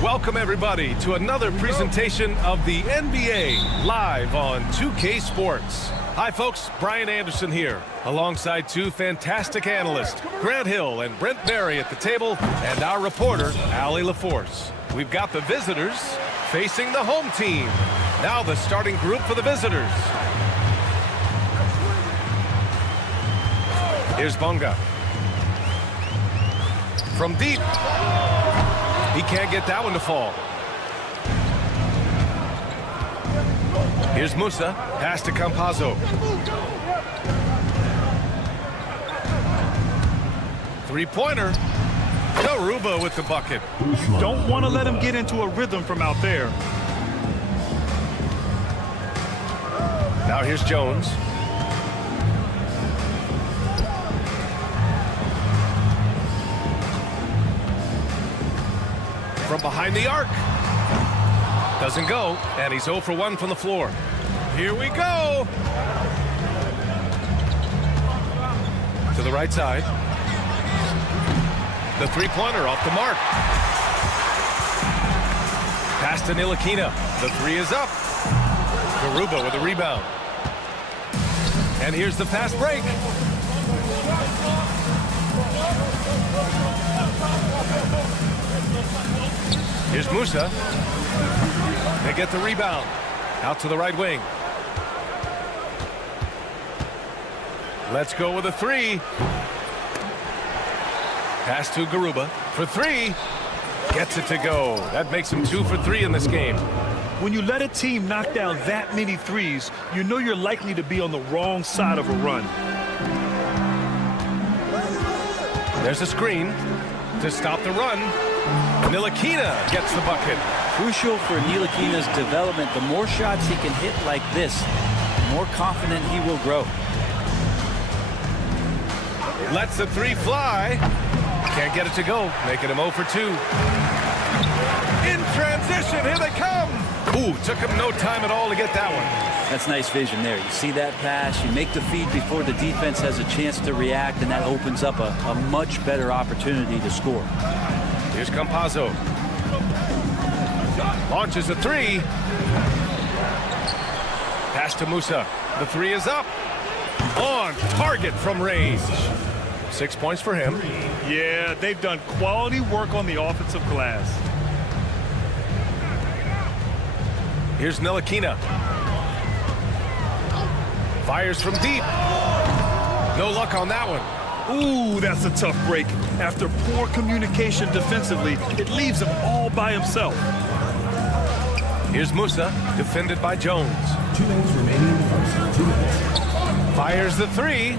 Welcome everybody to another presentation of the NBA live on 2K Sports. Hi folks, Brian Anderson here, alongside two fantastic analysts, Grant Hill and Brent Berry at the table, and our reporter, Allie LaForce. We've got the visitors facing the home team. Now the starting group for the visitors. Here's Bonga. From deep. He can't get that one to fall. Here's Musa. Pass to Campazzo. Three-pointer. Garuba with the bucket. You don't want to let him get into a rhythm from out there. Now here's Jones. From behind the arc. Doesn't go, and he's 0 for 1 from the floor. Here we go. To the right side. The three-pointer off the mark. Pass to Ntilikina. The three is up. Garuba with a rebound. And here's the fast break. Here's Musa. They get the rebound. Out to the right wing. Let's go with a three. Pass to Garuba for three. Gets it to go. That makes him 2 for 3 in this game. When you let a team knock down that many threes, you know you're likely to be on the wrong side of a run. There's a screen to stop the run. Ntilikina gets the bucket. Crucial for Ntilikina's development. The more shots he can hit like this, the more confident he will grow. Lets the three fly. Can't get it to go. Making him 0 for 2. In transition, here they come. Ooh, took him no time at all to get that one. That's nice vision there. You see that pass, you make the feed before the defense has a chance to react, and that opens up a much better opportunity to score. Here's Campazzo. Launches a three. Pass to Musa. The three is up. On target from range. 6 points for him. Yeah, they've done quality work on the offensive glass. Here's Ntilikina. Fires from deep. No luck on that one. Ooh, that's a tough break. After poor communication defensively, it leaves him all by himself. Here's Musa, defended by Jones. 2 minutes remaining in the first. 2 minutes. Fires the three.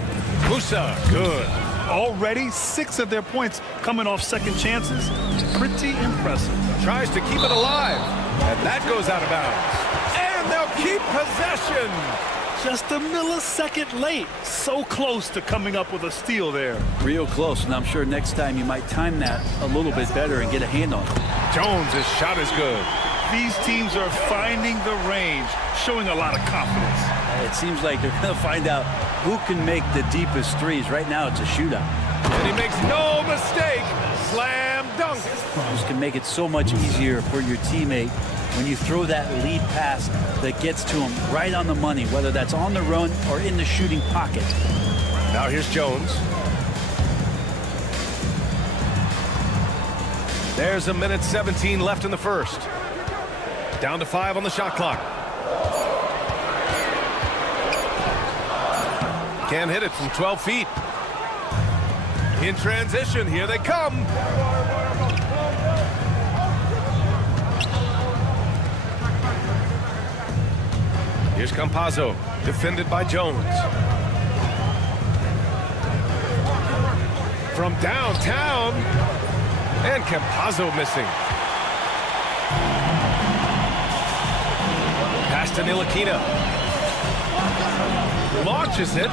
Musa, good. Already 6 of their points coming off second chances. Pretty impressive. Tries to keep it alive. And that goes out of bounds. And they'll keep possession. Just a millisecond late. So close to coming up with a steal there. Real close, and I'm sure next time you might time that a little bit better and get a hand on it. Jones, his shot is good. These teams are finding the range, showing a lot of confidence. It seems like they're going to find out who can make the deepest threes. Right now, it's a shootout. And he makes no mistake. Slam dunk. This can make it so much easier for your teammate when you throw that lead pass that gets to him right on the money, whether that's on the run or in the shooting pocket. Now here's Jones. There's a minute 17 left in the first. Down to 5 on the shot clock. Can't hit it from 12 feet. In transition, here they come. Here's Campazzo, defended by Jones. From downtown, and Campazzo missing. Pass to Ntilikina. Launches it.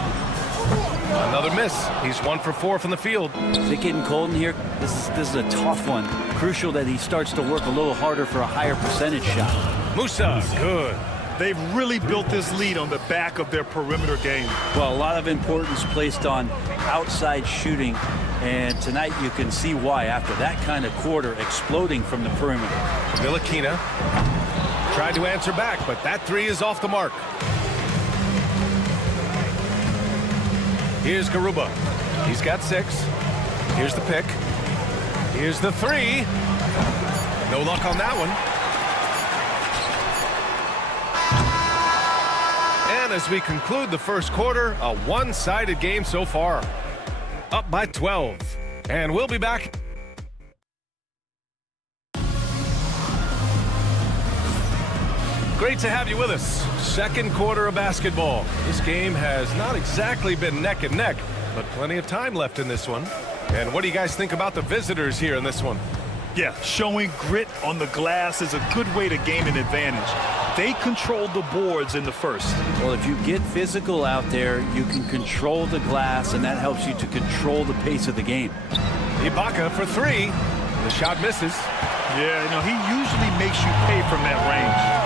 Another miss. He's 1 for 4 from the field. Is it getting cold in here? This is a tough one. Crucial that he starts to work a little harder for a higher percentage shot. Musa, good. They've really built this lead on the back of their perimeter game. Well, a lot of importance placed on outside shooting, and tonight you can see why after that kind of quarter exploding from the perimeter. Ntilikina tried to answer back, but that 3 is off the mark. Here's Garuba. He's got 6. Here's the pick. Here's the 3. No luck on that one. And as we conclude the first quarter, a one-sided game so far. Up by 12. And we'll be back. Great to have you with us. Second quarter of basketball. This game has not exactly been neck and neck, but plenty of time left in this one. And what do you guys think about the visitors here in this one? Yeah, showing grit on the glass is a good way to gain an advantage. They controlled the boards in the first. Well, if you get physical out there, you can control the glass, and that helps you to control the pace of the game. Ibaka for 3. The shot misses. Yeah, you know, he usually makes you pay from that range.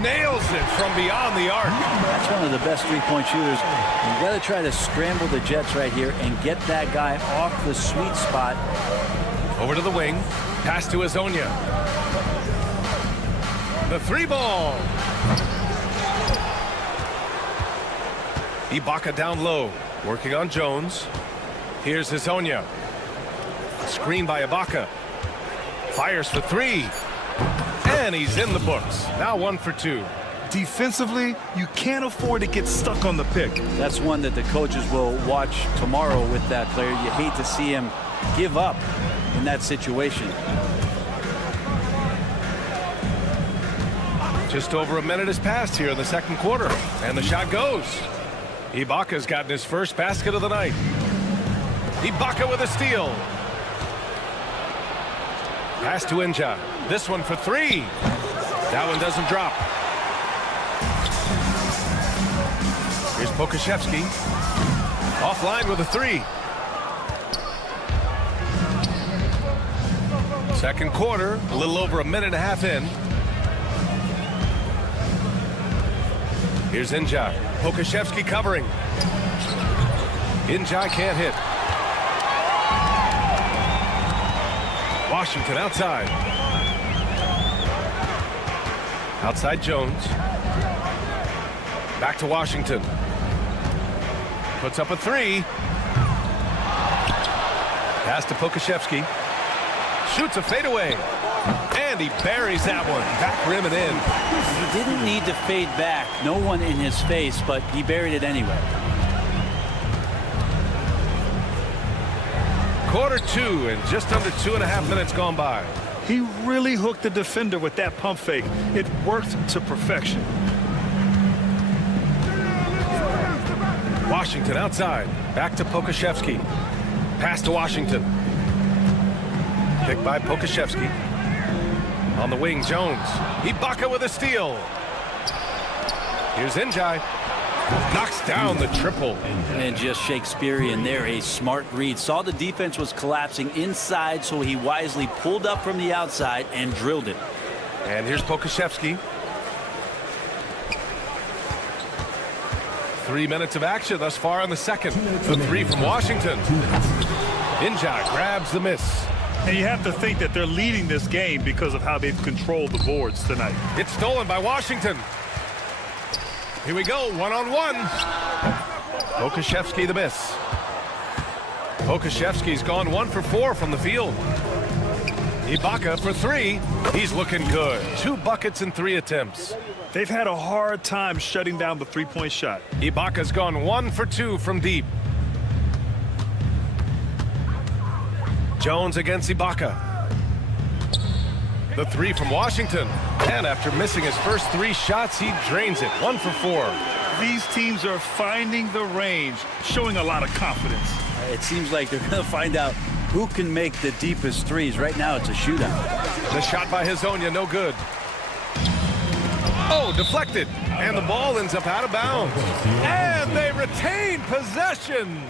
Nails it from beyond the arc. That's one of the best three-point shooters. You've got to try to scramble the Jets right here and get that guy off the sweet spot. Over to the wing. Pass to Azonia. The 3 ball. Ibaka down low. Working on Jones. Here's Azonia. Screen by Ibaka. Fires for 3. And he's in the books. Now 1 for 2. Defensively, you can't afford to get stuck on the pick. That's one that the coaches will watch tomorrow with that player. You hate to see him give up in that situation. Just over a minute has passed here in the second quarter. And the shot goes. Ibaka's gotten his first basket of the night. Ibaka with a steal. Pass to Inja. This one for 3. That one doesn't drop. Here's Pokashevsky. Offline with a 3. Second quarter, a little over a minute and a half in. Here's Inja. Pokashevsky covering. Inja can't hit. Washington outside. Outside Jones. Back to Washington. Puts up a 3. Pass to Pokashevsky. Shoots a fadeaway. And he buries that one. Back rim and in. He didn't need to fade back. No one in his face, but he buried it anyway. Quarter 2 and just under 2.5 minutes gone by. He really hooked the defender with that pump fake. It worked to perfection. Washington outside. Back to Pokashevsky. Pass to Washington. Picked by Pokashevsky. On the wing, Jones. Ibaka with a steal. Here's Njai. Knocks down the triple. And just Shakespearean there, a smart read. Saw the defense was collapsing inside, so he wisely pulled up from the outside and drilled it. And here's Pokuševski. 3 minutes of action thus far in the second. The three from Washington. Njai grabs the miss. And you have to think that they're leading this game because of how they've controlled the boards tonight. It's stolen by Washington. Here we go, one-on-one. Pokuševski the miss. Pokuševski's gone 1 for 4 from the field. Ibaka for 3. He's looking good. 2 buckets in 3 attempts. They've had a hard time shutting down the three-point shot. Ibaka's gone 1 for 2 from deep. Jones against Ibaka. The 3 from Washington. And after missing his first 3 shots, he drains it. 1 for 4. These teams are finding the range, showing a lot of confidence. It seems like they're going to find out who can make the deepest threes. Right now, it's a shootout. The shot by Hezonja, no good. Oh, deflected. And the ball ends up out of bounds. And they retain possession.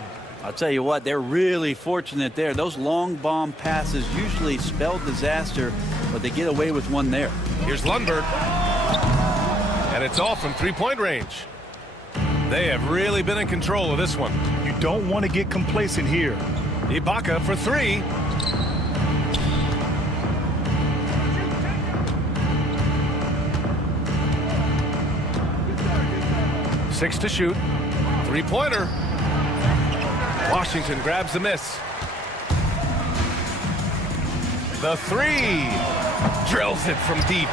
I'll tell you what, they're really fortunate there. Those long bomb passes usually spell disaster, but they get away with one there. Here's Lundberg. And it's all from three-point range. They have really been in control of this one. You don't want to get complacent here. Ibaka for 3. Six to shoot. Three-pointer. Washington grabs the miss. The 3. Drills it from deep.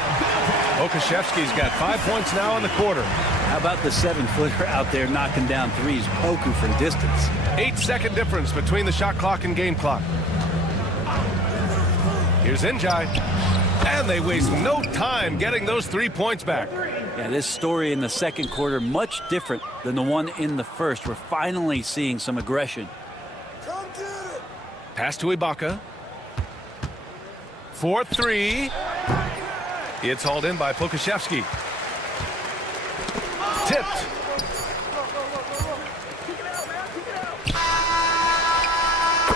Pokuševski's got 5 points now in the quarter. How about the 7-footer out there knocking down threes? Poku from distance. 8-second difference between the shot clock and game clock. Here's Njai. And they waste no time getting those 3 points back. Yeah, this story in the second quarter much different than the one in the first. We're finally seeing some aggression. Pass to Ibaka. 4-3. It's hauled in by Pokuševski. Tipped.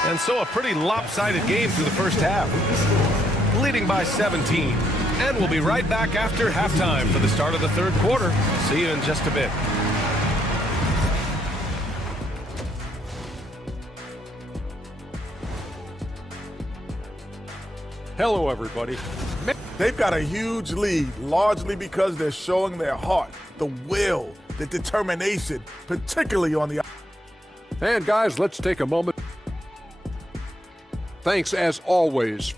And so a pretty lopsided game through the first half. Leading by 17. And we'll be right back after halftime for the start of the third quarter. See you in just a bit. Hello, everybody. They've got a huge lead, largely because they're showing their heart, the will, the determination, particularly on the... And guys, let's take a moment. Thanks as always.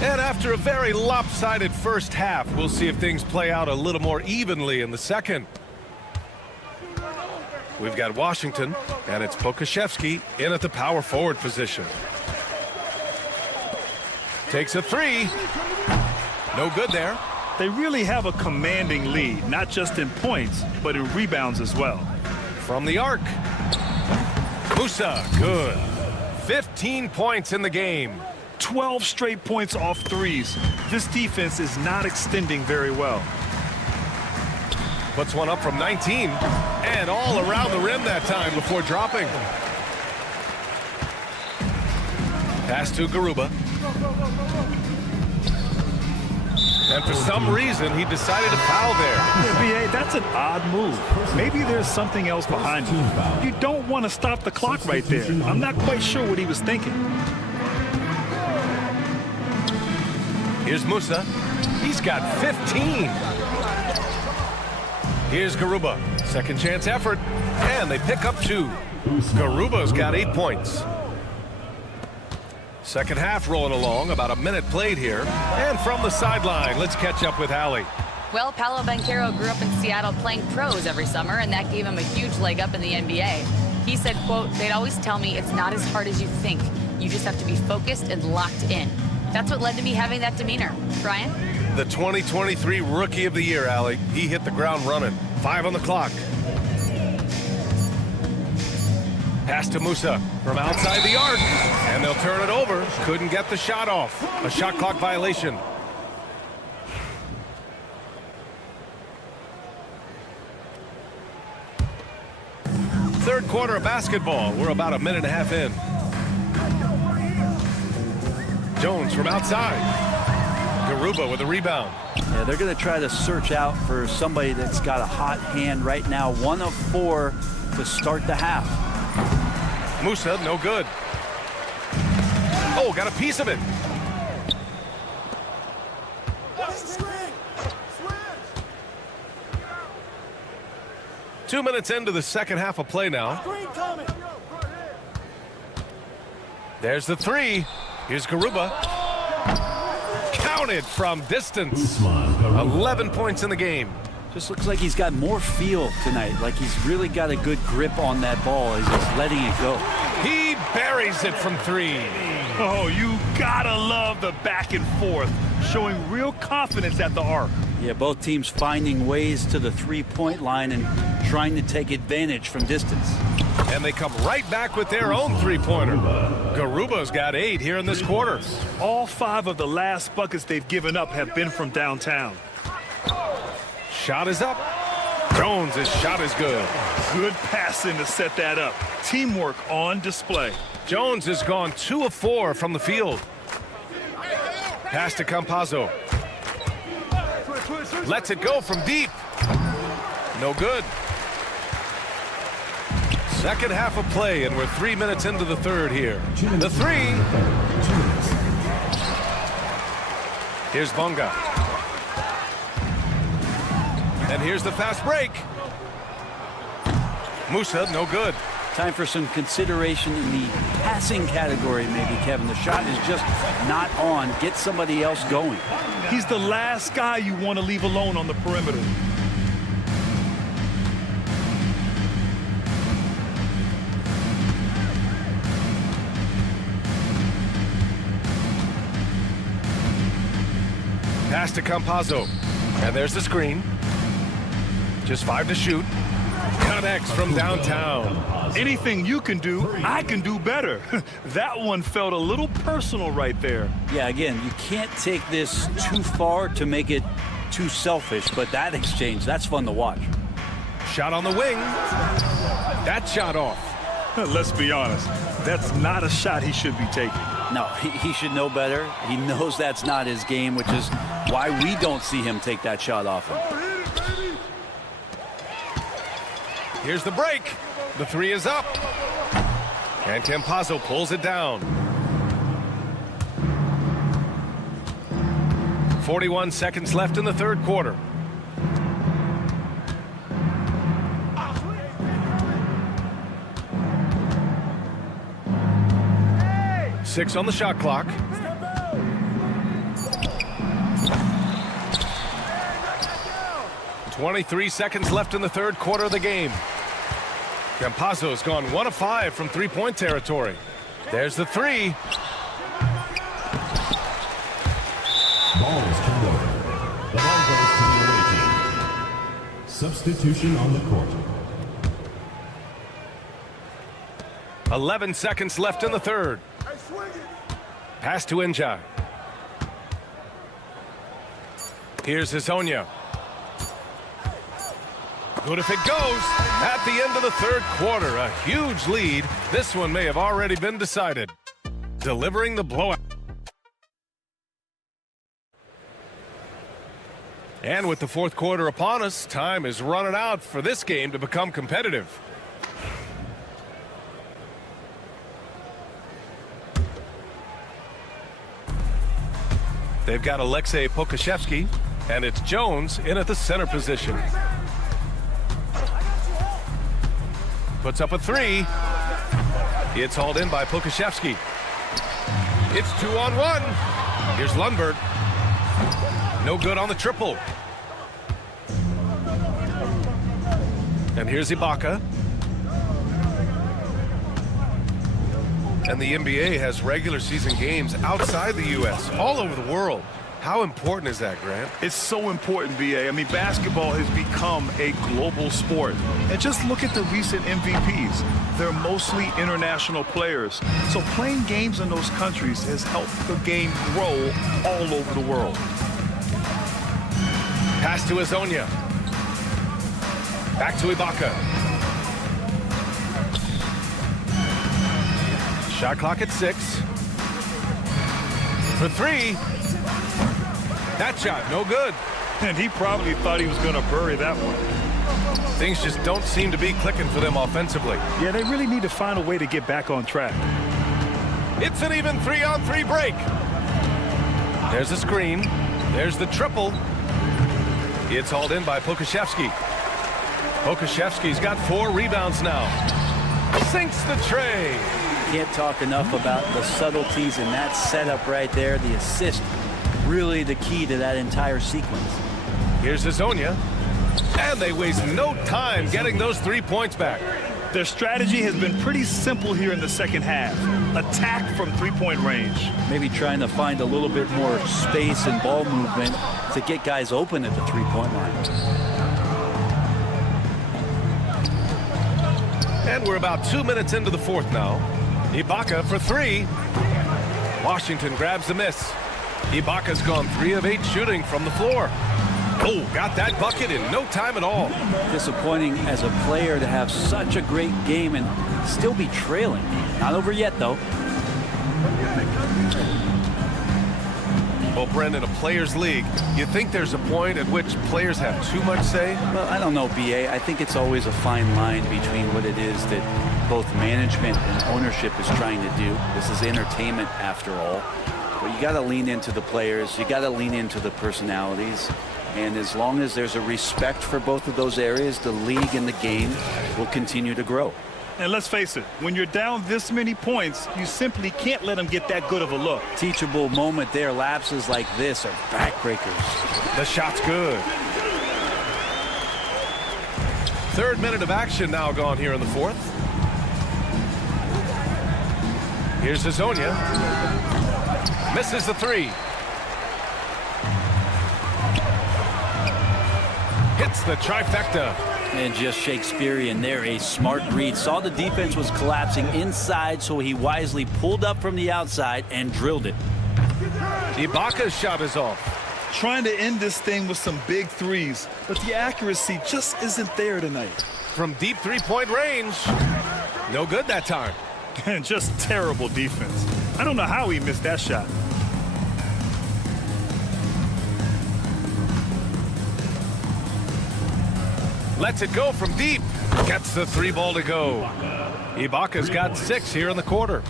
And after a very lopsided first half, we'll see if things play out a little more evenly in the second. We've got Washington, and it's Pokuševski in at the power forward position. Takes a 3. No good there. They really have a commanding lead, not just in points, but in rebounds as well. From the arc. Musa, good. 15 points in the game. 12 straight points off threes. This defense is not extending very well. Puts one up from 19. And all around the rim that time before dropping. Pass to Garuba. And for some reason, he decided to foul there. Yeah, B.A., that's an odd move. Maybe there's something else behind it. You don't want to stop the clock right there. I'm not quite sure what he was thinking. Here's Musa. He's got 15. Here's Garuba. Second chance effort. And they pick up 2. Garuba's got 8 points. Second half rolling along, about a minute played here. And from the sideline, let's catch up with Allie. Well, Paolo Banchero grew up in Seattle playing pros every summer, and that gave him a huge leg up in the NBA. He said, quote, "They'd always tell me it's not as hard as you think. You just have to be focused and locked in." That's what led to me having that demeanor. Brian? The 2023 Rookie of the Year, Allie. He hit the ground running. 5 on the clock. Pass to Musa from outside the arc, and they'll turn it over. Couldn't get the shot off. A shot clock violation. Third quarter of basketball. We're about a minute and a half in. Jones from outside. Garuba with a rebound. Yeah, they're going to try to search out for somebody that's got a hot hand right now. 1 of 4 to start the half. Musa, no good. Oh, got a piece of it. Two minutes into the second half of play now. There's the three. Here's Garuba. Counted from distance. 11 points in the game. Just looks like he's got more feel tonight. Like he's really got a good grip on that ball. He's just letting it go. He buries it from 3. Oh, you gotta love the back and forth, showing real confidence at the arc. Yeah, both teams finding ways to the three-point line and trying to take advantage from distance. And they come right back with their own three-pointer. Garuba's got 8 here in this quarter. All 5 of the last buckets they've given up have been from downtown. Shot is up. Jones' shot is good. Good passing to set that up. Teamwork on display. Jones has gone 2 of 4 from the field. Pass to Campazzo. Lets it go from deep. No good. Second half of play, and we're 3 minutes into the third here. The three. Here's Bonga. And here's the fast break. Musa, no good. Time for some consideration in the passing category, maybe, Kevin. The shot is just not on. Get somebody else going. He's the last guy you want to leave alone on the perimeter. Pass to Campazzo. And there's the screen. Just 5 to shoot. Connects from downtown. Anything you can do, I can do better. That one felt a little personal right there. Yeah, again, you can't take this too far to make it too selfish, but that exchange, that's fun to watch. Shot on the wing. That shot off. Let's be honest, that's not a shot he should be taking. No, he should know better. He knows that's not his game, which is why we don't see him take that shot off him. Here's the break. The three is up. And Campazzo pulls it down. 41 seconds left in the third quarter. Six on the shot clock. .23 seconds left in the third quarter of the game. Campazzo's gone 1 of 5 from three-point territory. There's the three. Ball is turned over. The ball goes to the away team. Substitution on the court. 11 seconds left in the third. Pass to Njai. Here's Hezonja. Good if it goes. At the end of the third quarter, a huge lead. This one may have already been decided. Delivering the blowout. And with the fourth quarter upon us, time is running out for this game to become competitive. They've got Alexei Pokashevsky, and it's Jones in at the center position. Puts up a three. It's hauled in by Pokashevsky. It's 2-on-1. Here's Lundberg. No good on the triple. And here's Ibaka. And the NBA has regular season games outside the U.S., all over the world. How important is that, Grant? It's so important, BA. I mean, basketball has become a global sport. And just look at the recent MVPs. They're mostly international players. So playing games in those countries has helped the game grow all over the world. Pass to Azonia. Back to Ibaka. Shot clock at 6. For 3. That shot, no good. And he probably thought he was going to bury that one. Things just don't seem to be clicking for them offensively. Yeah, they really need to find a way to get back on track. It's an even 3-on-3 break. There's a screen. There's the triple. It's hauled in by Pokashevsky. Pokashevsky's got 4 rebounds now. Sinks the tray. Can't talk enough about the subtleties in that setup right there. The assist, really the key to that entire sequence. Here's Azonia. And they waste no time getting those 3 points back. Their strategy has been pretty simple here in the second half. Attack from three-point range. Maybe trying to find a little bit more space and ball movement to get guys open at the three-point line. And we're about 2 minutes into the fourth now. Ibaka for 3. Washington grabs the miss. Ibaka's gone 3 of 8 shooting from the floor. Oh, got that bucket in no time at all. Disappointing as a player to have such a great game and still be trailing. Not over yet, though. Well, Brendan, a players' league, you think there's a point at which players have too much say? Well, I don't know, BA. I think it's always a fine line between what it is that both management and ownership is trying to do. This is entertainment, after all. But you got to lean into the players. You got to lean into the personalities. And as long as there's a respect for both of those areas, the league and the game will continue to grow. And let's face it, when you're down this many points, you simply can't let them get that good of a look. Teachable moment there. Lapses like this are backbreakers. The shot's good. 3rd minute of action now gone here in the 4th. Here's Azonia. Misses the 3. Hits the trifecta. And just Shakespearean there, a smart read. Saw the defense was collapsing inside, so he wisely pulled up from the outside and drilled it. Ibaka's shot is off. Trying to end this thing with some big threes, but the accuracy just isn't there tonight. From deep 3-point range. No good that time. And just terrible defense. I don't know how he missed that shot. Lets it go from deep. Gets the 3 ball to go. Ibaka's got 6 here in the quarter.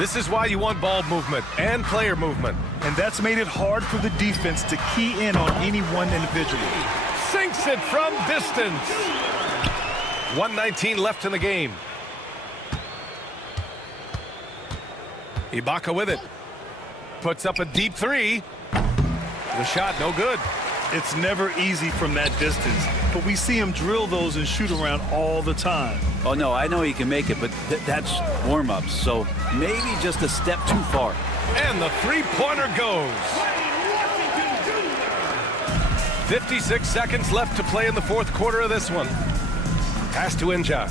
This is why you want ball movement and player movement. And that's made it hard for the defense to key in on any one individual. Sinks it from distance. 1:19 left in the game. Ibaka with it. Puts up a deep 3. The shot no good. It's never easy from that distance, but we see him drill those and shoot around all the time. Oh, no, I know he can make it, but that's warm-ups, so maybe just a step too far. And the 3-pointer goes. 56 seconds left to play in the 4th quarter of this one. Pass to Inja.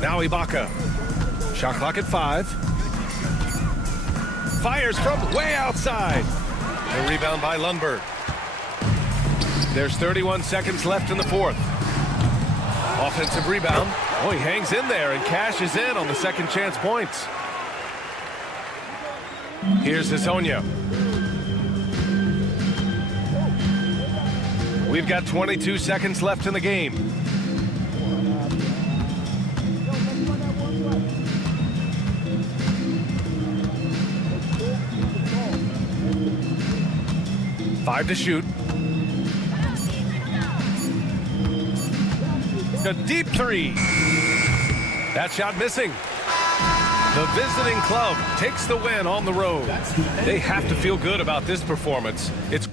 Now Ibaka. Shot clock at 5. Fires from way outside. The rebound by Lundberg. There's 31 seconds left in the 4th. Offensive rebound. Oh, he hangs in there and cashes in on the second chance points. Here's Azonia. We've got 22 seconds left in the game. Five to shoot. A deep 3. That shot missing. The visiting club takes the win on the road. They have to feel good about this performance. It's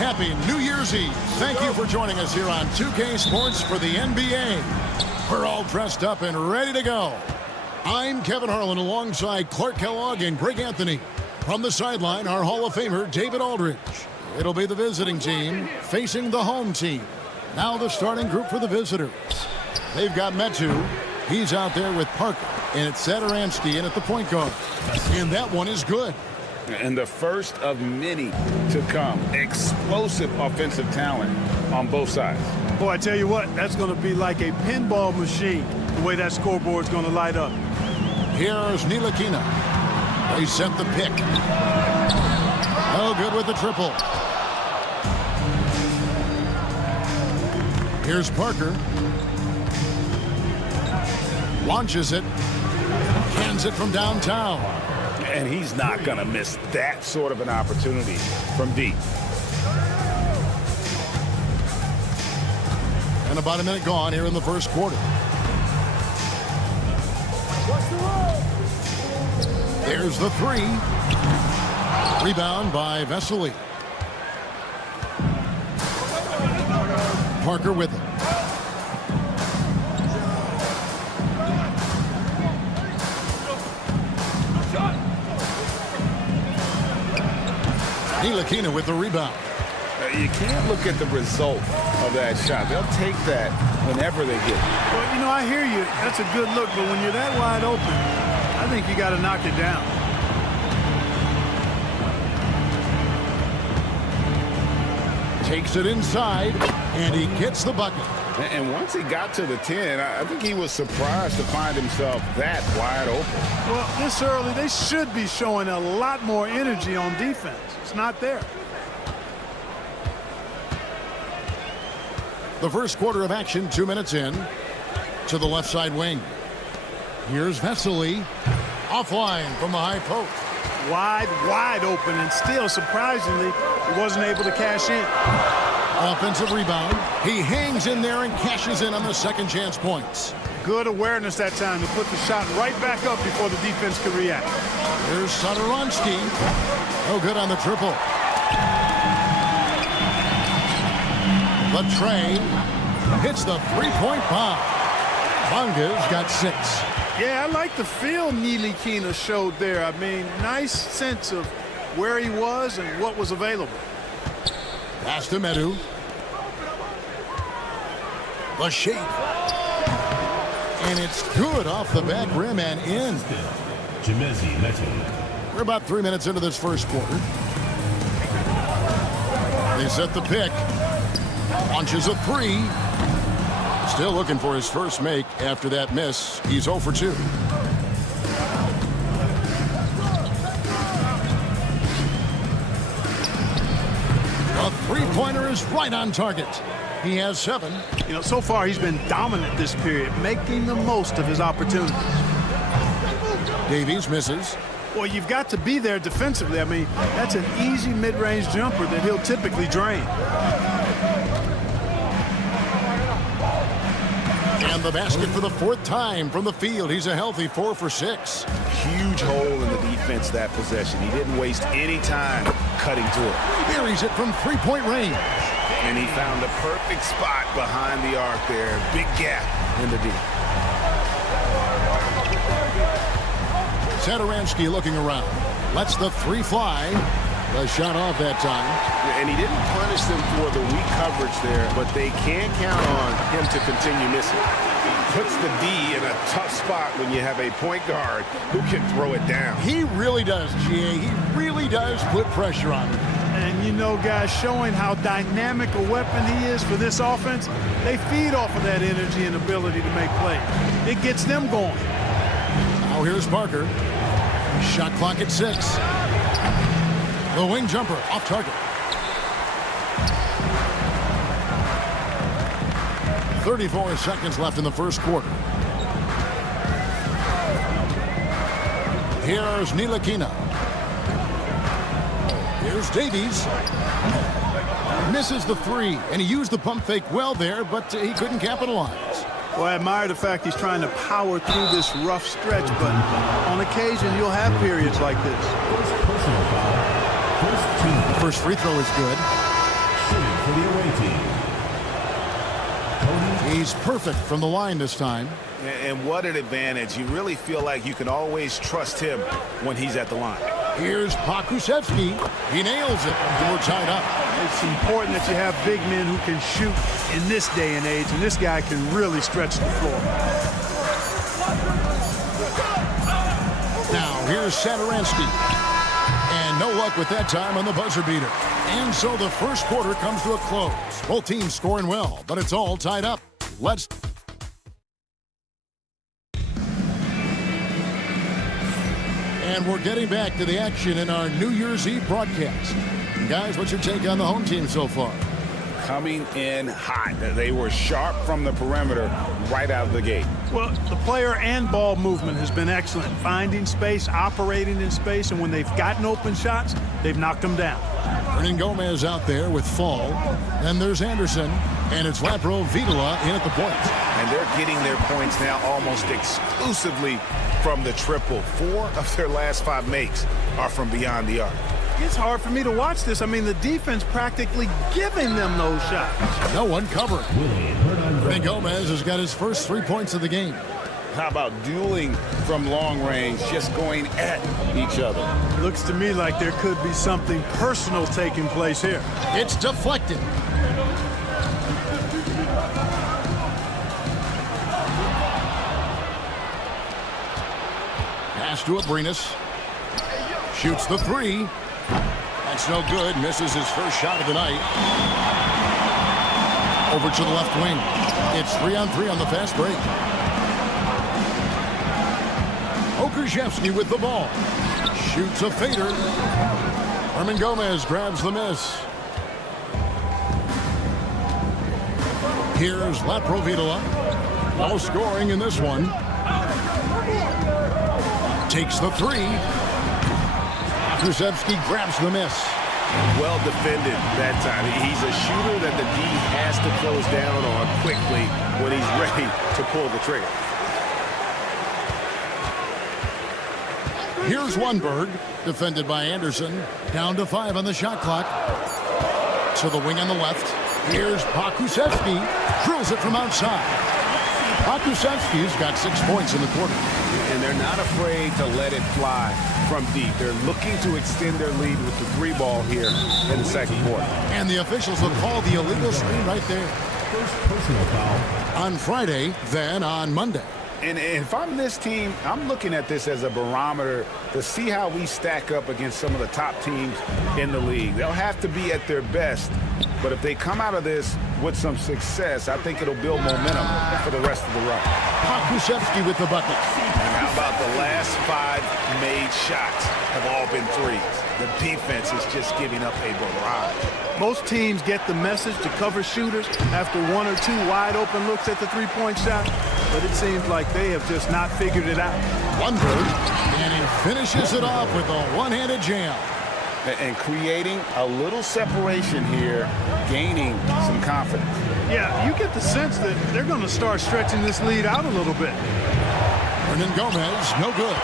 Happy New Year's Eve. Thank you for joining us here on 2K Sports for the NBA. We're all dressed up and ready to go. I'm Kevin Harlan alongside Clark Kellogg and Greg Anthony. From the sideline, our Hall of Famer, David Aldridge. It'll be the visiting team facing the home team. Now the starting group for the visitors. They've got Metu. He's out there with Parker. And it's Saturansky in at the point guard. And that one is good. And the first of many to come. Explosive offensive talent on both sides. Boy, I tell you what, that's going to be like a pinball machine, the way that scoreboard's going to light up. Here's Ntilikina. They sent the pick. No good with the triple. Here's Parker. Launches it. Cans it from downtown. And he's not going to miss that sort of an opportunity from deep. And about a minute gone here in the first quarter. There's the three. Rebound by Vesely. Parker with it. Ntilikina with the rebound. You can't look at the result of that shot. They'll take that whenever they get it. Well, you know, I hear you. That's a good look, but when you're that wide open, I think you got to knock it down. Takes it inside, and he gets the bucket. And once he got to the 10, I think he was surprised to find himself that wide open. Well, this early, they should be showing a lot more energy on defense. It's not there. The first quarter of action, 2 minutes in. To the left side wing. Here's Vesely. Offline from the high post. Wide open, and still, surprisingly, he wasn't able to cash in. Offensive rebound. He hangs in there and cashes in on the second chance points. Good awareness that time to put the shot right back up before the defense could react. Here's Satoransky. No good on the triple. The tray hits the three-point bomb. Bonga's got 6. Yeah, I like the feel Ntilikina showed there. I mean, nice sense of where he was and what was available. Pass to Medu. The shake. And it's good off the back rim and in. We're about 3 minutes into this first quarter. They set the pick. Launches a 3. Still looking for his first make after that miss. He's 0 for 2. A three-pointer is right on target. He has 7. You know, so far he's been dominant this period, making the most of his opportunities. Davies misses. Well, you've got to be there defensively. I mean, that's an easy mid-range jumper that he'll typically drain. And the basket for the 4th time from the field. He's a healthy 4 for 6. Huge hole in the defense that possession. He didn't waste any time cutting to it. He buries it from three-point range. And he found the perfect spot behind the arc there. Big gap in the D. Satoransky looking around. Lets the 3 fly. The shot off that time. And he didn't punish them for the weak coverage there, but they can't count on him to continue missing. Puts the D in a tough spot when you have a point guard who can throw it down. He really does, GA. He really does put pressure on him. And, you know, guys, showing how dynamic a weapon he is for this offense, they feed off of that energy and ability to make plays. It gets them going. Now here's Parker. Shot clock at 6. The wing jumper off target. 34 seconds left in the first quarter. Here's Ntilikina. Here's Davies. Misses the 3, and he used the pump fake well there, but he couldn't capitalize. Well, I admire the fact he's trying to power through this rough stretch, but on occasion you'll have periods like this. The first free throw is good. For the away team. He's perfect from the line this time. And what an advantage. You really feel like you can always trust him when he's at the line. Here's Pokusevski. He nails it. We're tied up. It's important that you have big men who can shoot in this day and age, and this guy can really stretch the floor. Now, here's Satoransky. And no luck with that time on the buzzer beater. And so the first quarter comes to a close. Both teams scoring well, but it's all tied up. Let's... And we're getting back to the action in our New Year's Eve broadcast. Guys, what's your take on the home team so far? coming in hot. They were sharp from the perimeter right out of the gate. Well, the player and ball movement has been excellent. Finding space, operating in space, and when they've gotten open shots, they've knocked them down. Hernan Gomez out there with Fall. Then there's Anderson. And it's Lapro Vidala in at the point. And they're getting their points now almost exclusively from the triple. 4 of their last 5 makes are from beyond the arc. It's hard for me to watch this. I mean, the defense practically giving them those shots. No one covering. Hernan Gomez has got his first 3 points of the game. How about dueling from long range, just going at each other? Looks to me like there could be something personal taking place here. It's deflected. Pass to Abrinas. Shoots the 3. That's no good. Misses his first shot of the night. Over to the left wing. It's 3-on-3 on the fast break. Okushevsky with the ball. Shoots a fader. Hernan Gomez grabs the miss. Here's Lapro Vidala. No scoring in this one. Takes the 3. Okushevsky grabs the miss. Well defended that time. He's a shooter that the D has to close down on quickly when he's ready to pull the trigger. Here's Lundberg, defended by Anderson. Down to 5 on the shot clock. To the wing on the left. Here's Pokusevski. Drills it from outside. Pokusevski's got 6 points in the quarter. And they're not afraid to let it fly from deep. They're looking to extend their lead with the 3 ball here in the second quarter. And the officials will call the illegal screen right there. First personal foul. On Friday, then on Monday. And if I'm this team, I'm looking at this as a barometer to see how we stack up against some of the top teams in the league. They'll have to be at their best, but if they come out of this with some success, I think it'll build momentum for the rest of the run. Pokusevski with the bucket. And how about the last 5 made shots have all been threes? The defense is just giving up a barrage. Most teams get the message to cover shooters after 1 or 2 wide open looks at the 3-point shot, but it seems like they have just not figured it out. Lundberg, and he finishes it off with a one-handed jam. And creating a little separation here, gaining some confidence. Yeah, you get the sense that they're going to start stretching this lead out a little bit. Hernan Gomez, no good.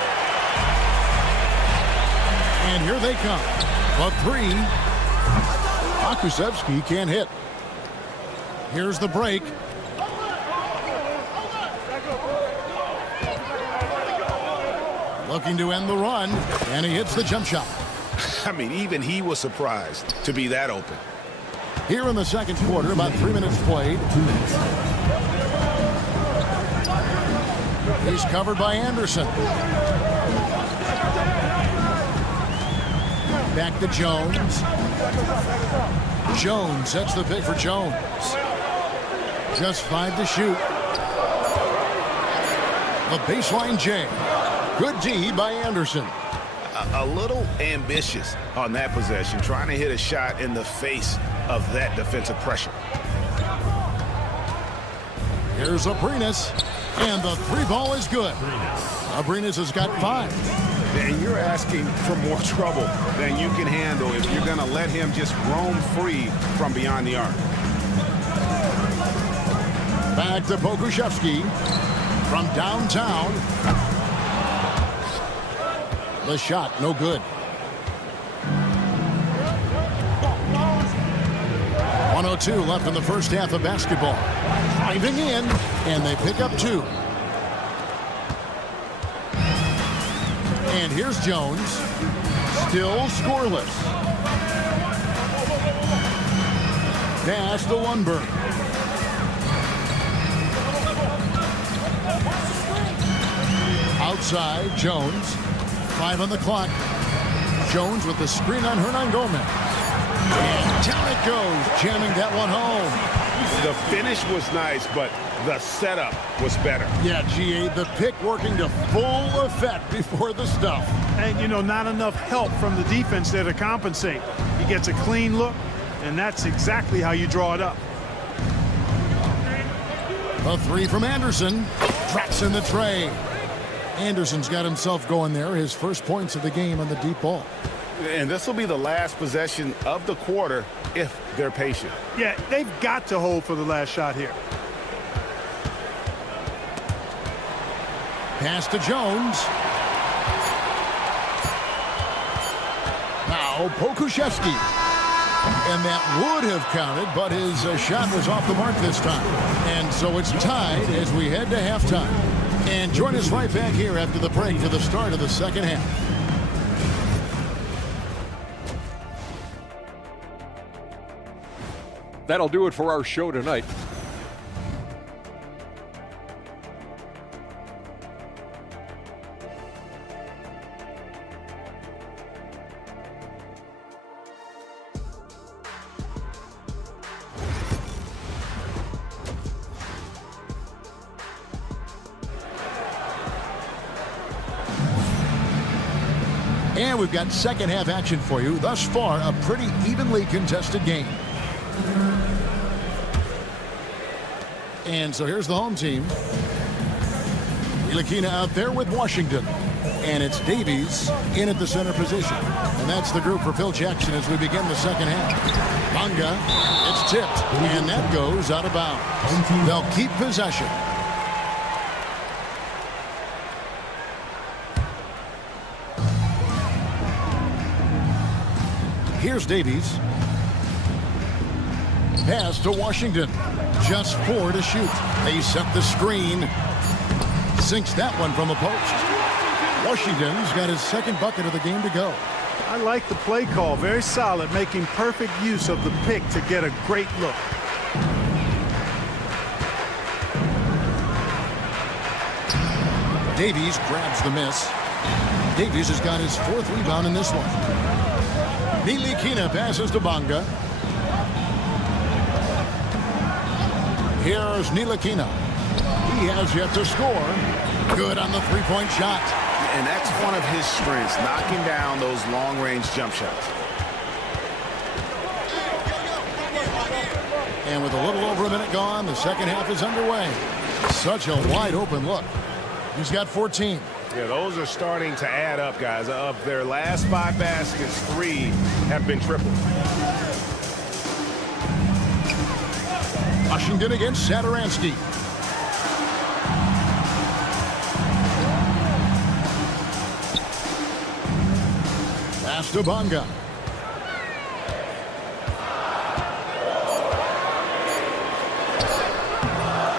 And here they come. A 3. Pokusevski can't hit. Here's the break. Looking to end the run, and he hits the jump shot. I mean, even he was surprised to be that open. Here in the second quarter, about 3 minutes played. 2 minutes. He's covered by Anderson. Back to Jones. Jones, that's the pick for Jones. Just 5 to shoot. The baseline J. Good D by Anderson. A little ambitious on that possession, trying to hit a shot in the face of that defensive pressure. Here's Abrinas, and the 3 ball is good. Abrinas has got 5. And you're asking for more trouble than you can handle if you're going to let him just roam free from beyond the arc. Back to Pokusevski from downtown. The shot, no good. 1:02 left in the first half of basketball. Driving in, and they pick up 2. And here's Jones. Still scoreless. Pass to Lundberg. Outside, Jones. 5 on the clock. Jones with the screen on Hernan Gomez. And down it goes, jamming that one home. The finish was nice, but the setup was better. Yeah, GA, the pick working to full effect before the stuff. And, you know, not enough help from the defense there to compensate. He gets a clean look, and that's exactly how you draw it up. A three from Anderson. Tracks in the tray. Anderson's got himself going there. His first points of the game on the deep ball. And this will be the last possession of the quarter if they're patient. Yeah, they've got to hold for the last shot here. Pass to Jones. Now Pokuševski. And that would have counted, but his shot was off the mark this time. And so it's tied as we head to halftime. And join us right back here after the break for the start of the second half. That'll do it for our show tonight. And we've got second half action for you. Thus far, a pretty evenly contested game. And so here's the home team. Ntilikina out there with Washington. And it's Davies in at the center position. And that's the group for Phil Jackson as we begin the second half. Bonga, it's tipped. And that goes out of bounds. They'll keep possession. Here's Davies. Pass to Washington. Just 4 to shoot. They set the screen. Sinks that one from the post. Washington's got his second bucket of the game to go. I like the play call. Very solid, making perfect use of the pick to get a great look. Davies grabs the miss. Davies has got his 4th rebound in this one. Ntilikina passes to Bonga. Here's Ntilikina. He has yet to score. Good on the three-point shot. And that's one of his strengths, knocking down those long-range jump shots. And with a little over a minute gone, the second half is underway. Such a wide-open look. He's got 14. Yeah, those are starting to add up, guys. Of their last 5 baskets, 3 have been triple. Washington against Satoransky. Pass to Bonga.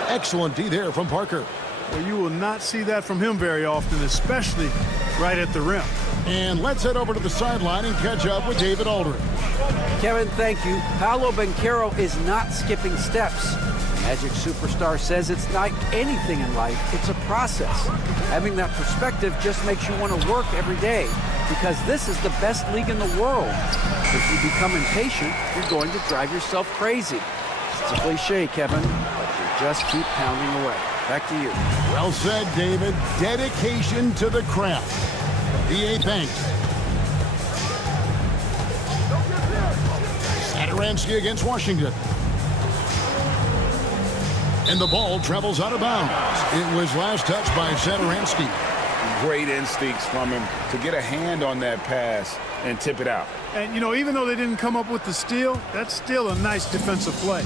Excellent D there from Parker. Well, you will not see that from him very often, especially right at the rim. And let's head over to the sideline and catch up with David Aldridge. Kevin, thank you. Paolo Banchero is not skipping steps. Magic superstar says it's like anything in life. It's a process. Having that perspective just makes you want to work every day because this is the best league in the world. If you become impatient, you're going to drive yourself crazy. It's a cliche, Kevin, but you just keep pounding away. Back to you. Well said, David. Dedication to the craft. BA thanks. Satoransky against Washington. And the ball travels out of bounds. It was last touched by Satoransky. Great instincts from him to get a hand on that pass and tip it out. And, you know, even though they didn't come up with the steal, that's still a nice defensive play.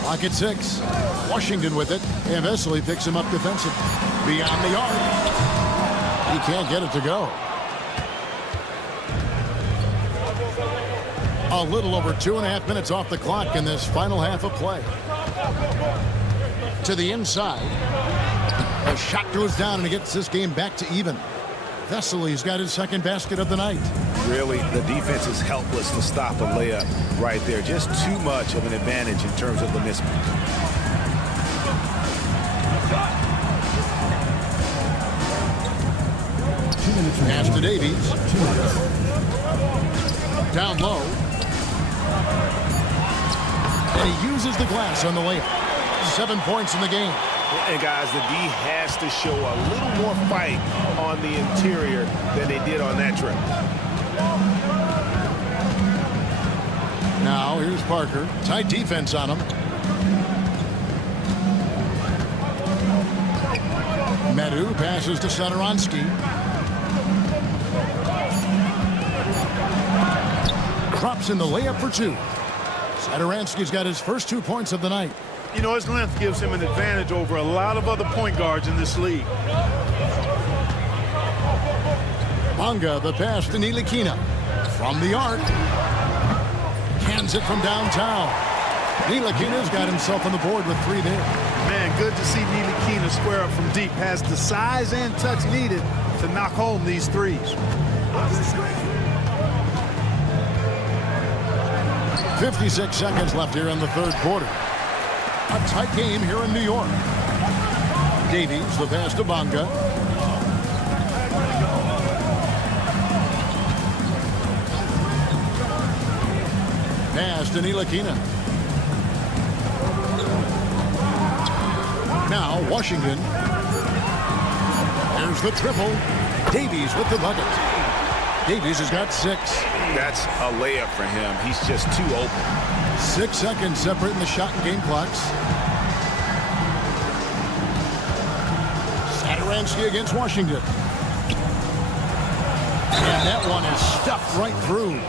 Clock at 6. Washington with it. And Vesely picks him up defensively. Beyond the arc. He can't get it to go. A little over 2.5 minutes off the clock in this final half of play. To the inside. A shot goes down and it gets this game back to even. Vesely's got his second basket of the night. Really, the defense is helpless to stop a layup right there. Just too much of an advantage in terms of the mismatch. Pass to Davies. Down low. And he uses the glass on the layup. 7 points in the game. And guys, the D has to show a little more fight on the interior than they did on that trip. Parker. Tight defense on him. Medu passes to Sadoronsky. Drops in the layup for two. Sadoronsky's got his first 2 points of the night. You know, his length gives him an advantage over a lot of other point guards in this league. Bonga, the pass to Ntilikina. From the arc. Hands it from downtown. Ntilikina's got himself on the board with 3 there. Man, good to see Ntilikina square up from deep. Has the size and touch needed to knock home these threes. 56 seconds left here in the third quarter. A tight game here in New York. Davies, the pass to Bonga. Pass to Ntilikina. Now Washington. There's the triple. Davies with the bucket. Davies has got 6. That's a layup for him. He's just too open. 6 seconds separating the shot and game clocks. Sadoronsky against Washington. And that one is stuffed right through.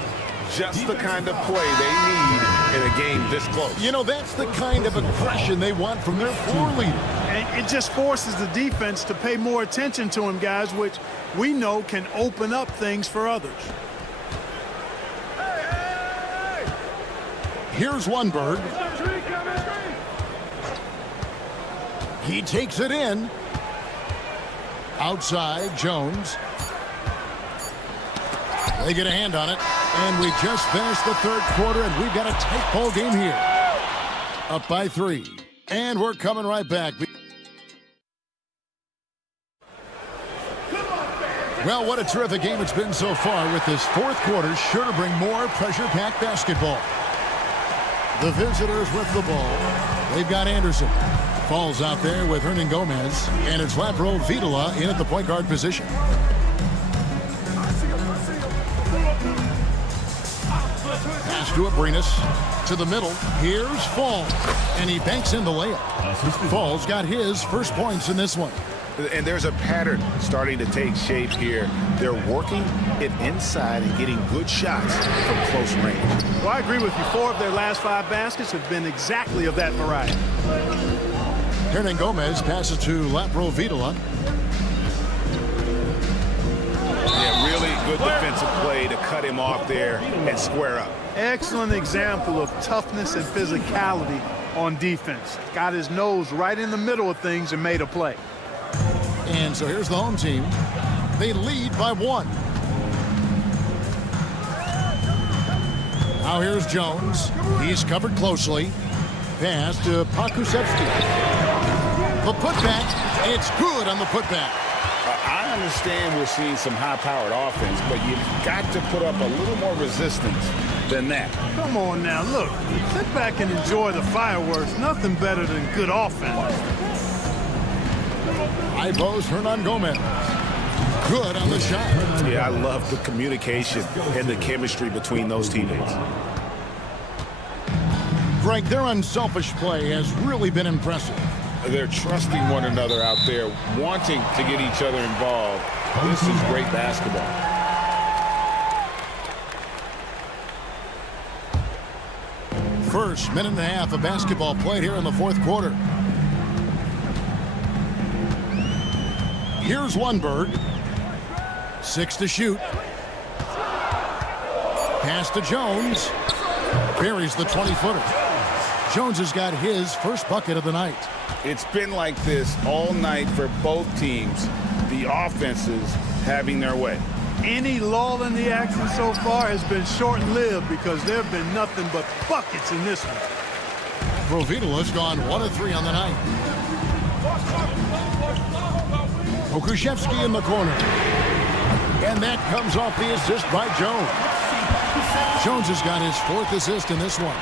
Just the kind of play they need in a game this close. You know, that's the kind of aggression they want from their floor leader. And it just forces the defense to pay more attention to him, guys, which we know can open up things for others. Here's Lundberg. He takes it in. Outside, Jones. They get a hand on it. And we just finished the third quarter, and we've got a tight ball game here. Up by 3. And we're coming right back. Well, what a terrific game it's been so far, with this fourth quarter sure to bring more pressure-packed basketball. The visitors with the ball. They've got Anderson. Falls out there with Hernan Gomez. And it's Lapro Vitola in at the point guard position. Pass to Abrinas. To the middle. Here's Falls. And he banks in the layup. Falls got his first points in this one. And there's a pattern starting to take shape here. They're working it inside and getting good shots from close range. Well, I agree with you. 4 of their last 5 baskets have been exactly of that variety. Hernan Gomez passes to Lapro Vitola. Yeah, really good defensive play to cut him off there and square up. Excellent example of toughness and physicality on defense. Got his nose right in the middle of things and made a play. And so here's the home team. They lead by 1. Now here's Jones. He's covered closely. Pass to Pakusevsky. The putback. It's good on the putback. I understand we're seeing some high-powered offense, but you've got to put up a little more resistance than that. Come on now, look. Sit back and enjoy the fireworks. Nothing better than good offense. High post, Hernan Gomez. Good on the shot. Yeah, I love the communication and the chemistry between those teammates. Frank, their unselfish play has really been impressive. They're trusting one another out there, wanting to get each other involved. This is great basketball. First minute and a half of basketball played here in the fourth quarter. Here's Lundberg. 6 to shoot. Pass to Jones. Buries the 20-footer. Jones has got his first bucket of the night. It's been like this all night for both teams. The offenses having their way. Any lull in the action so far has been short-lived because there have been nothing but buckets in this one. Provitola's gone 1 of 3 on the night. Okushevsky in the corner. And that comes off the assist by Jones. Jones has got his 4th assist in this one.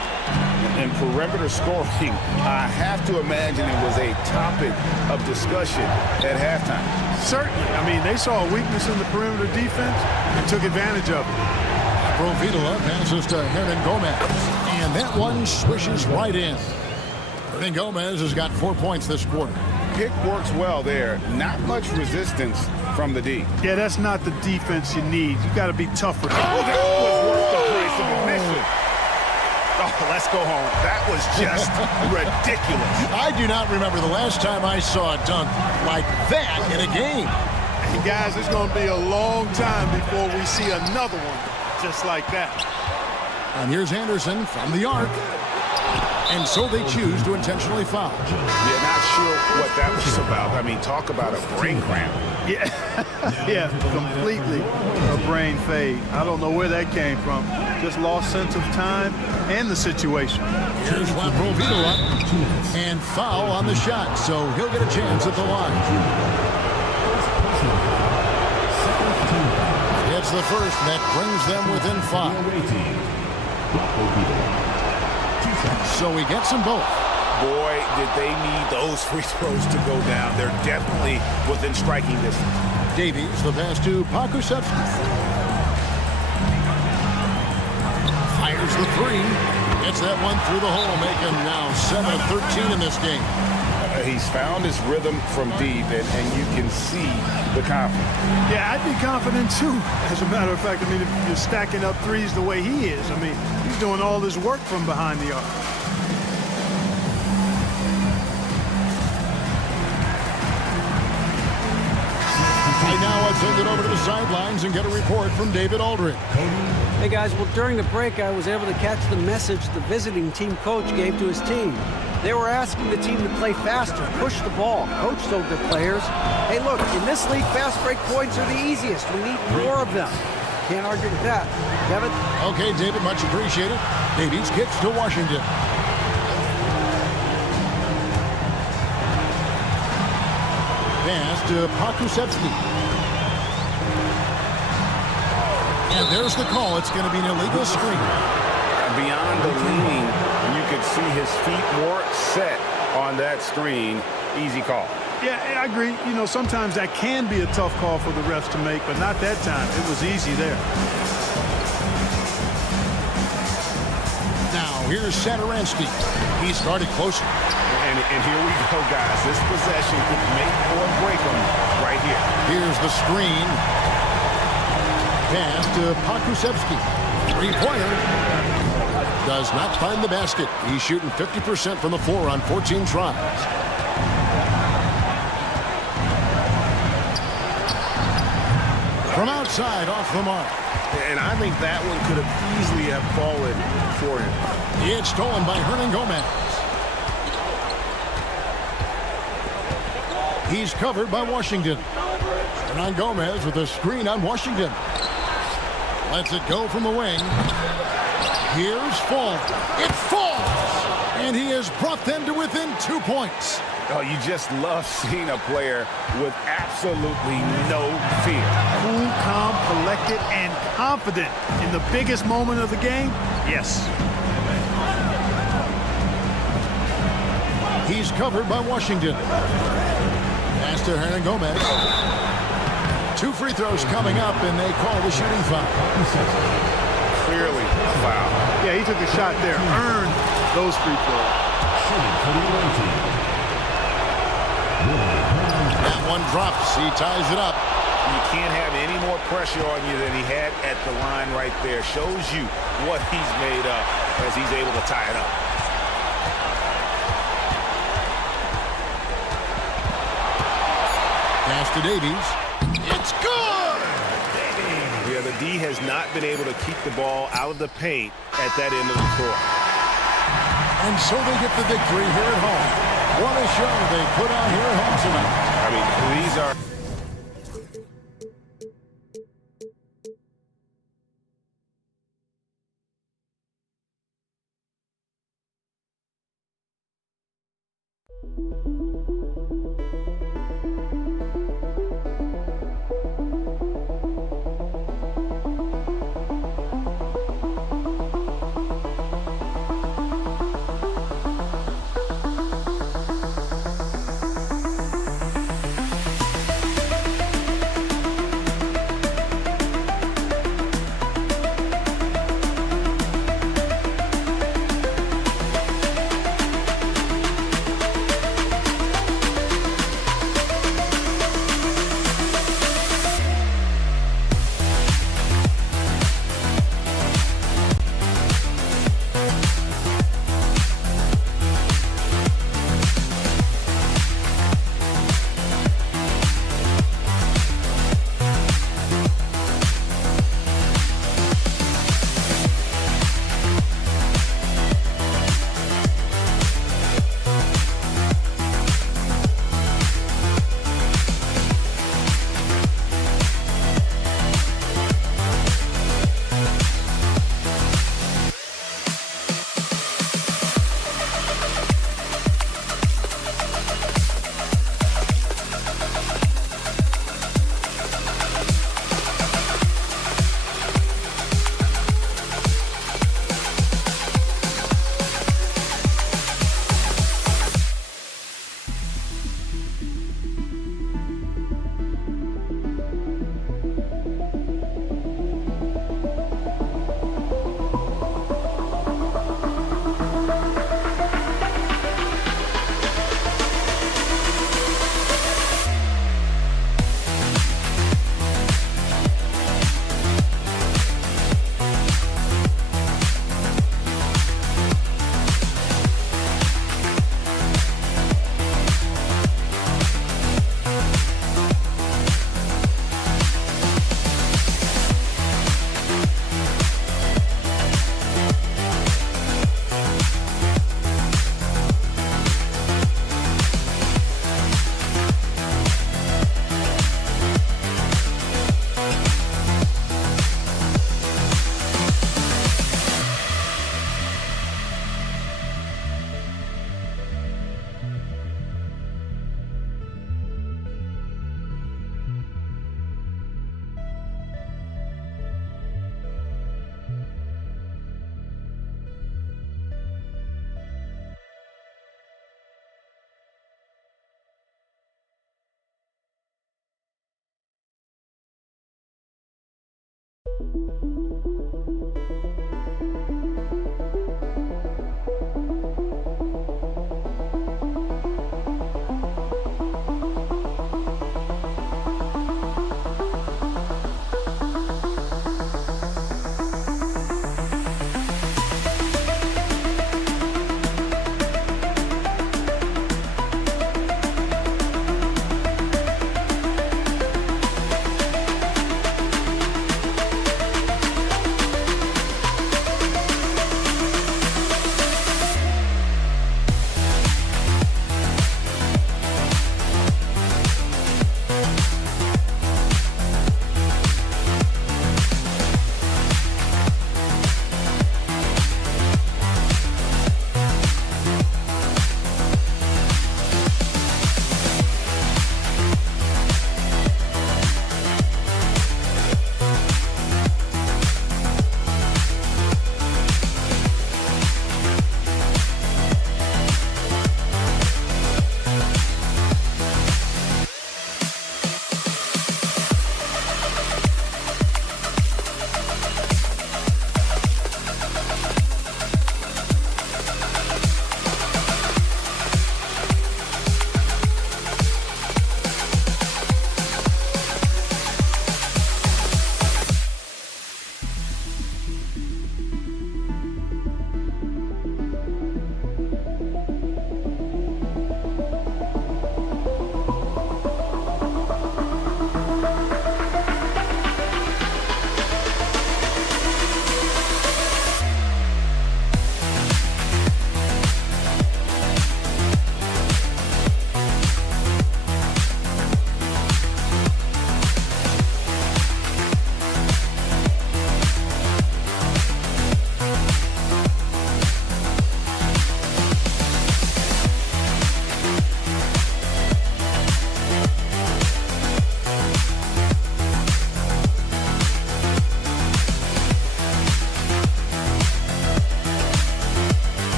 And perimeter scoring, I have to imagine it was a topic of discussion at halftime. Certainly. I mean, they saw a weakness in the perimeter defense and took advantage of it. Provitola passes to Hernan Gomez. And And that one swishes right in. Hernan Gomez has got 4 points this quarter. Pick works well there. Not much resistance from the D. Yeah, that's not the defense you need. You got to be tougher. Oh, that was worth the price of admission. Oh, let's go home. That was just ridiculous. I do not remember the last time I saw a dunk like that in a game. And guys, it's going to be a long time before we see another one just like that. And here's Anderson from the arc. And so they choose to intentionally foul. Yeah, not sure what that was about. I mean, talk about a brain cramp. Yeah, yeah, completely a brain fade. I don't know where that came from. Just lost sense of time and the situation. Here's Laprovito up. And foul on the shot, so he'll get a chance at the line. It's the first that brings them within 5. So he gets them both. Boy, did they need those free throws to go down. They're definitely within striking distance. Davies, the pass to Pakusevsky. Fires the three. Gets that one through the hole, making now 7 of 13 in this game. He's found his rhythm from deep, and you can see the confidence. Yeah, I'd be confident too. As a matter of fact, I mean, if you're stacking up threes the way he is, I mean, he's doing all this work from behind the arc. Right now, I'll send it over to the sidelines and get a report from David Aldridge. Hey guys, well during the break I was able to catch the message the visiting team coach gave to his team. They were asking the team to play faster, push the ball. Coach told their players, hey look, in this league fast break points are the easiest. We need more of them. Can't argue with that. Kevin? Okay, David, much appreciated. Davies kicks to Washington. Pass to Pakusevsky. And there's the call. It's going to be an illegal screen. Beyond the leaning, you could see his feet more set on that screen. Easy call. Yeah, I agree. You know, sometimes that can be a tough call for the refs to make, but not that time. It was easy there. Now, here's Satoransky. He started closer. And here we go, guys. This possession could make or break them right here. Here's the screen. Pass to Pakusevsky. Three-pointer. Does not find the basket. He's shooting 50% from the floor on 14 tries. From outside, off the mark. And I think that one could have easily have fallen for him. It's stolen by Hernan Gomez. He's covered by Washington. Hernan Gomez with a screen on Washington. Lets it go from the wing. Here's Fall. It falls! And he has brought them to within 2 points. Oh, you just love seeing a player with absolutely no fear. Cool, calm, collected, and confident in the biggest moment of the game. Yes. He's covered by Washington. Pass to Hernan Gomez. 2 free throws coming up, and they call the shooting foul. Clearly a foul. Yeah, he took a shot there. Earned those free throws. That one drops. He ties it up. You can't have any more pressure on you than he had at the line right there. Shows you what he's made up as he's able to tie it up. Pass to Davies. It's good! Yeah, the D has not been able to keep the ball out of the paint at that end of the court. And so they get the victory here at home. What a show they put on here at home tonight. I mean, these are...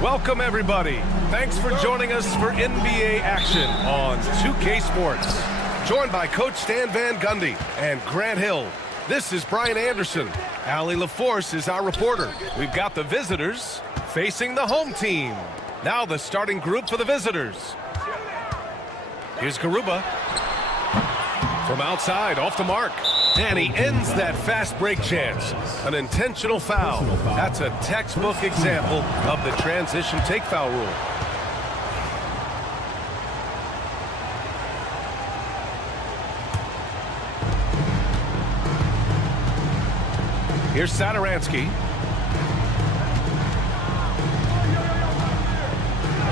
Welcome, everybody. Thanks for joining us for NBA action on 2K Sports. Joined by Coach Stan Van Gundy and Grant Hill. This is Brian Anderson. Allie LaForce is our reporter. We've got the visitors facing the home team. Now the starting group for the visitors. Here's Garuba. From outside, off the mark. And he ends that fast break chance. An intentional foul. That's a textbook example of the transition take foul rule. Here's Satoransky.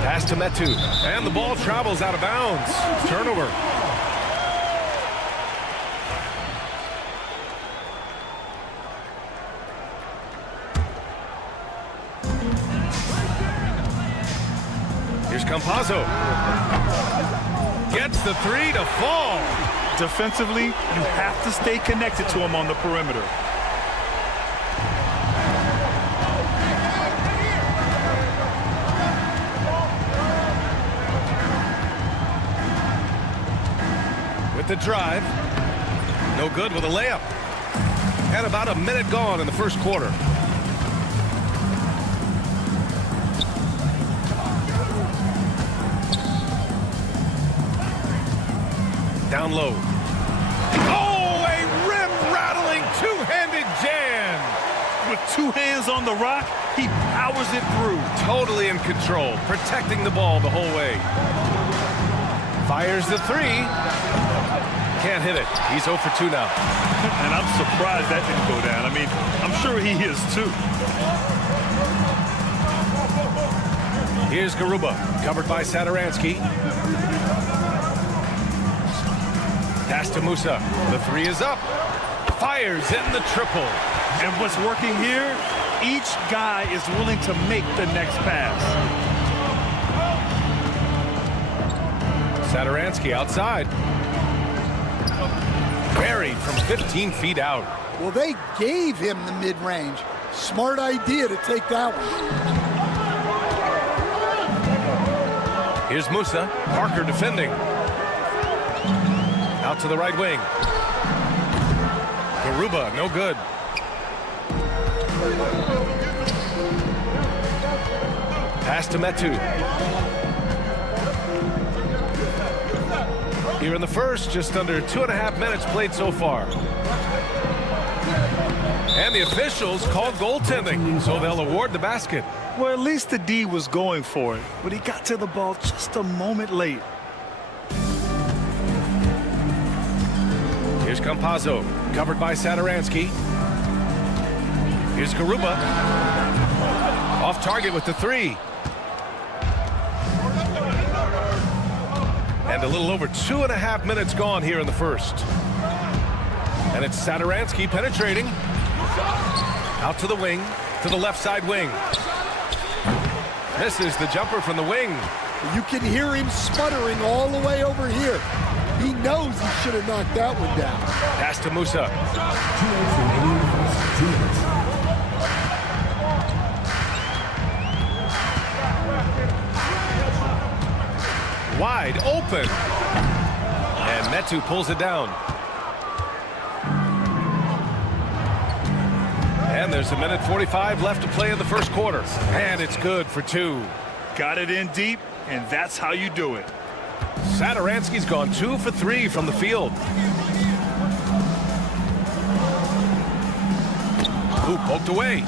Pass to Metu. And the ball travels out of bounds. Turnover. Here's Campazzo. Gets the three to fall. Defensively, you have to stay connected to him on the perimeter. With the drive. No good with a layup. And about a minute gone in the first quarter. Down low. Oh, a rim-rattling two-handed jam. With two hands on the rock, he powers it through. Totally in control, protecting the ball the whole way. Fires the three. Can't hit it. He's 0 for 2 now. And I'm surprised that didn't go down. I mean, I'm sure he is too. Here's Garuba, covered by Satoransky. Pass to Musa. The three is up. Fires in the triple. And what's working here, each guy is willing to make the next pass. Satoransky outside. Buried from 15 feet out. Well, they gave him the mid-range. Smart idea to take that one. Here's Musa. Parker defending. Out to the right wing. Garuba, no good. Pass to Metu. Here in the first, just under 2.5 minutes played so far. And the officials called goaltending, so they'll award the basket. Well, at least the D was going for it, but he got to the ball just a moment late. Here's Campazzo, covered by Satoransky. Here's Garuba. Off target with the three. And a little over 2.5 minutes gone here in the first. And it's Satoransky penetrating. Out to the wing, to the left side wing. Misses the jumper from the wing. You can hear him sputtering all the way over here. He knows he should have knocked that one down. Pass to Musa. 2 minutes remaining. 2 minutes. Wide open. And Metu pulls it down. And there's 1:45 left to play in the first quarter. And it's good for 2. Got it in deep, and that's how you do it. Satoransky's gone 2 for 3 from the field. Ooh, poked away.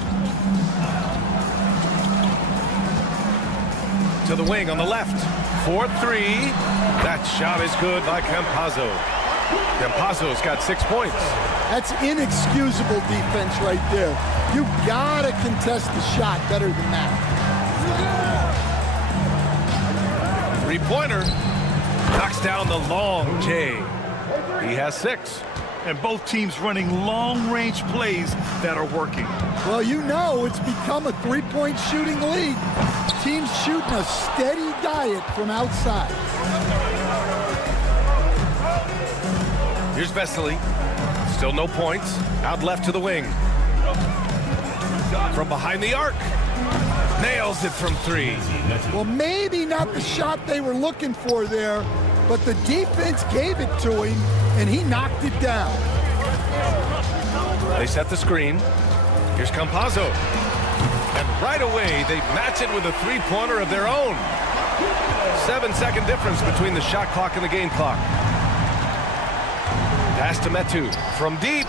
To the wing on the left. 4-3. That shot is good by Campazzo. Campazzo's got 6 points. That's inexcusable defense right there. You gotta contest the shot better than that. 3-pointer. Knocks down the long J. He has 6. And both teams running long-range plays that are working. Well, you know it's become a three-point shooting league. Teams shooting a steady diet from outside. Here's Vesely. Still no points. Out left to the wing. From behind the arc. Nails it from 3. Well, maybe not the shot they were looking for there, but the defense gave it to him, and he knocked it down. They set the screen. Here's Campazzo. And right away, they match it with a three-pointer of their own. 7-second difference between the shot clock and the game clock. Pass to Metu from deep.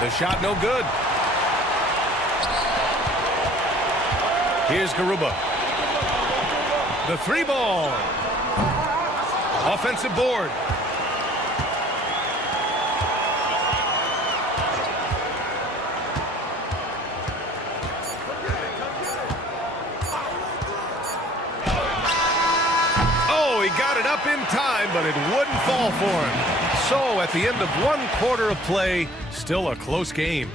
The shot no good. Here's Garuba. The 3-ball. Offensive board. Oh, he got it up in time, but it wouldn't fall for him. So at the end of 1 quarter of play, still a close game.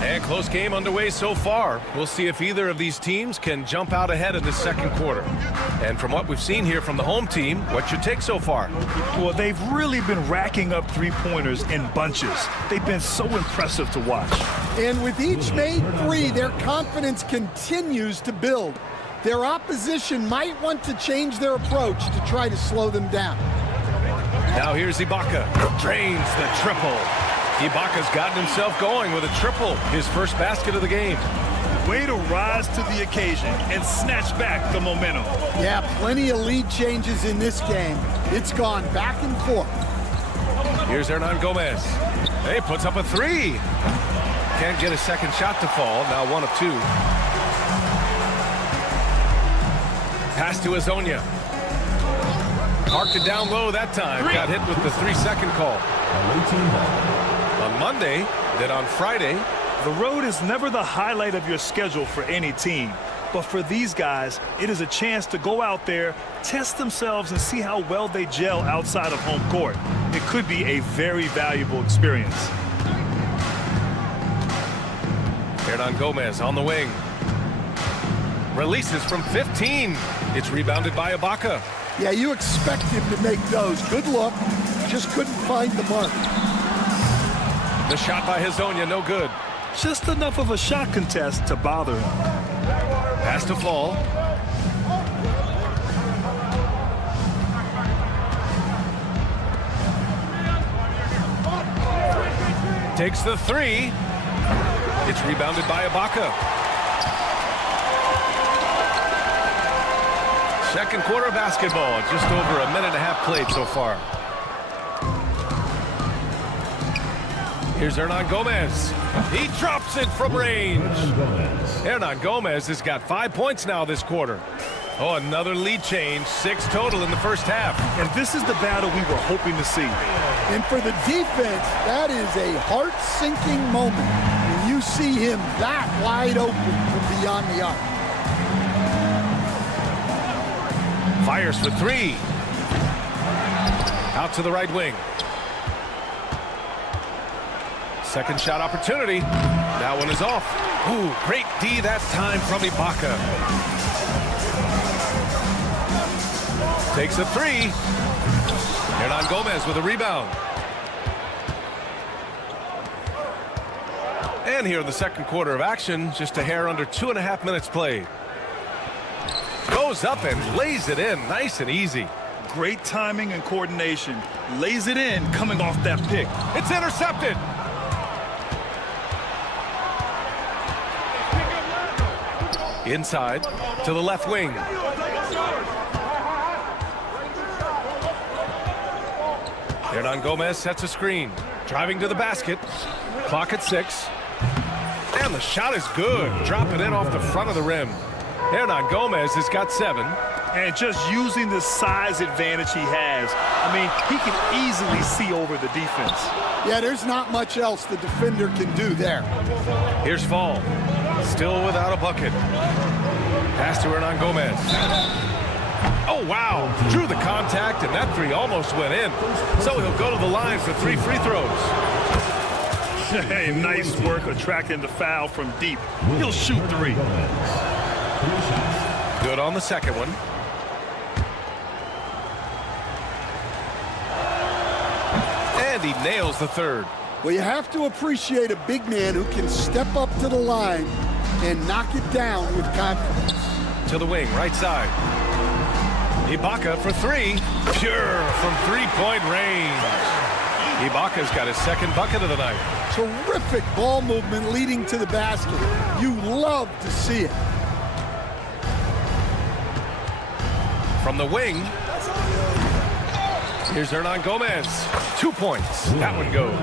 And close game underway so far. We'll see if either of these teams can jump out ahead in the second quarter. And from what we've seen here from the home team, what's your take so far? Well, they've really been racking up three-pointers in bunches. They've been so impressive to watch. And with each made 3, their confidence continues to build. Their opposition might want to change their approach to try to slow them down. Now here's Ibaka. Drains the triple. Ibaka's gotten himself going with a triple, his first basket of the game. Way to rise to the occasion and snatch back the momentum. Yeah, plenty of lead changes in this game. It's gone back and forth. Here's Hernan Gomez. He puts up a 3. Can't get a second shot to fall. Now 1 of 2. Pass to Azonia. Parked it down low that time. Got hit with the 3-second call. On Monday, then on Friday. The road is never the highlight of your schedule for any team. But for these guys, it is a chance to go out there, test themselves, and see how well they gel outside of home court. It could be a very valuable experience. Hernan Gomez on the wing. Releases from 15. It's rebounded by Ibaka. Yeah, you expect him to make those. Good look. Just couldn't find the mark. The shot by Hazonia, no good. Just enough of a shot contest to bother him. Pass to fall. Takes the 3. It's rebounded by Ibaka. Second quarter basketball, just over a minute and a half played so far. Here's Hernan Gomez. He drops it from range. Hernan Gomez has got 5 points now this quarter. Oh, another lead change. 6 total in the first half. And this is the battle we were hoping to see. And for the defense, that is a heart-sinking moment when you see him that wide open from beyond the arc. Fires for 3. Out to the right wing. Second shot opportunity. That one is off. Ooh, great D that time from Ibaka. Takes a 3. Hernan Gomez with a rebound. And here in the second quarter of action, just a hair under 2.5 minutes played. Goes up and lays it in, nice and easy. Great timing and coordination. Lays it in coming off that pick. It's intercepted. Inside to the left wing. Hernan Gomez sets a screen. Driving to the basket. Clock at 6. And the shot is good. Drop it in off the front of the rim. Hernan Gomez has got 7. And just using the size advantage he has, I mean, he can easily see over the defense. Yeah, there's not much else the defender can do there. Here's Fall. Still without a bucket. Pass to Hernan Gomez. Oh, wow. Drew the contact, and that 3 almost went in. So he'll go to the line for 3 free throws. Hey, nice work attracting the foul from deep. He'll shoot 3. Good on the second one. And he nails the third. Well, you have to appreciate a big man who can step up to the line and knock it down with confidence. To the wing, right side. Ibaka for three. Pure from three-point range. Ibaka's got his second bucket of the night. Terrific ball movement leading to the basket. You love to see it. From the wing, here's Hernan Gomez. 2 points. That one goes.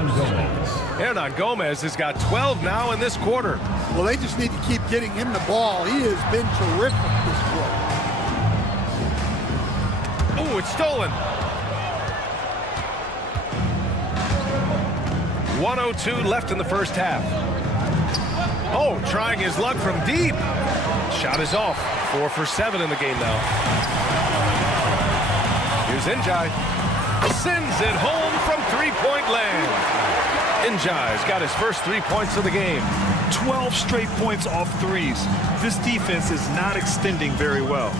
Hernan Gomez has got 12 now in this quarter. Well, they just need to keep getting him the ball. He has been terrific this quarter. Oh, it's stolen. 1:02 left in the first half. Oh, trying his luck from deep. Shot is off. 4 for 7 in the game now. Here's Njai. Sends it home from three-point land. Njai's got his first 3 points of the game. 12 straight points off threes. This defense is not extending very well.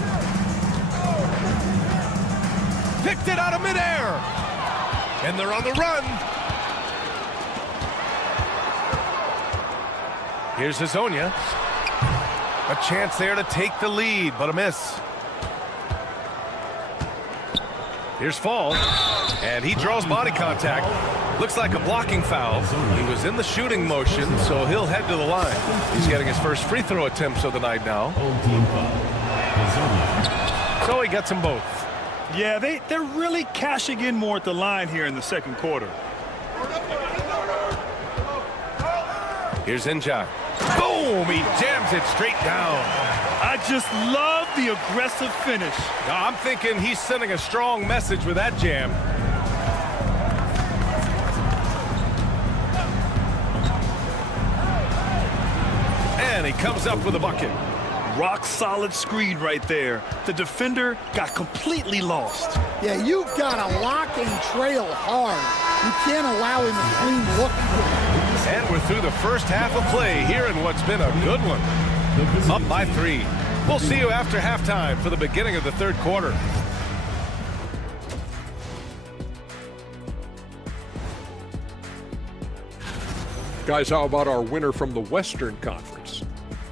Picked it out of midair. And they're on the run. Here's Hazonia. A chance there to take the lead, but a miss. Here's Fall. And he draws body contact. Looks like a blocking foul. He was in the shooting motion, so he'll head to the line. He's getting his first free throw attempts of the night now. So he gets them both. Yeah, they're really cashing in more at the line here in the second quarter. Here's Njai. Boom! He jams it straight down. I just love the aggressive finish. Now, I'm thinking he's sending a strong message with that jam. And he comes up with a bucket. Rock solid screen right there. The defender got completely lost. Yeah, you've got to lock and trail hard. You can't allow him a clean look. And we're through the first half of play here in what's been a good one. Up by 3. We'll see you after halftime for the beginning of the third quarter. Guys, how about our winner from the Western Conference?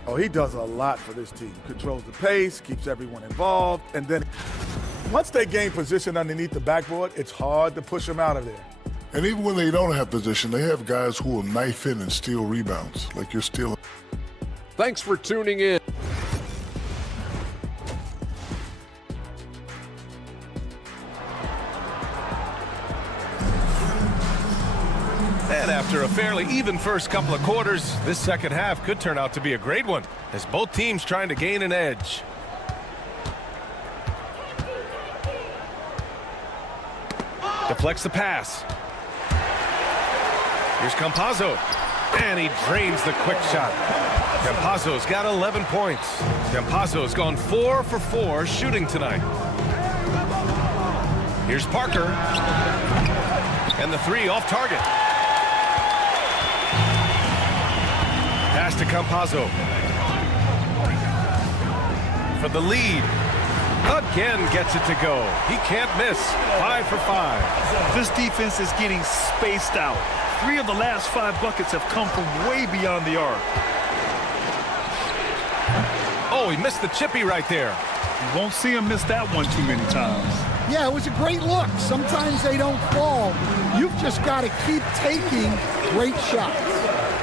Oh, he does a lot for this team. Controls the pace, keeps everyone involved, and then once they gain position underneath the backboard, it's hard to push them out of there. And even when they don't have position, they have guys who will knife in and steal rebounds, like you're stealing. Thanks for tuning in. And after a fairly even first couple of quarters, this second half could turn out to be a great one, as both teams trying to gain an edge. Deflects the pass. Here's Campazzo. And he drains the quick shot. Campazzo's got 11 points. Campazzo's gone 4 for 4 shooting tonight. Here's Parker. And the 3 off target. Pass to Campazzo. For the lead. Again gets it to go. He can't miss. 5 for 5. This defense is getting spaced out. 3 of the last 5 buckets have come from way beyond the arc. Oh, he missed the chippy right there. You won't see him miss that one too many times. Yeah, it was a great look. Sometimes they don't fall. You've just got to keep taking great shots.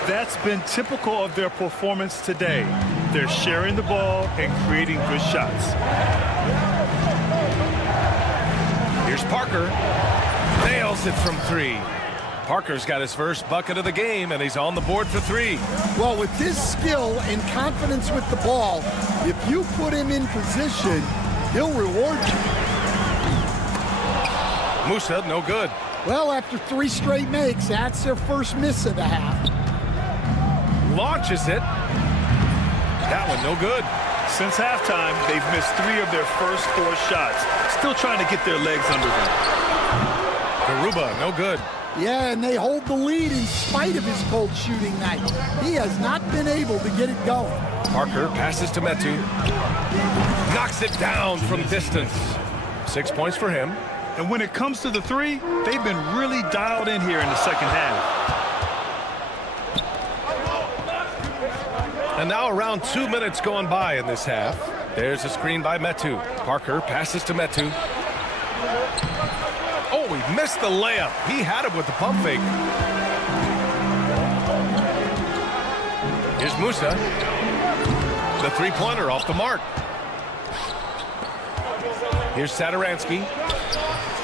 That's been typical of their performance today. They're sharing the ball and creating good shots. Here's Parker. Nails it from 3. Parker's got his first bucket of the game, and he's on the board for 3. Well, with his skill and confidence with the ball, if you put him in position, he'll reward you. Musa, no good. Well, after 3 straight makes, that's their first miss of the half. Launches it. That one no good. Since halftime, they've missed 3 of their first 4 shots. Still trying to get their legs under them. Garuba, no good. Yeah, and they hold the lead in spite of his cold shooting night. He has not been able to get it going. Parker passes to Metu. knocks it down from distance. 6 points for him. And when it comes to the three, they've been really dialed in here in the second half. And now around 2 minutes going by in this half. There's a screen by Metu. Parker passes to Metu. Oh, he missed the layup. He had it with the pump fake. Here's Musa. The three-pointer off the mark. Here's Satoransky.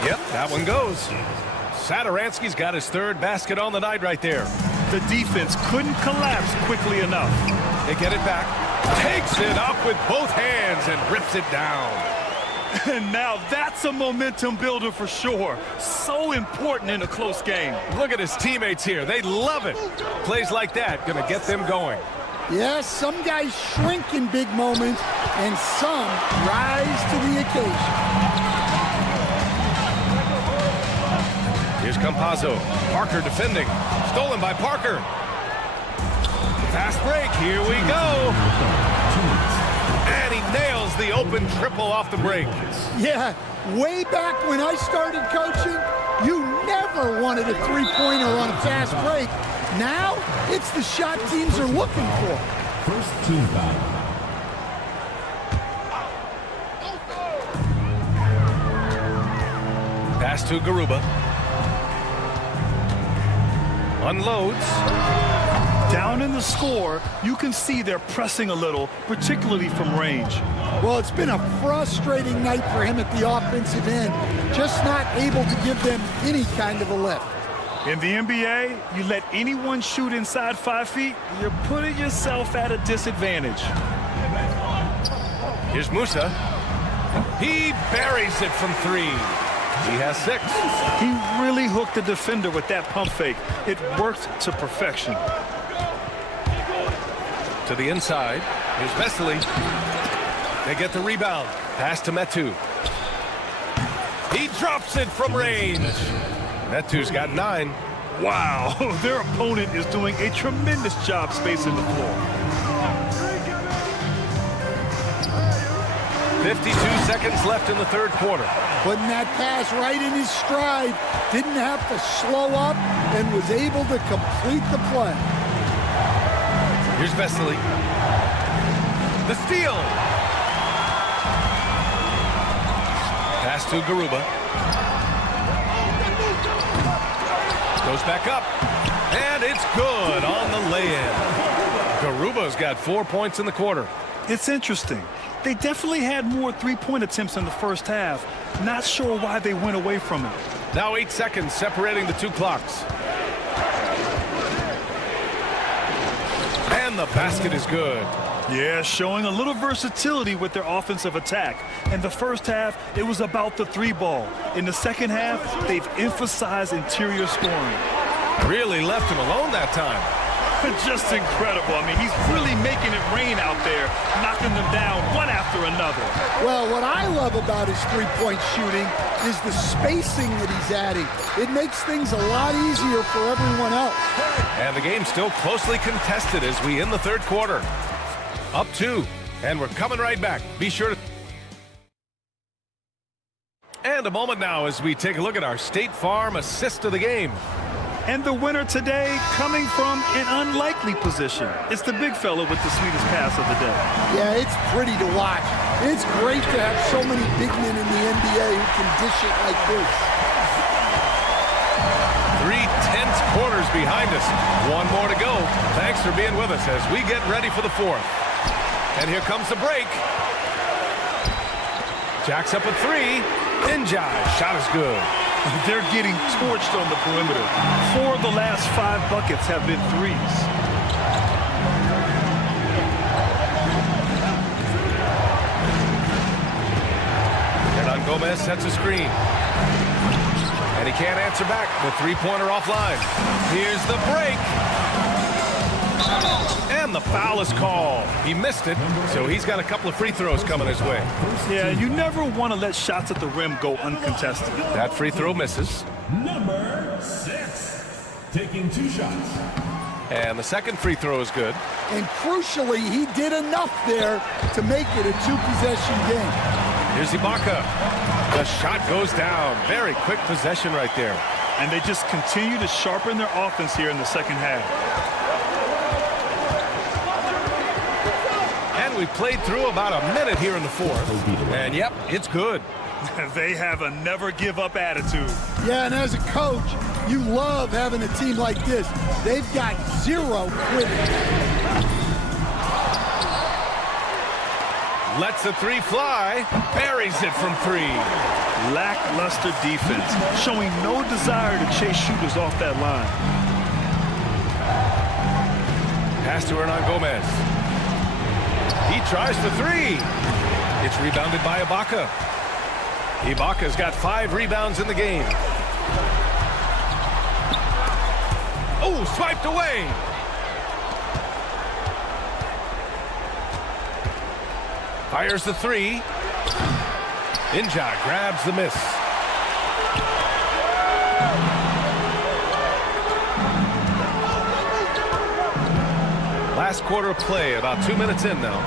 Yep, that one goes. Satoransky's got his third basket on the night right there. The defense couldn't collapse quickly enough. They get it back. Takes it up with both hands and rips it down. And now that's a momentum builder for sure. So important in a close game. Look at his teammates here. They love it. Plays like that going to get them going. Yes, some guys shrink in big moments, and some rise to the occasion. Here's Campazzo. Parker defending. Stolen by Parker. Fast break. Here we go. And he nails the open triple off the break. Yeah, way back when I started coaching, you never wanted a three-pointer on a fast break. Now, it's the shot teams are looking for. First team foul. Pass to Garuba. Unloads. Down in the score, you can see they're pressing a little, particularly from range. Well, it's been a frustrating night for him at the offensive end, just not able to give them any kind of a lift. In the NBA, you let anyone shoot inside 5 feet, you're putting yourself at a disadvantage. Here's Musa. He buries it from three. He has 6. He really hooked the defender with that pump fake. It worked to perfection. To the inside. Here's Vesely. They get the rebound. Pass to Metu. He drops it from range. Metu's got 9. Wow, their opponent is doing a tremendous job spacing the floor. 52 seconds left in the third quarter. Putting that pass right in his stride. Didn't have to slow up and was able to complete the play. Here's Vesely. The steal. Pass to Garuba. Goes back up. And it's good on the lay-in. Garuba's got 4 points in the quarter. It's interesting. They definitely had more three-point attempts in the first half. Not sure why they went away from it. Now 8 seconds separating the two clocks. And the basket is good. Yeah, showing a little versatility with their offensive attack. In the first half, it was about the three ball. In the second half, they've emphasized interior scoring. Really left him alone that time. Just incredible. I mean, he's really making it rain out there, knocking them down one after another. Well, what I love about his three-point shooting is the spacing that he's adding. It makes things a lot easier for everyone else. And the game's still closely contested as we end the third quarter. Up 2, and we're coming right back. Be sure to... And a moment now as we take a look at our State Farm assist of the game. And the winner today coming from an unlikely position. It's the big fella with the sweetest pass of the day. Yeah, it's pretty to watch. It's great to have so many big men in the NBA who can dish it like this. 3 tense quarters behind us. 1 more to go. Thanks for being with us as we get ready for the 4th. And here comes the break. Jack's up at 3. Njai, shot is good. They're getting torched on the perimeter. 4 of the last 5 buckets have been threes. Hernan Gomez sets a screen. And he can't answer back. The three-pointer offline. Here's the break. And the foul is called. He missed it, so he's got a couple of free throws coming his way. Yeah, you never want to let shots at the rim go uncontested. That free throw misses. Number 6, taking 2 shots. And the second free throw is good. And crucially, he did enough there to make it a two-possession game. Here's Ibaka. The shot goes down. Very quick possession right there. And they just continue to sharpen their offense here in the second half. And we played through about a minute here in the fourth. And yep, it's good. They have a never-give-up attitude. Yeah, and as a coach, you love having a team like this. They've got zero quitting. Lets the three fly. Buries it from three. Lackluster defense, showing no desire to chase shooters off that line. Pass to Hernan Gomez. He tries for three. It's rebounded by Ibaka. Ibaka's got 5 rebounds in the game. Oh, swiped away. Fires the three. Inja grabs the miss. Last quarter of play, about 2 minutes in now.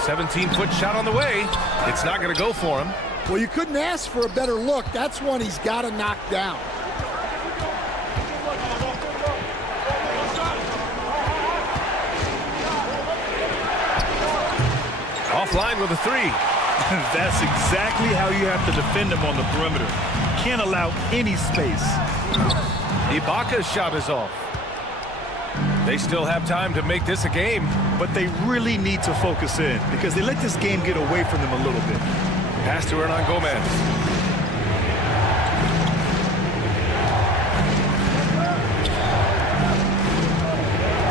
17-foot shot on the way. It's not going to go for him. Well, you couldn't ask for a better look. That's one he's got to knock down. Offline with a three. That's exactly how you have to defend him on the perimeter. Can't allow any space. Ibaka's shot is off. They still have time to make this a game. But they really need to focus in because they let this game get away from them a little bit. Pass to Hernan Gomez.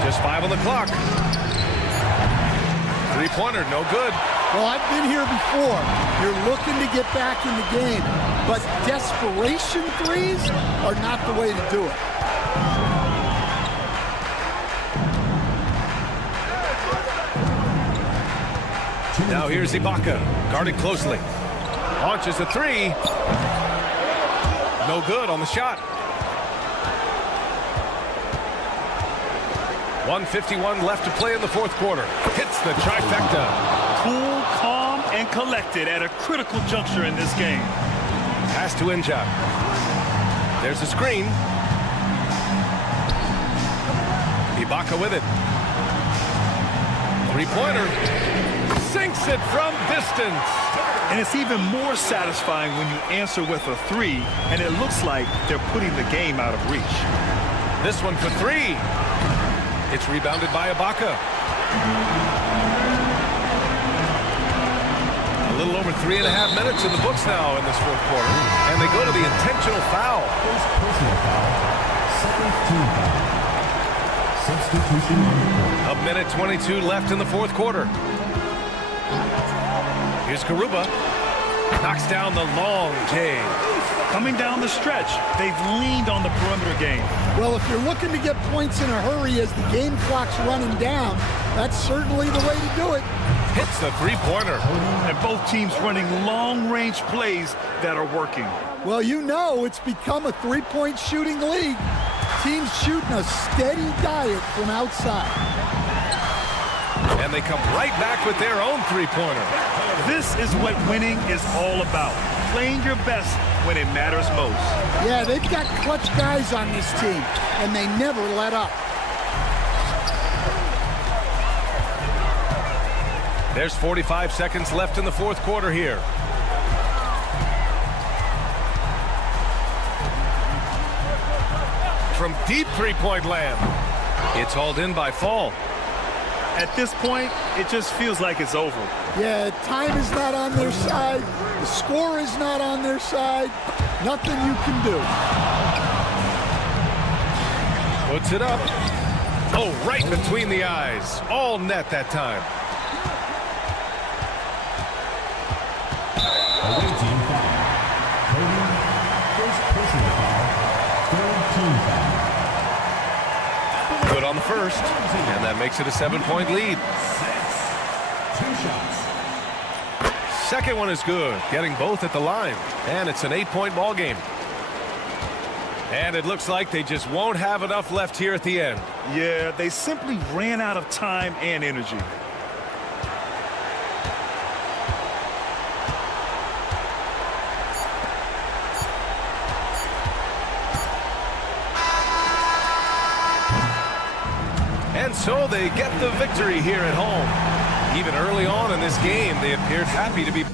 Just 5 on the clock. Three-pointer, no good. Well, I've been here before. You're looking to get back in the game, but desperation threes are not the way to do it. Now here's Ibaka, guarded closely. Launches a three. No good on the shot. 1:51 left to play in the fourth quarter. Hits the trifecta. Cool, calm, and collected at a critical juncture in this game. Pass to Inja. There's a screen. Ibaka with it. Three-pointer. Sinks it from distance. And it's even more satisfying when you answer with a three, and it looks like they're putting the game out of reach. This one for three. It's rebounded by Ibaka. A little over 3.5 minutes in the books now in this fourth quarter. And they go to the intentional foul. Personal foul. Second team foul. Substitution on the court. 1:22 left in the fourth quarter. Here's Karuba. Knocks down the long J. Coming down the stretch, they've leaned on the perimeter game. Well, if you're looking to get points in a hurry as the game clock's running down, that's certainly the way to do it. Hits the three-pointer. And both teams running long-range plays that are working. Well, you know it's become a three-point shooting league. Teams shooting a steady diet from outside. And they come right back with their own three-pointer. This is what winning is all about. Playing your best when it matters most. Yeah, they've got clutch guys on this team, and they never let up. There's 45 seconds left in the fourth quarter here. From deep three-point land. It's hauled in by Fall. At this point, it just feels like it's over. Yeah, time is not on their side. The score is not on their side. Nothing you can do. Puts it up. Oh, right between the eyes. All net that time. Away team foul. Cody, first personal foul. Third team foul. Good on the first, and that makes it a 7-point lead. 2 shots. Second one is good, getting both at the line, and it's an 8-point ball game. And it looks like they just won't have enough left here at the end. Yeah, they simply ran out of time and energy. And so they get the victory here at home. Even early on in this game, they appeared happy to be...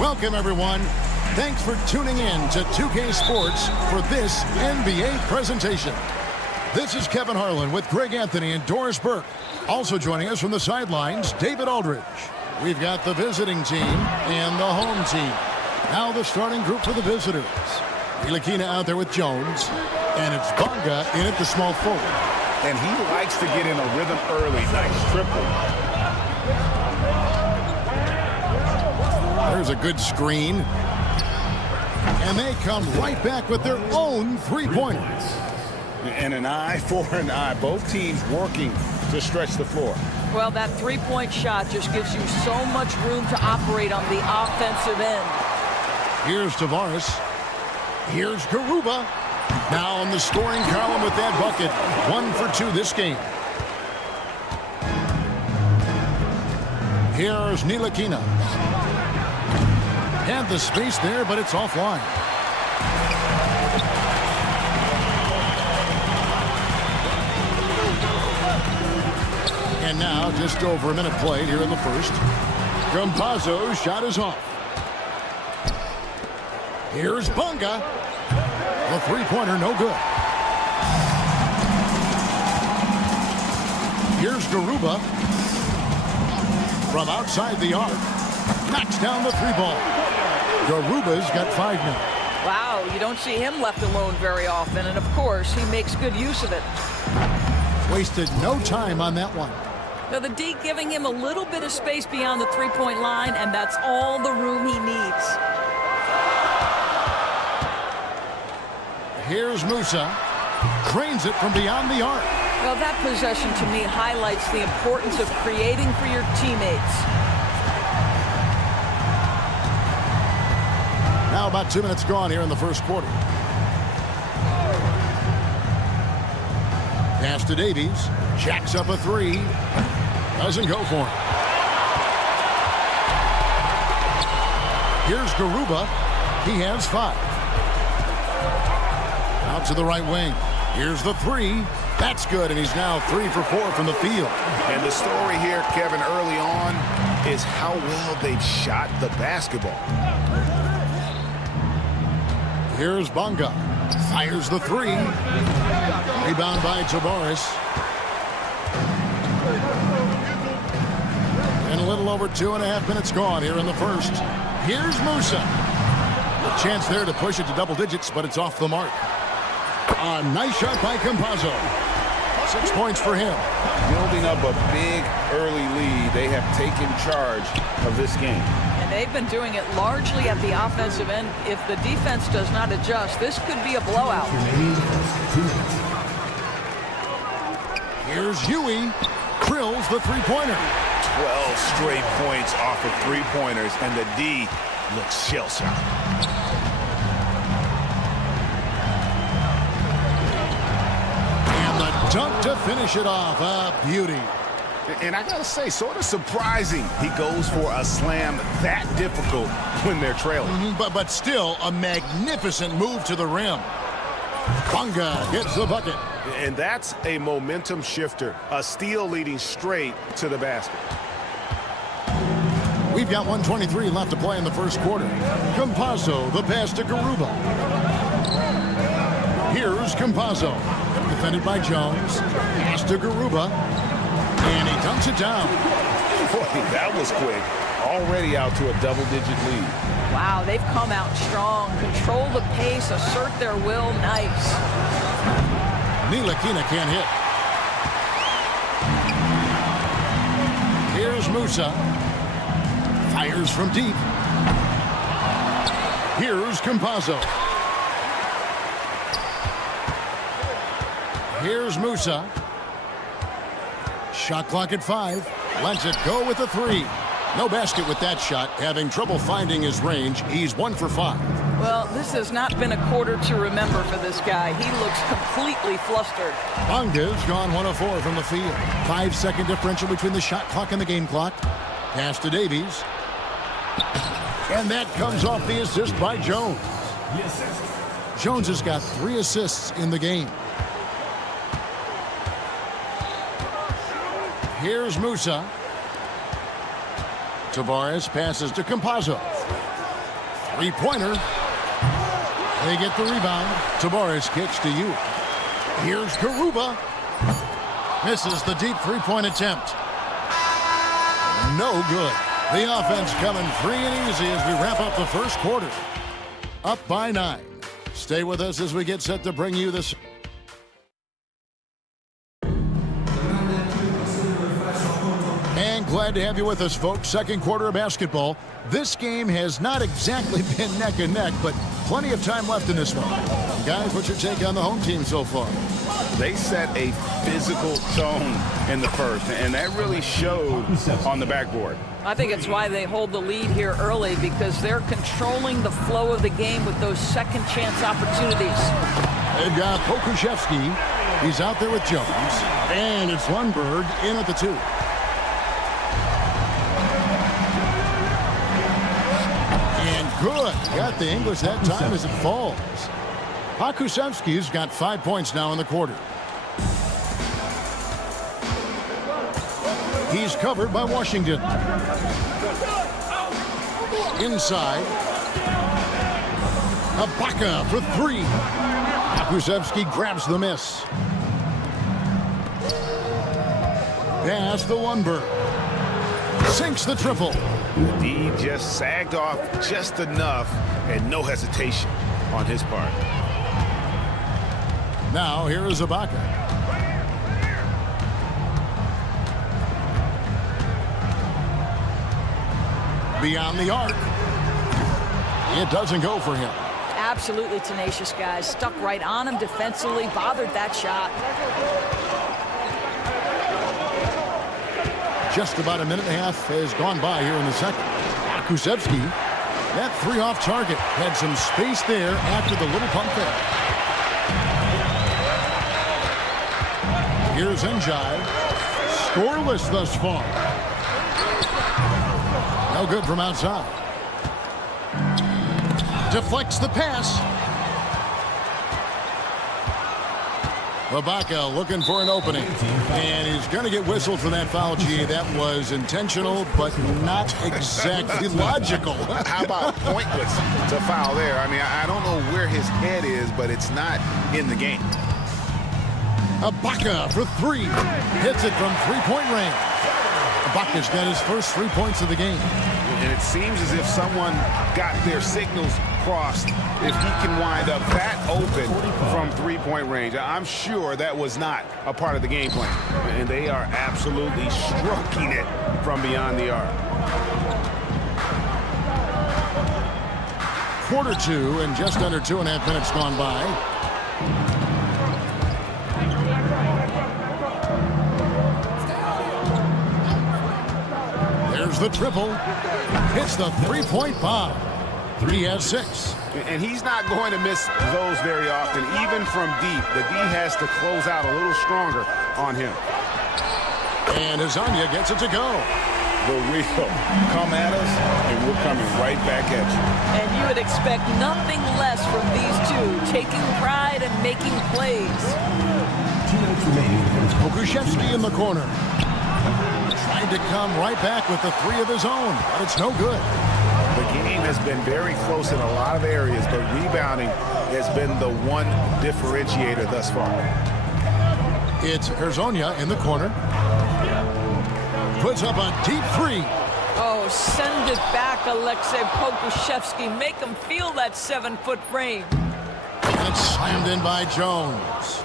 Welcome, everyone. Thanks for tuning in to 2K Sports for this NBA presentation. This is Kevin Harlan with Greg Anthony and Doris Burke. Also joining us from the sidelines, David Aldridge. We've got the visiting team and the home team. Now the starting group for the visitors. Ilakina out there with Jones. And it's Bonga in at the small forward. And he likes to get in a rhythm early. Nice triple. There's a good screen. And they come right back with their own three-pointers. And an eye for an eye. Both teams working to stretch the floor. Well, that three-point shot just gives you so much room to operate on the offensive end. Here's Tavares. Here's Garuba. Now on the scoring column with that bucket. 1 for 2 this game. Here's Ntilikina. Had the space there, but it's offline. And now just over a minute played here in the first. Campazzo's shot is off. Here's Bunga. The three-pointer no good. Here's Garuba. From outside the arc. Knocks down the three ball. Garuba's got 5 now. Wow, you don't see him left alone very often, and of course, he makes good use of it. Wasted no time on that one. Now the D giving him a little bit of space beyond the three-point line, and that's all the room he needs. Here's Musa. Cranes it from beyond the arc. Well, that possession to me highlights the importance of creating for your teammates. Now about 2 minutes gone here in the first quarter. Pass to Davies. Jacks up a three. Doesn't go for him. Here's Garuba. He has 5. Out to the right wing. Here's the three. That's good, and he's now 3 for 4 from the field. And the story here, Kevin, early on is how well they've shot the basketball. Here's Bunga. Fires the three. Rebound by Tavares. And a little over 2.5 minutes gone here in the first. Here's Musa. A chance there to push it to double digits, but it's off the mark. A nice shot by Campazzo. 6 points for him. Building up a big early lead, they have taken charge of this game. And they've been doing it largely at the offensive end. If the defense does not adjust, this could be a blowout. Here's Huey. Drills the three-pointer. 12 straight points off of three-pointers, and the D looks shell-shocked. Dunk to finish it off. A beauty. And I gotta say, sort of surprising he goes for a slam that difficult when they're trailing. But still a magnificent move to the rim. Bunga gets the bucket. And that's a momentum shifter. A steal leading straight to the basket. We've got 1:23 left to play in the first quarter. Campazzo, the pass to Garuba. Here's Campazzo. Defended by Jones. Pass to Garuba. And he dunks it down. Boy, that was quick. Already out to a double-digit lead. Wow, they've come out strong. Control the pace, assert their will. Nice. Ntilikina can't hit. Here's Musa. Fires from deep. Here's Campazzo. Here's Musa. Shot clock at 5. Lets it go with a three. No basket with that shot. Having trouble finding his range. He's 1 for 5. Well, this has not been a quarter to remember for this guy. He looks completely flustered. Bunga's gone 1 of 4 from the field. 5-second differential between the shot clock and the game clock. Pass to Davies. And that comes off the assist by Jones. Jones has got 3 assists in the game. Here's Musa. Tavares passes to Campazzo. Three-pointer. They get the rebound. Tavares kicks to you. Here's Garuba. Misses the deep three-point attempt. No good. The offense coming free and easy as we wrap up the first quarter. Up by 9. Stay with us as we get set to bring you this. And glad Glad to have you with us, folks. Second quarter of basketball. This game has not exactly been neck and neck, but plenty of time left in this one. Guys, what's your take on the home team so far? They set a physical tone in the first, and that really showed on the backboard. I think it's why they hold the lead here early, because they're controlling the flow of the game with those second chance opportunities. They've got Pokuševski. He's out there with Jones. And it's Lundberg in at the 2. And good. Got the English that time as it falls. Pokuševski's got 5 points now in the quarter. He's covered by Washington. Inside. Ibaka for 3. Pokuševski grabs the miss. Pass to Lundberg. Sinks the triple. D just sagged off just enough, and no hesitation on his part. Now here is Ibaka. Beyond the arc. It doesn't go for him. Absolutely tenacious, guys. Stuck right on him defensively, bothered that shot. Just about a minute and a half has gone by here in the second. Pokuševski, that 3 off target, had some space there after the little pump fake. Here's Njai. Scoreless thus far. No good from outside. Deflects the pass. Ibaka looking for an opening. And he's going to get whistled for that foul, G. That was intentional, but not exactly logical. How about pointless to foul there? I mean, I don't know where his head is, but it's not in the game. Ibaka for 3. Hits it from 3-point range. Ibaka's got his first 3 points of the game. And it seems as if someone got their signals crossed if he can wind up that open from 3-point range. I'm sure that was not a part of the game plan. And they are absolutely stroking it from beyond the arc. Quarter 2 and just under 2.5 minutes gone by. There's the triple. Hits the 3-point bomb. 3 has 6. And he's not going to miss those very often, even from deep. The D has to close out a little stronger on him. And Azania gets it to go. The real. Come at us, and we're coming right back at you. And you would expect nothing less from these two, taking pride and making plays. Pokuševski in the corner. Trying to come right back with the 3 of his own, but it's no good. The game has been very close in a lot of areas, but rebounding has been the one differentiator thus far. It's Herzonia in the corner. Puts up a deep 3. Oh, send it back, Alexei Pokuševski. Make him feel that 7-foot frame. And it's slammed in by Jones.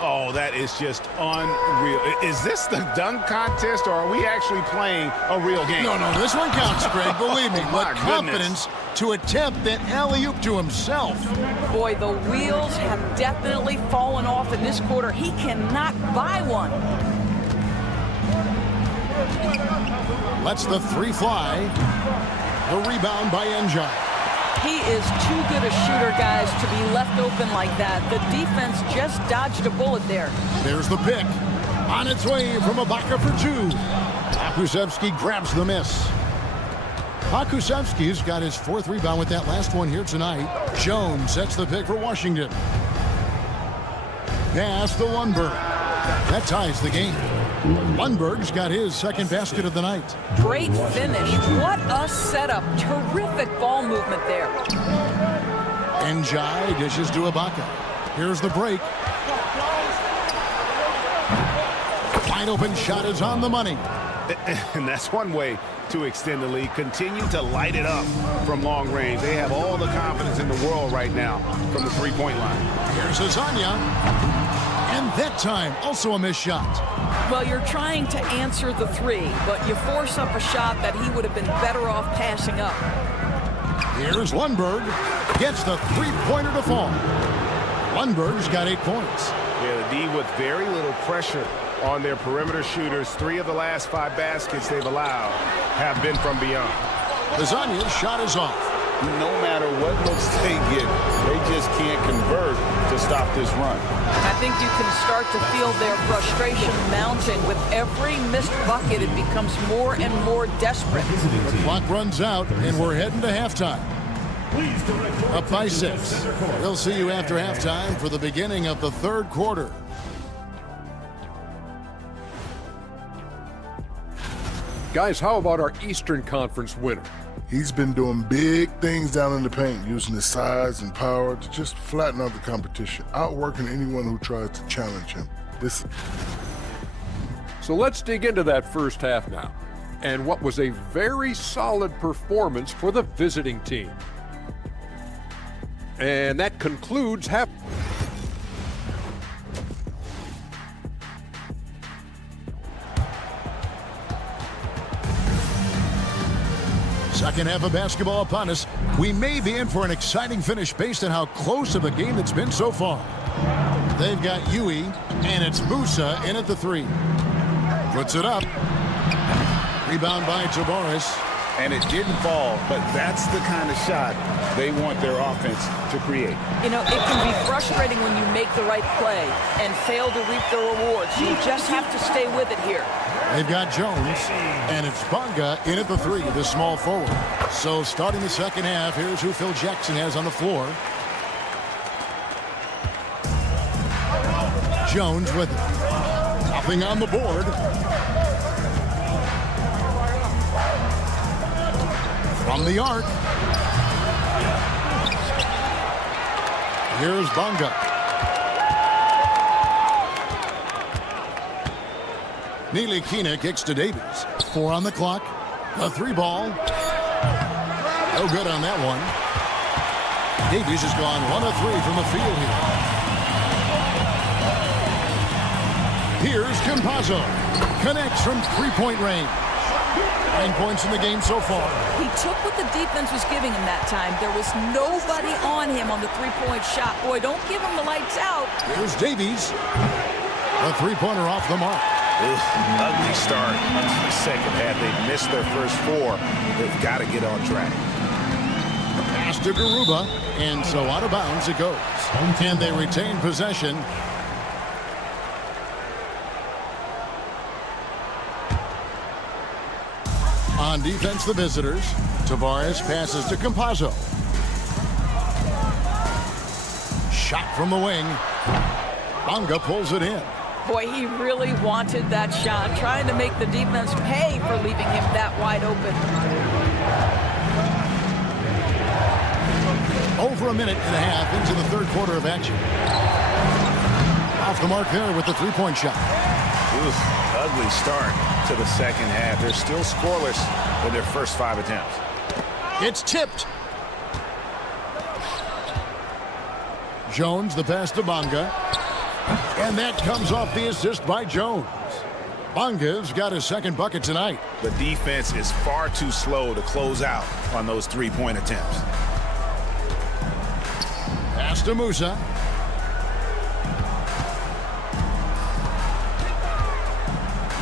Oh, that is just unreal. Is this the dunk contest, or are we actually playing a real game? No, this one counts, Greg, believe me. My But confidence to attempt that alley-oop to himself. Boy, the wheels have definitely fallen off in this quarter. He cannot buy one. Lets the 3 fly. The rebound by Njai. He is too good a shooter, guys, to be left open like that. The defense just dodged a bullet there. There's the pick. On its way from Ibaka for 2. Pokuševski grabs the miss. Pokuševski's got his 4th rebound with that last one here tonight. Jones sets the pick for Washington. Pass to Lundberg. That ties the game. Lundberg's got his 2nd basket of the night. Great finish. What a setup. Terrific ball movement there. Njai dishes to Ibaka. Here's the break. Wide open shot is on the money. And that's one way to extend the lead. Continue to light it up from long range. They have all the confidence in the world right now from the 3-point line. Here's Azania. And that time, also a missed shot. Well, you're trying to answer the three, but you force up a shot that he would have been better off passing up. Here's Lundberg. Gets the three-pointer to fall. Lundberg's got 8 points. Yeah, the D with very little pressure on their perimeter shooters. 3 of the last 5 baskets they've allowed have been from beyond. Lasagna's shot is off. No matter what looks they get, they just can't convert to stop this run. I think you can start to feel their frustration mounting. With every missed bucket, it becomes more and more desperate. The clock runs out, and we're heading to halftime. Up by 6. We'll see you after halftime for the beginning of the third quarter. Guys, how about our Eastern Conference winner? He's been doing big things down in the paint, using his size and power to just flatten out the competition, outworking anyone who tries to challenge him. So let's dig into that first half now, and what was a very solid performance for the visiting team. And that concludes half. Second half of basketball upon us. We may be in for an exciting finish based on how close of a game it's been so far. They've got Yui, and it's Musa in at the 3. Puts it up. Rebound by Tavares. And it didn't fall, but that's the kind of shot they want their offense to create. You know, it can be frustrating when you make the right play and fail to reap the rewards. You just have to stay with it here. They've got Jones, and it's Bonga in at the 3, the small forward. So starting the second half, here's who Phil Jackson has on the floor. Jones with nothing on the board. From the arc. Here's Bonga. Neely Kina kicks to Davies. 4 on the clock. A 3 ball. No good on that one. Davies has gone 1 of 3 from the field here. Here's Campazzo. Connects from 3-point range. 9 points in the game so far. He took what the defense was giving him that time. There was nobody on him on the 3-point shot. Boy, don't give him the lights out. Here's Davies. A 3-pointer off the mark. Ugly start to the second half. They've missed their first 4. They've got to get on track. Pass to Garuba, and so out of bounds it goes. And they retain possession. On defense, the visitors. Tavares passes to Campazzo. Shot from the wing. Bonga pulls it in. Boy, he really wanted that shot, trying to make the defense pay for leaving him that wide open. Over a minute and a half into the third quarter of action. Off the mark there with the 3-point shot. Ugly start to the second half. They're still scoreless in their first 5 attempts. It's tipped. Jones, the pass to Bonga. And that comes off the assist by Jones. Bonga's got his second bucket tonight. The defense is far too slow to close out on those 3-point attempts. Pass to Musa.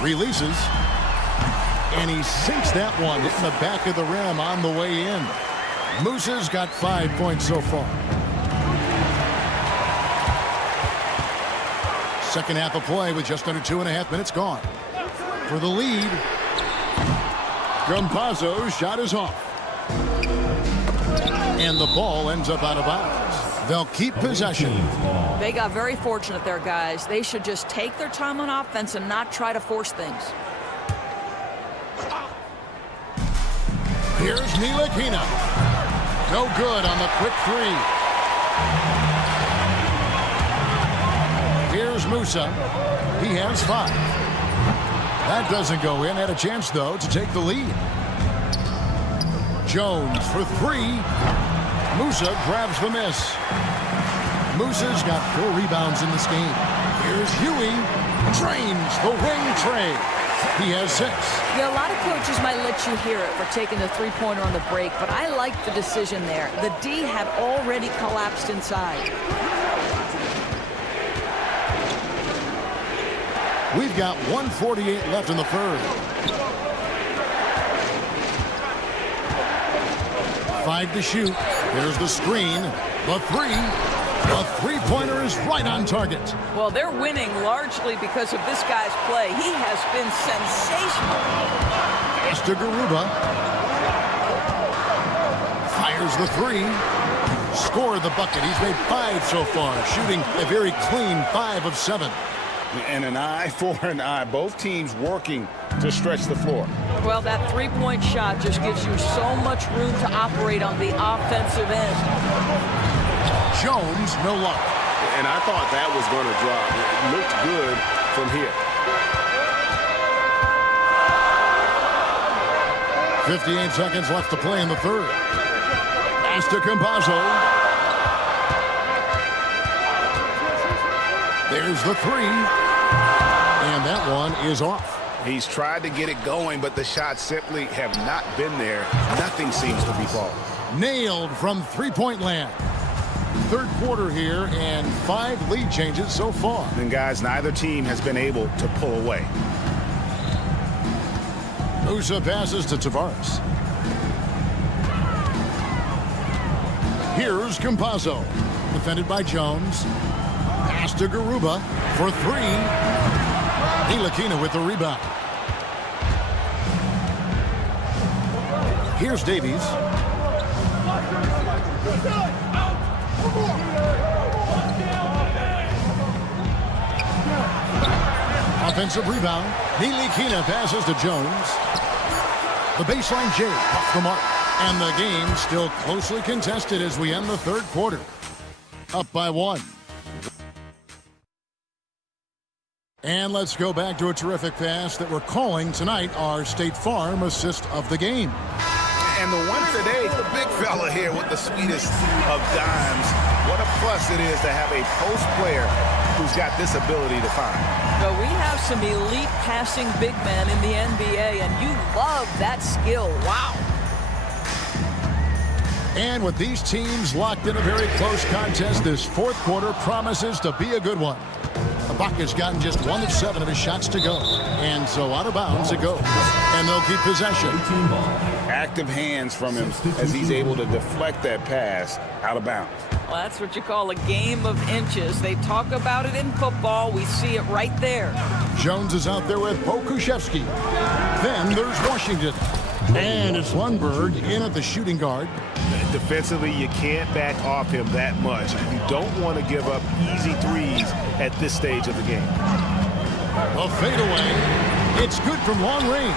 Releases. And he sinks that one, hitting the back of the rim on the way in. Musa's got 5 points so far. Second half of play with just under 2.5 minutes gone. For the lead, Campazzo's shot is off. And the ball ends up out of bounds. They'll keep possession. They got very fortunate there, guys. They should just take their time on offense and not try to force things. Here's Ntilikina. No good on the quick 3. Here's Musa. He has 5. That doesn't go in. Had a chance, though, to take the lead. Jones for 3. Musa grabs the miss. Musa's got 4 rebounds in this game. Here's Huey. Drains the wing trade. He has 6. Yeah, a lot of coaches might let you hear it for taking the three-pointer on the break, but I like the decision there. The D had already collapsed inside. We've got 1:48 left in the third. 5 to shoot. There's the screen. The 3. The three-pointer is right on target. Well, they're winning largely because of this guy's play. He has been sensational. Pass to Garuba. Fires the 3. Scored the bucket. He's made 5 so far, shooting a very clean 5 of 7. And an eye for an eye. Both teams working to stretch the floor. Well, that three-point shot just gives you so much room to operate on the offensive end. Jones, no luck. And I thought that was going to drop. It looked good from here. 58 seconds left to play in the third. Pass to Campazzo. There's the 3. And that one is off. He's tried to get it going, but the shots simply have not been there. Nothing seems to be falling. Nailed from three-point land. Third quarter here, and 5 lead changes so far. And guys, neither team has been able to pull away. Musa passes to Tavares. Here's Campazzo. Defended by Jones. Pass to Garuba for 3. Ntilikina with the rebound. Here's Davies. Offensive rebound. Ntilikina passes to Jones. The baseline J off the mark. And the game still closely contested as we end the third quarter. Up by 1. And let's go back to a terrific pass that we're calling tonight our State Farm assist of the game. And the winner today, the big fella here with the sweetest of dimes. What a plus it is to have a post player who's got this ability to find. So we have some elite passing big men in the NBA, and you love that skill. Wow. And with these teams locked in a very close contest, this fourth quarter promises to be a good one. Ibaka's gotten just 1 of 7 of his shots to go. And so out of bounds it goes. And they'll keep possession. Active hands from him as he's able to deflect that pass out of bounds. Well, that's what you call a game of inches. They talk about it in football. We see it right there. Jones is out there with Pokuševski. Then there's Washington. And it's Lundberg in at the shooting guard. Defensively, you can't back off him that much. You don't want to give up easy threes at this stage of the game. A fadeaway. It's good from long range.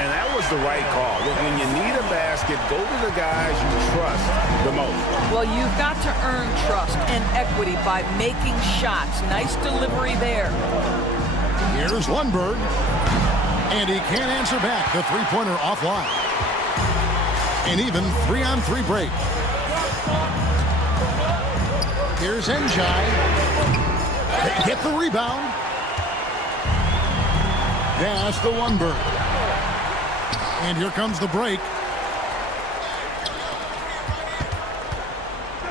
And that was the right call. When you need a basket, go to the guys you trust the most. Well, you've got to earn trust and equity by making shots. Nice delivery there. Here's Lundberg. And he can't answer back. The three-pointer offline. An even 3-on-3 break. Here's Njai. They get the rebound. Pass to Lundberg. And here comes the break.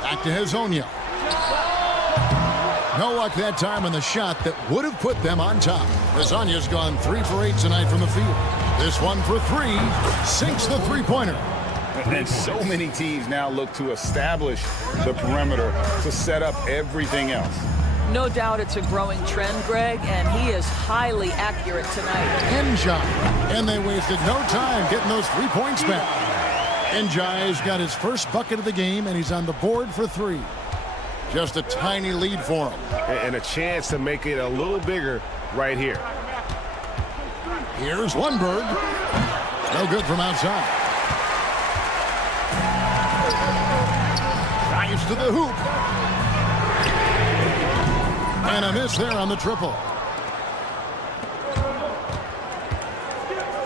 Back to Hezonja. No luck that time on the shot that would have put them on top. Hezonja's gone 3 for 8 tonight from the field. This one for 3. Sinks the three-pointer. And so many teams now look to establish the perimeter to set up everything else. No doubt it's a growing trend, Greg, and he is highly accurate tonight. Njai. And they wasted no time getting those 3 points back. Njai's got his first bucket of the game, and he's on the board for 3. Just a tiny lead for him. And a chance to make it a little bigger right here. Here's Lundberg. No good from outside. Drives to the hoop. And a miss there on the triple.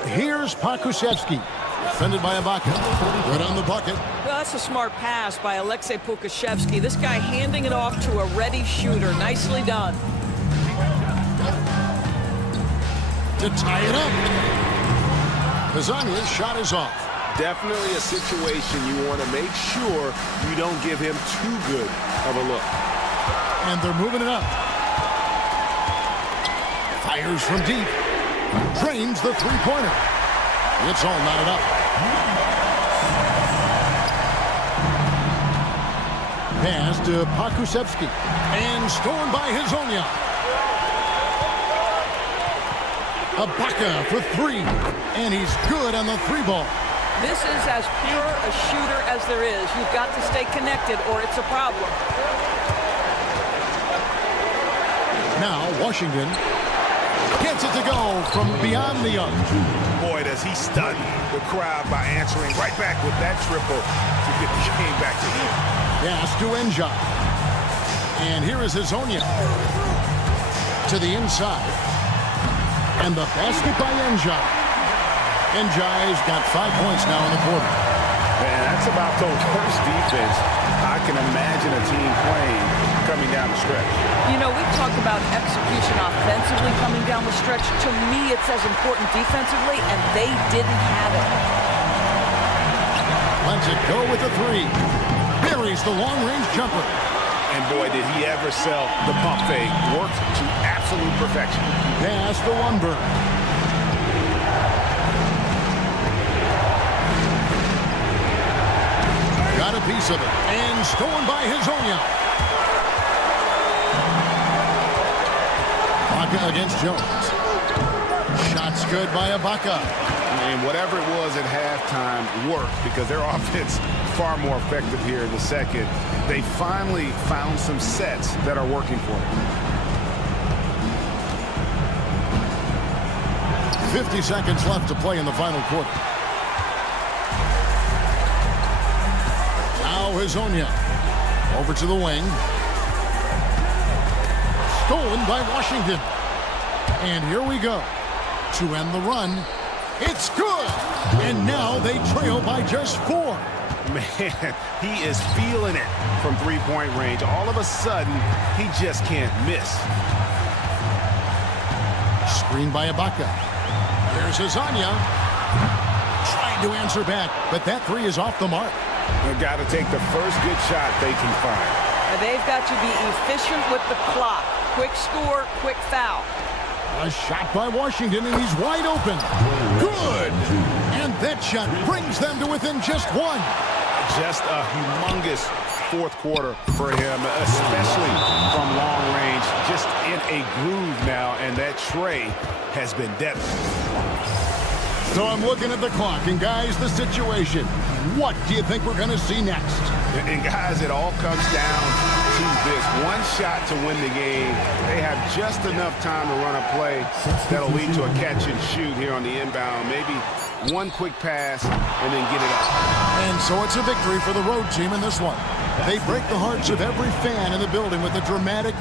Here's Pokuševski. Defended by Ibaka. Good on the bucket. Well, that's a smart pass by Alexei Pukashevsky. This guy handing it off to a ready shooter. Nicely done. To tie it up. Kazania's shot is off. Definitely a situation you want to make sure you don't give him too good of a look. And they're moving it up. Fires from deep. Drains the three-pointer. It's all knotted up. Pass to Pakusevsky. And stolen by Hazonia. Ibaka for three. And he's good on the three ball. This is as pure a shooter as there is. You've got to stay connected or it's a problem. Now Washington gets it to go from beyond the arc. Boy, does he stun the crowd by answering right back with that triple to get the game back to him. Pass to Enjai. And here is Hazonia. To the inside. And the basket by Enjai. Enjai's got 5 points now in the quarter. Man, that's about the worst defense I can imagine a team playing coming down the stretch. You know, we talk about execution offensively coming down the stretch. To me, it's as important defensively, and they didn't have it. Lets it go with a three. Buries the long-range jumper. And boy, did he ever sell the pump fake. Worked to absolute perfection. Pass to Lundberg. Got a piece of it. And stolen by Hazonia. Ibaka against Jones. Shots good by Ibaka. And whatever it was at halftime worked because their offense far more effective here in the second. They finally found some sets that are working for them. 50 seconds left to play in the final quarter. Now Hazonia. Over to the wing. Stolen by Washington. And here we go. To end the run. It's good. And now they trail by just 4. Man, he is feeling it from three-point range. All of a sudden, he just can't miss. Screen by Ibaka. There's Hazonia. Trying to answer back, but that three is off the mark. They've got to take the first good shot they can find. And they've got to be efficient with the clock. Quick score, quick foul. A shot by Washington, and he's wide open. Good! And that shot brings them to within just 1. Just a humongous fourth quarter for him, especially from long range. Just in a groove now, and that tray has been deadly. So I'm looking at the clock, and guys, the situation. What do you think we're going to see next? And guys, it all comes down to this. One shot to win the game. They have just enough time to run a play that'll lead to a catch and shoot here on the inbound. Maybe one quick pass and then get it up. And so it's a victory for the road team in this one. They break the hearts of every fan in the building with a dramatic...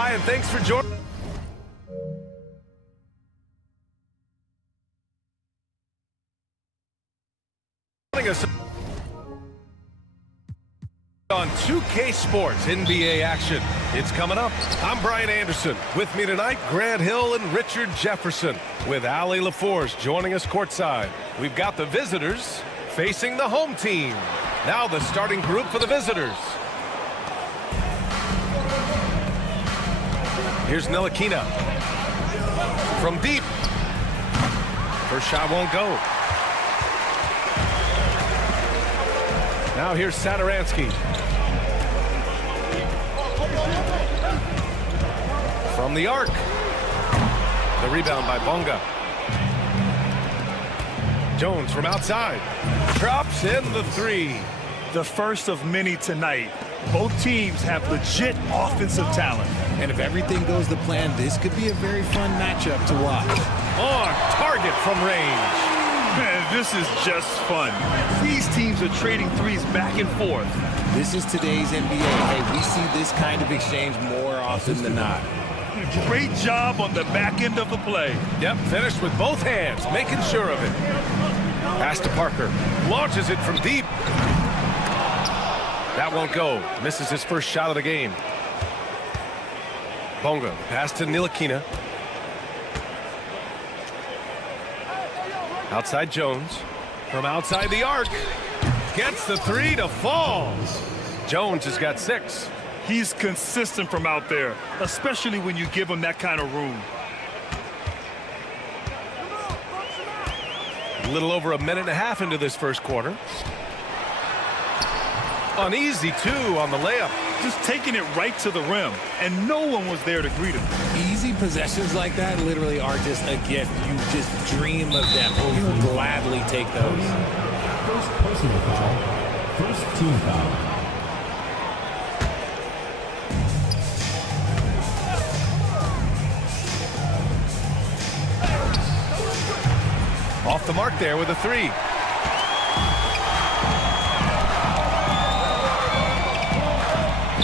Hi, and thanks for joining us on 2K Sports NBA action. It's coming up. I'm Brian Anderson. With me tonight, Grant Hill and Richard Jefferson, with Ali LaForce joining us courtside. We've got the visitors facing the home team. Now the starting group for the visitors. Here's Ntilikina from deep. First shot won't go. Now here's Satoransky. From the arc. The rebound by Bonga. Jones from outside. Drops in the three. The first of many tonight. Both teams have legit offensive talent. And if everything goes to plan, this could be a very fun matchup to watch. On target from range. Man, this is just fun. These teams are trading threes back and forth. This is today's NBA. Hey, we see this kind of exchange more often than not. Great job on the back end of the play. Yep, finished with both hands, making sure of it. Pass to Parker. Launches it from deep. That won't go. Misses his first shot of the game. Bonga, pass to Ntilikina. Outside Jones. From outside the arc. Gets the three to fall. Jones has got 6. He's consistent from out there, especially when you give him that kind of room. A little over a minute and a half into this first quarter. An easy 2 on the layup. Just taking it right to the rim, and no one was there to greet him. Easy possessions like that literally are just a gift. You just dream of them. You'll gladly take those. First personal foul. First team foul. Off the mark there with a 3.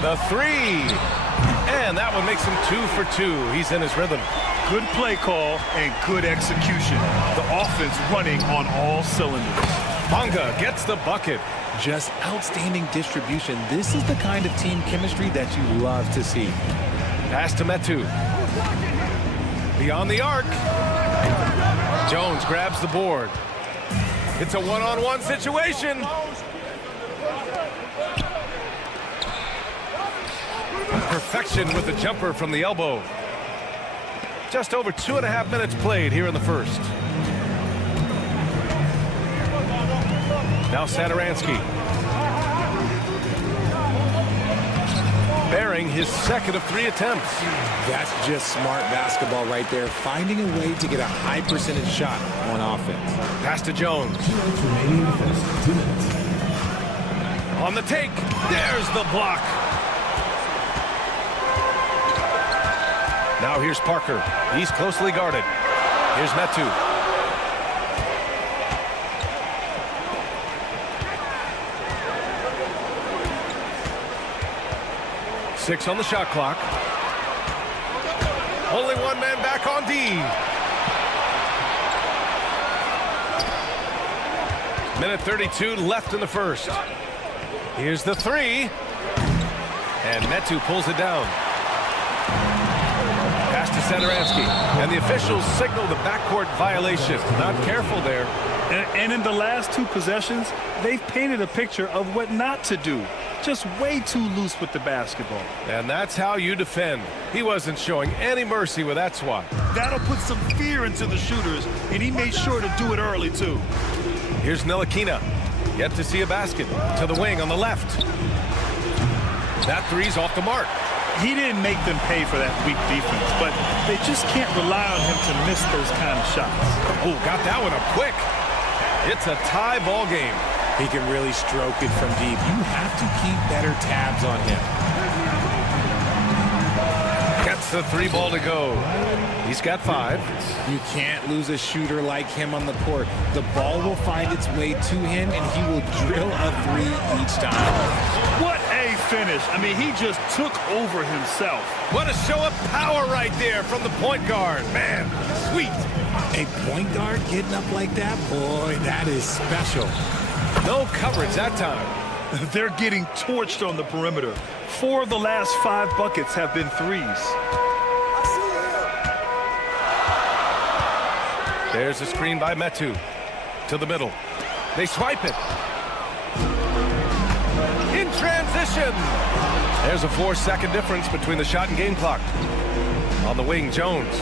The 3. And that one makes him 2 for 2. He's in his rhythm. Good play call and good execution. The offense running on all cylinders. Bonga gets the bucket. Just outstanding distribution. This is the kind of team chemistry that you love to see. Pass to Metu. Beyond the arc. Jones grabs the board. It's a one-on-one situation. Perfection with the jumper from the elbow. Just over 2.5 minutes played here in the first. Now Satoransky. Bearing his second of 3 attempts. That's just smart basketball right there. Finding a way to get a high percentage shot on offense. Pass to Jones. 2 minutes remaining in the first. 2 minutes. On the take. There's the block. Now here's Parker. He's closely guarded. Here's Metu. Six on the shot clock. Only one man back on D. Minute 32 left in the first. Here's the 3. And Metu pulls it down. Pass to Satoransky. And the officials signal the backcourt violation. Not careful there. And in the last 2 possessions, they've painted a picture of what not to do. Just way too loose with the basketball. And that's how you defend. He wasn't showing any mercy with that swat. That'll put some fear into the shooters, and he made sure to do it early, too. Here's Ntilikina. Yet to see a basket. To the wing on the left. That 3's off the mark. He didn't make them pay for that weak defense, but they just can't rely on him to miss those kind of shots. Oh, got that one up quick. It's a tie ball game. He can really stroke it from deep. You have to keep better tabs on him. Gets the 3 ball to go. He's got 5. You can't lose a shooter like him on the court. The ball will find its way to him, and he will drill a 3 each time. What a finish. I mean, he just took over himself. What a show of power right there from the point guard. Man, sweet. A point guard getting up like that? Boy, that is special. No coverage that time. They're getting torched on the perimeter. 4 of the last 5 buckets have been 3s. There's a screen by Metu. To the middle. They swipe it. In transition. There's a 4-second difference between the shot and game clock. On the wing, Jones.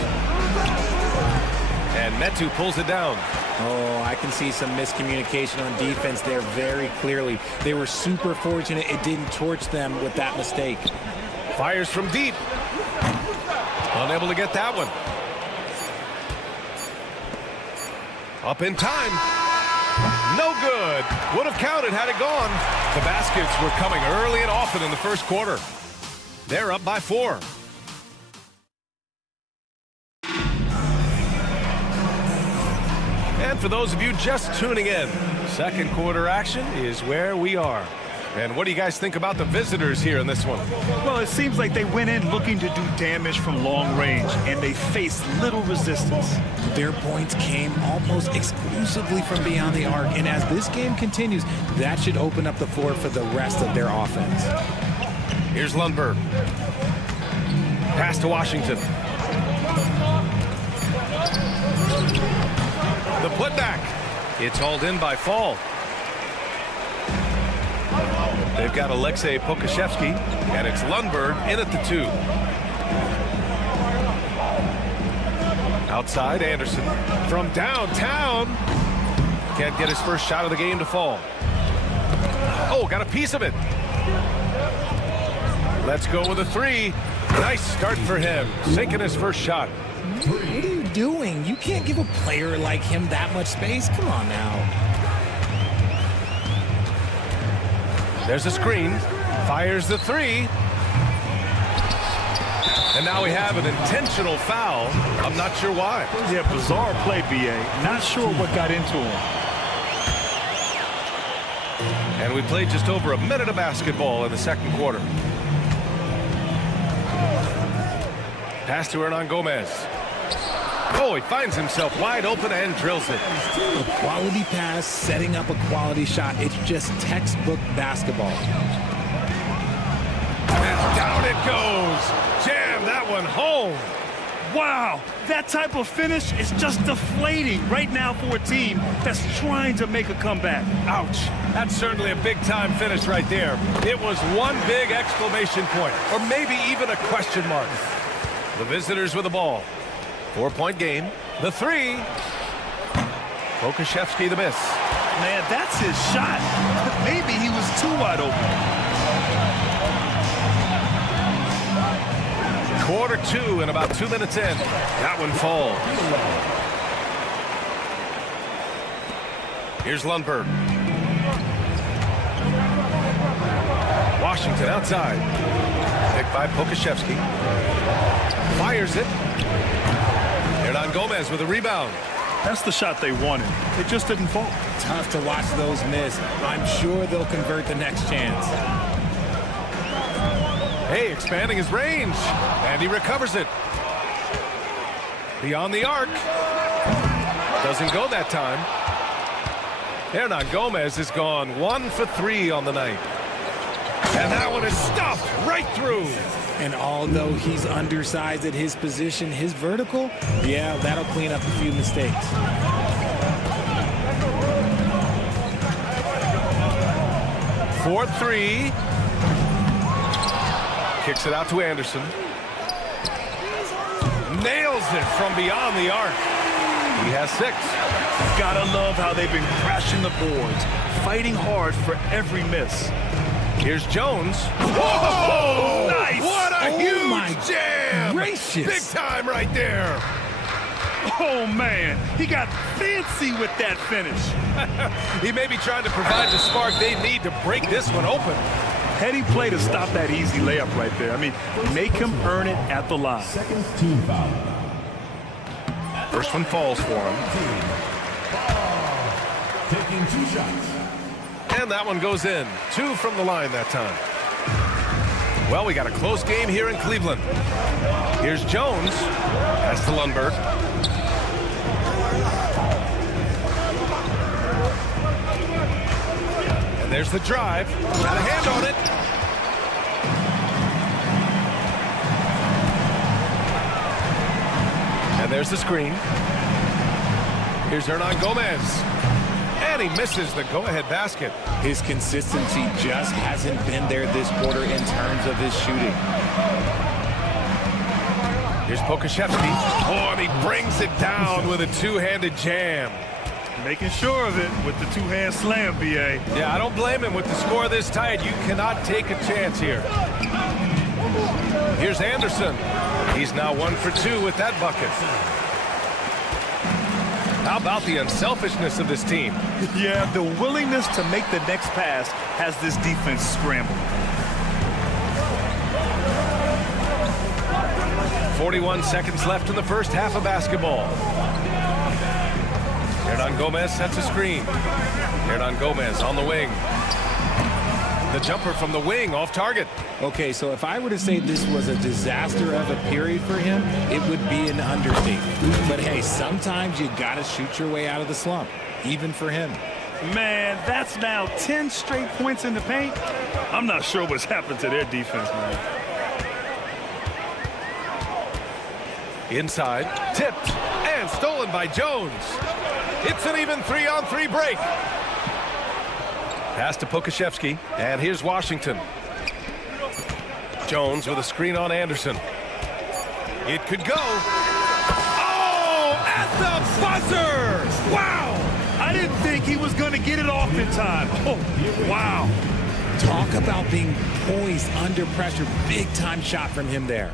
And Metu pulls it down. Oh, I can see some miscommunication on defense there very clearly. They were super fortunate it didn't torch them with that mistake. Fires from deep. Unable to get that one. Up in time. No good. Would have counted had it gone. The baskets were coming early and often in the first quarter. They're up by 4. And for those of you just tuning in, second quarter action is where we are. And what do you guys think about the visitors here in this one? Well, it seems like they went in looking to do damage from long range, and they faced little resistance. Their points came almost exclusively from beyond the arc, and as this game continues, that should open up the floor for the rest of their offense. Here's Lundberg. Pass to Washington. The putback. It's hauled in by Fall. They've got Alexei Pokashevsky, and it's Lundberg in at the 2. Outside, Anderson from downtown. Can't get his first shot of the game to fall. Oh, got a piece of it. Let's go with a 3. Nice start for him, sinking his first shot. What are you doing? You can't give a player like him that much space. Come on now. There's a screen. Fires the 3. And now we have an intentional foul. I'm not sure why. Yeah, bizarre play, BA. Not sure what got into him. And we played just over a minute of basketball in the second quarter. Pass to Hernan Gomez. Oh, he finds himself wide open and drills it. A quality pass, setting up a quality shot. It's just textbook basketball. And down it goes. Jam that one home. Wow, that type of finish is just deflating right now for a team that's trying to make a comeback. Ouch. That's certainly a big-time finish right there. It was one big exclamation point, or maybe even a question mark. The visitors with the ball. 4-point game. The 3. Pokashevsky the miss. Man, that's his shot. Maybe he was too wide open. Quarter 2 and about 2 minutes in. That one falls. Here's Lundberg. Washington outside. Picked by Pokashevsky. Fires it. Hernan Gomez with a rebound. That's the shot they wanted. It just didn't fall. Tough to watch those miss. I'm sure they'll convert the next chance. Hey, expanding his range. And he recovers it. Beyond the arc. Doesn't go that time. Hernan Gomez has gone 1 for 3 on the night. And that one is stuffed right through. And although he's undersized at his position, his vertical, yeah, that'll clean up a few mistakes. For 3. Kicks it out to Anderson. Nails it from beyond the arc. He has 6. Gotta love how they've been crashing the boards, fighting hard for every miss. Here's Jones. Whoa! Nice! What a huge jam! Gracious. Big time right there. Oh, man. He got fancy with that finish. He may be trying to provide the spark they need to break this one open. Heady play to stop that easy layup right there. I mean, make him earn it at the line. Second team foul. First one falls for him. Taking 2 shots. And that one goes in. 2 from the line that time. Well, we got a close game here in Cleveland. Here's Jones. Pass to Lundberg. And there's the drive. Got a hand on it. And there's the screen. Here's Hernan Gomez. And he misses the go-ahead basket. His consistency just hasn't been there this quarter in terms of his shooting. Here's Pokashevsky. Oh, and he brings it down with a two-handed jam. Making sure of it with the two-hand slam, BA. Yeah, I don't blame him with the score this tight. You cannot take a chance here. Here's Anderson. He's now 1 for 2 with that bucket. How about the unselfishness of this team? Yeah, the willingness to make the next pass has this defense scrambled. 41 seconds left in the first half of basketball. Hernan Gomez sets a screen. Hernan Gomez on the wing. The jumper from the wing off target. Okay, so if I were to say this was a disaster of a period for him, it would be an understatement. But hey, sometimes you got to shoot your way out of the slump, even for him. Man, that's now 10 straight points in the paint. I'm not sure what's happened to their defense, man. Inside, tipped, and stolen by Jones. It's an even 3-on-3 break. Pass to Pokashevsky, and here's Washington. Jones with a screen on Anderson. It could go. Oh, at the buzzer! Wow! I didn't think he was going to get it off in time. Oh, wow. Talk about being poised under pressure. Big time shot from him there.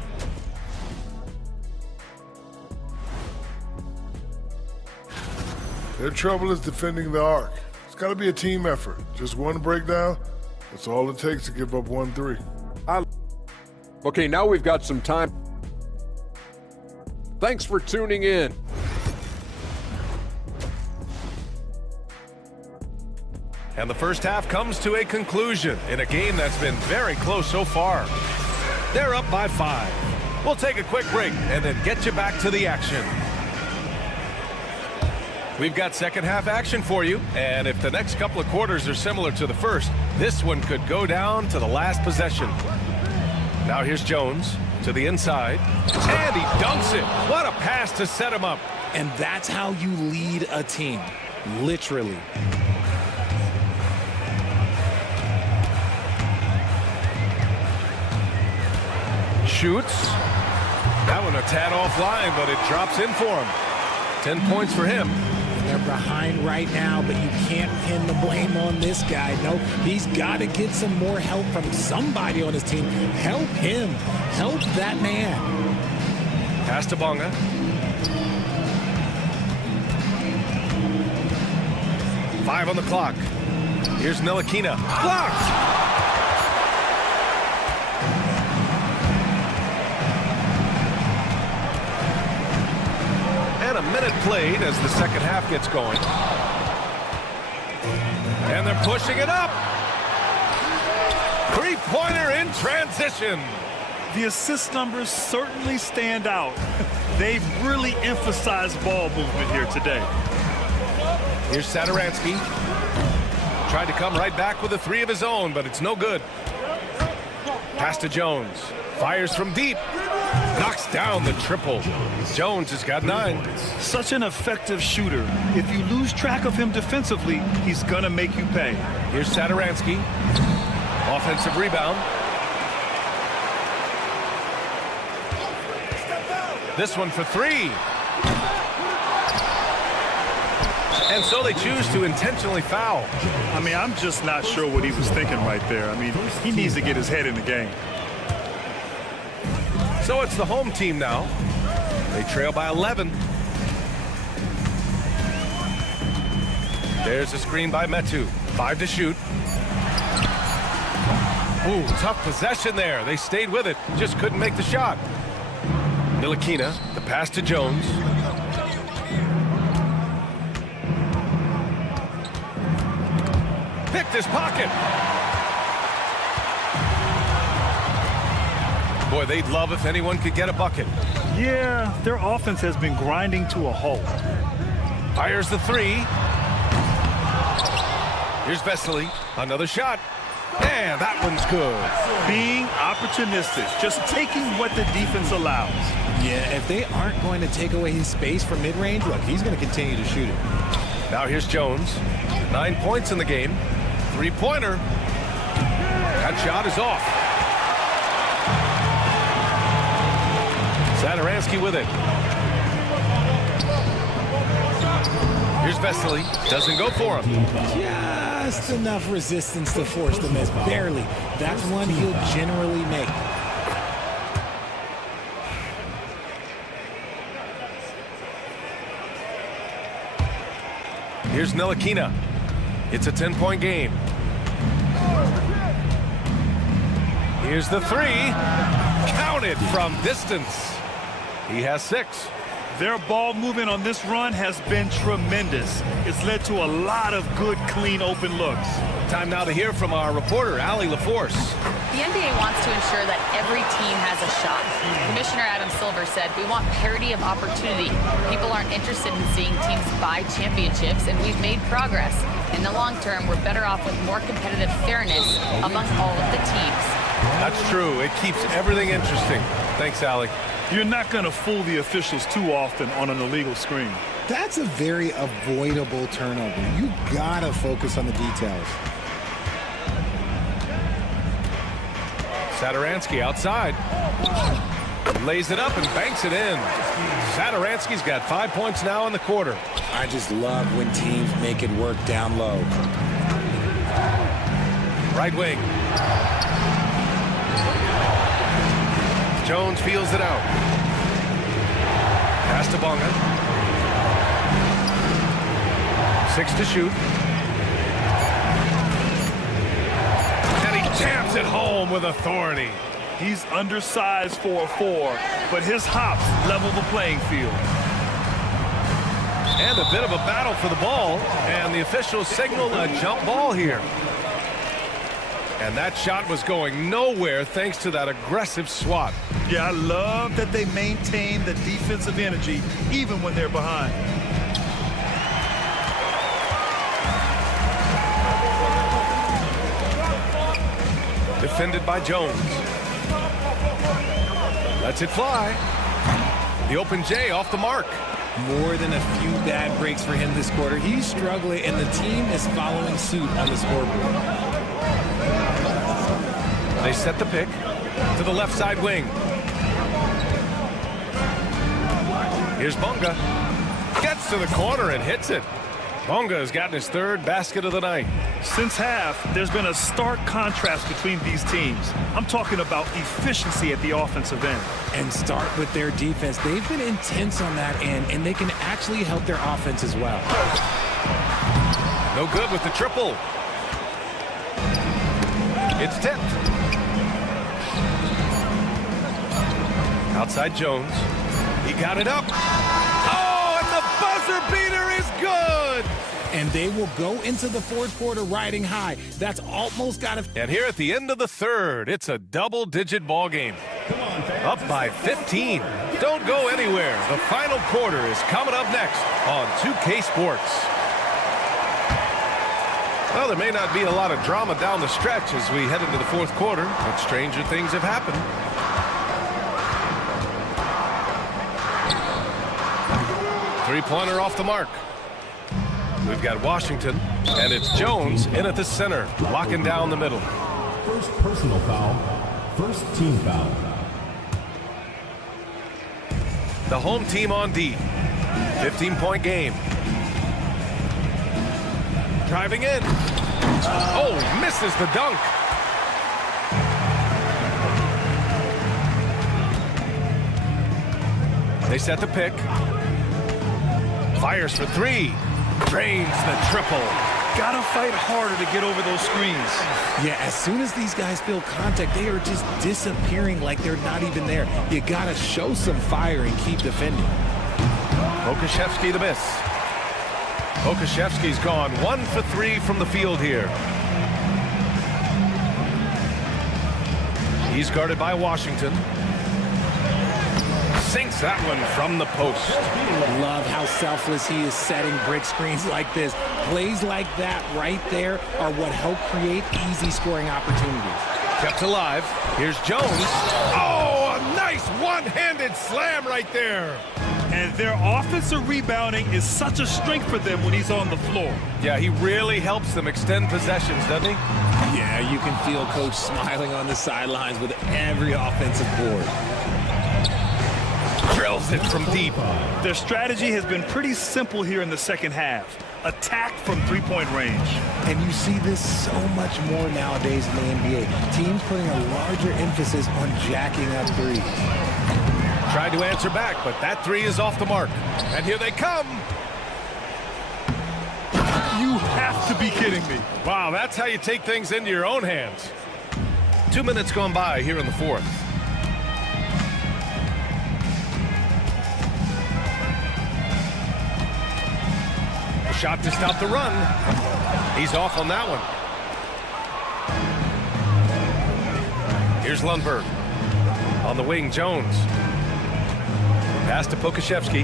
Their trouble is defending the arc. It's got to be a team effort. Just one breakdown, that's all it takes to give up 1-3. Okay, now we've got some time. Thanks for tuning in. And the first half comes to a conclusion in a game that's been very close so far. They're up by 5. We'll take a quick break and then get you back to the action. We've got second half action for you, and if the next couple of quarters are similar to the first, this one could go down to the last possession. Now here's Jones to the inside, and he dunks it. What a pass to set him up. And that's how you lead a team, literally. Shoots. That one a tad offline, but it drops in for him. 10 points for him. They're behind right now, but you can't pin the blame on this guy. No, he's got to get some more help from somebody on his team. Help him. Help that man. Pass to Bonga. Five on the clock. Here's Ntilikina. Blocked! A minute played as the second half gets going. And they're pushing it up. Three-pointer in transition. The assist numbers certainly stand out. They've really emphasized ball movement here today. Here's Satoransky. Tried to come right back with a 3 of his own, but it's no good. Pass to Jones. Fires from deep. Knocks down the triple. Jones has got 9. Such an effective shooter. If you lose track of him defensively, he's going to make you pay. Here's Satoransky. Offensive rebound. This one for 3. And so they choose to intentionally foul. I mean, I'm just not sure what he was thinking right there. I mean, he needs to get his head in the game. So it's the home team now. They trail by 11. There's a screen by Metu. 5 to shoot. Ooh, tough possession there. They stayed with it. Just couldn't make the shot. Ntilikina, the pass to Jones. Picked his pocket. Boy, they'd love if anyone could get a bucket. Yeah, their offense has been grinding to a halt. Fires the 3. Here's Vesely. Another shot. And that one's good. Being opportunistic, just taking what the defense allows. Yeah, if they aren't going to take away his space from mid-range, look, he's going to continue to shoot it. Now here's Jones. 9 points in the game. 3-pointer. That shot is off. Satoransky with it. Here's Vesely. Doesn't go for him. Just enough resistance to force the miss. Barely. That's one he'll generally make. Here's Ntilikina. It's a 10-point game. Here's the 3. Counted from distance. He has 6. Their ball movement on this run has been tremendous. It's led to a lot of good, clean, open looks. Time now to hear from our reporter, Allie LaForce. The NBA wants to ensure that every team has a shot. Commissioner Adam Silver said, we want parity of opportunity. People aren't interested in seeing teams buy championships, and we've made progress. In the long term, we're better off with more competitive fairness among all of the teams. That's true. It keeps everything interesting. Thanks, Allie. You're not going to fool the officials too often on an illegal screen. That's a very avoidable turnover. You gotta focus on the details. Satoransky outside. Lays it up and banks it in. Satoransky's got 5 points now in the quarter. I just love when teams make it work down low. Right wing. Jones feels it out. Pass to Bonga. 6 to shoot. And he jams it home with authority. He's undersized for a 4, but his hops level the playing field. And a bit of a battle for the ball, and the officials signal a jump ball here. And that shot was going nowhere thanks to that aggressive swat. Yeah, I love that they maintain the defensive energy even when they're behind. Defended by Jones. Lets it fly. The open J off the mark. More than a few bad breaks for him this quarter. He's struggling, and the team is following suit on the scoreboard. They set the pick to the left side wing. Here's Bonga. Gets to the corner and hits it. Bonga has gotten his 3rd basket of the night. Since half, there's been a stark contrast between these teams. I'm talking about efficiency at the offensive end. And start with their defense. They've been intense on that end, and they can actually help their offense as well. No good with the triple. It's tipped. Outside Jones. He got it up. Oh, and the buzzer beater is good. And they will go into the 4th quarter riding high. That's almost got to... And here at the end of the 3rd, it's a double-digit ball game. Up by 15. Don't go anywhere. The final quarter is coming up next on 2K Sports. Well, there may not be a lot of drama down the stretch as we head into the 4th quarter, but stranger things have happened. Three-pointer off the mark. We've got Washington, and it's Jones in at the center, locking down the middle. First personal foul, first team foul. The home team on D. 15-point game. Driving in. Oh, misses the dunk. They set the pick. Fires for 3. Drains the triple. Gotta fight harder to get over those screens. Yeah, as soon as these guys feel contact, they are just disappearing like they're not even there. You gotta show some fire and keep defending. Okashevsky the miss. Okashevsky's gone 1 for 3 from the field here. He's guarded by Washington. Sinks that one from the post. Love how selfless he is setting brick screens like this. Plays like that right there are what help create easy scoring opportunities. Kept alive. Here's Jones. Oh, a nice one-handed slam right there. And their offensive rebounding is such a strength for them when he's on the floor. Yeah, he really helps them extend possessions, doesn't he? Yeah, you can feel Coach smiling on the sidelines with every offensive board. Drills it from deep. Their strategy has been pretty simple here in the second half. Attack from three-point range. And you see this so much more nowadays in the NBA. Teams putting a larger emphasis on jacking up threes. Tried to answer back, but that 3 is off the mark. And here they come. You have to be kidding me. Wow, that's how you take things into your own hands. 2 minutes gone by here in the 4th. Shot to stop the run. He's off on that one. Here's Lundberg. On the wing, Jones. Pass to Pokashevsky.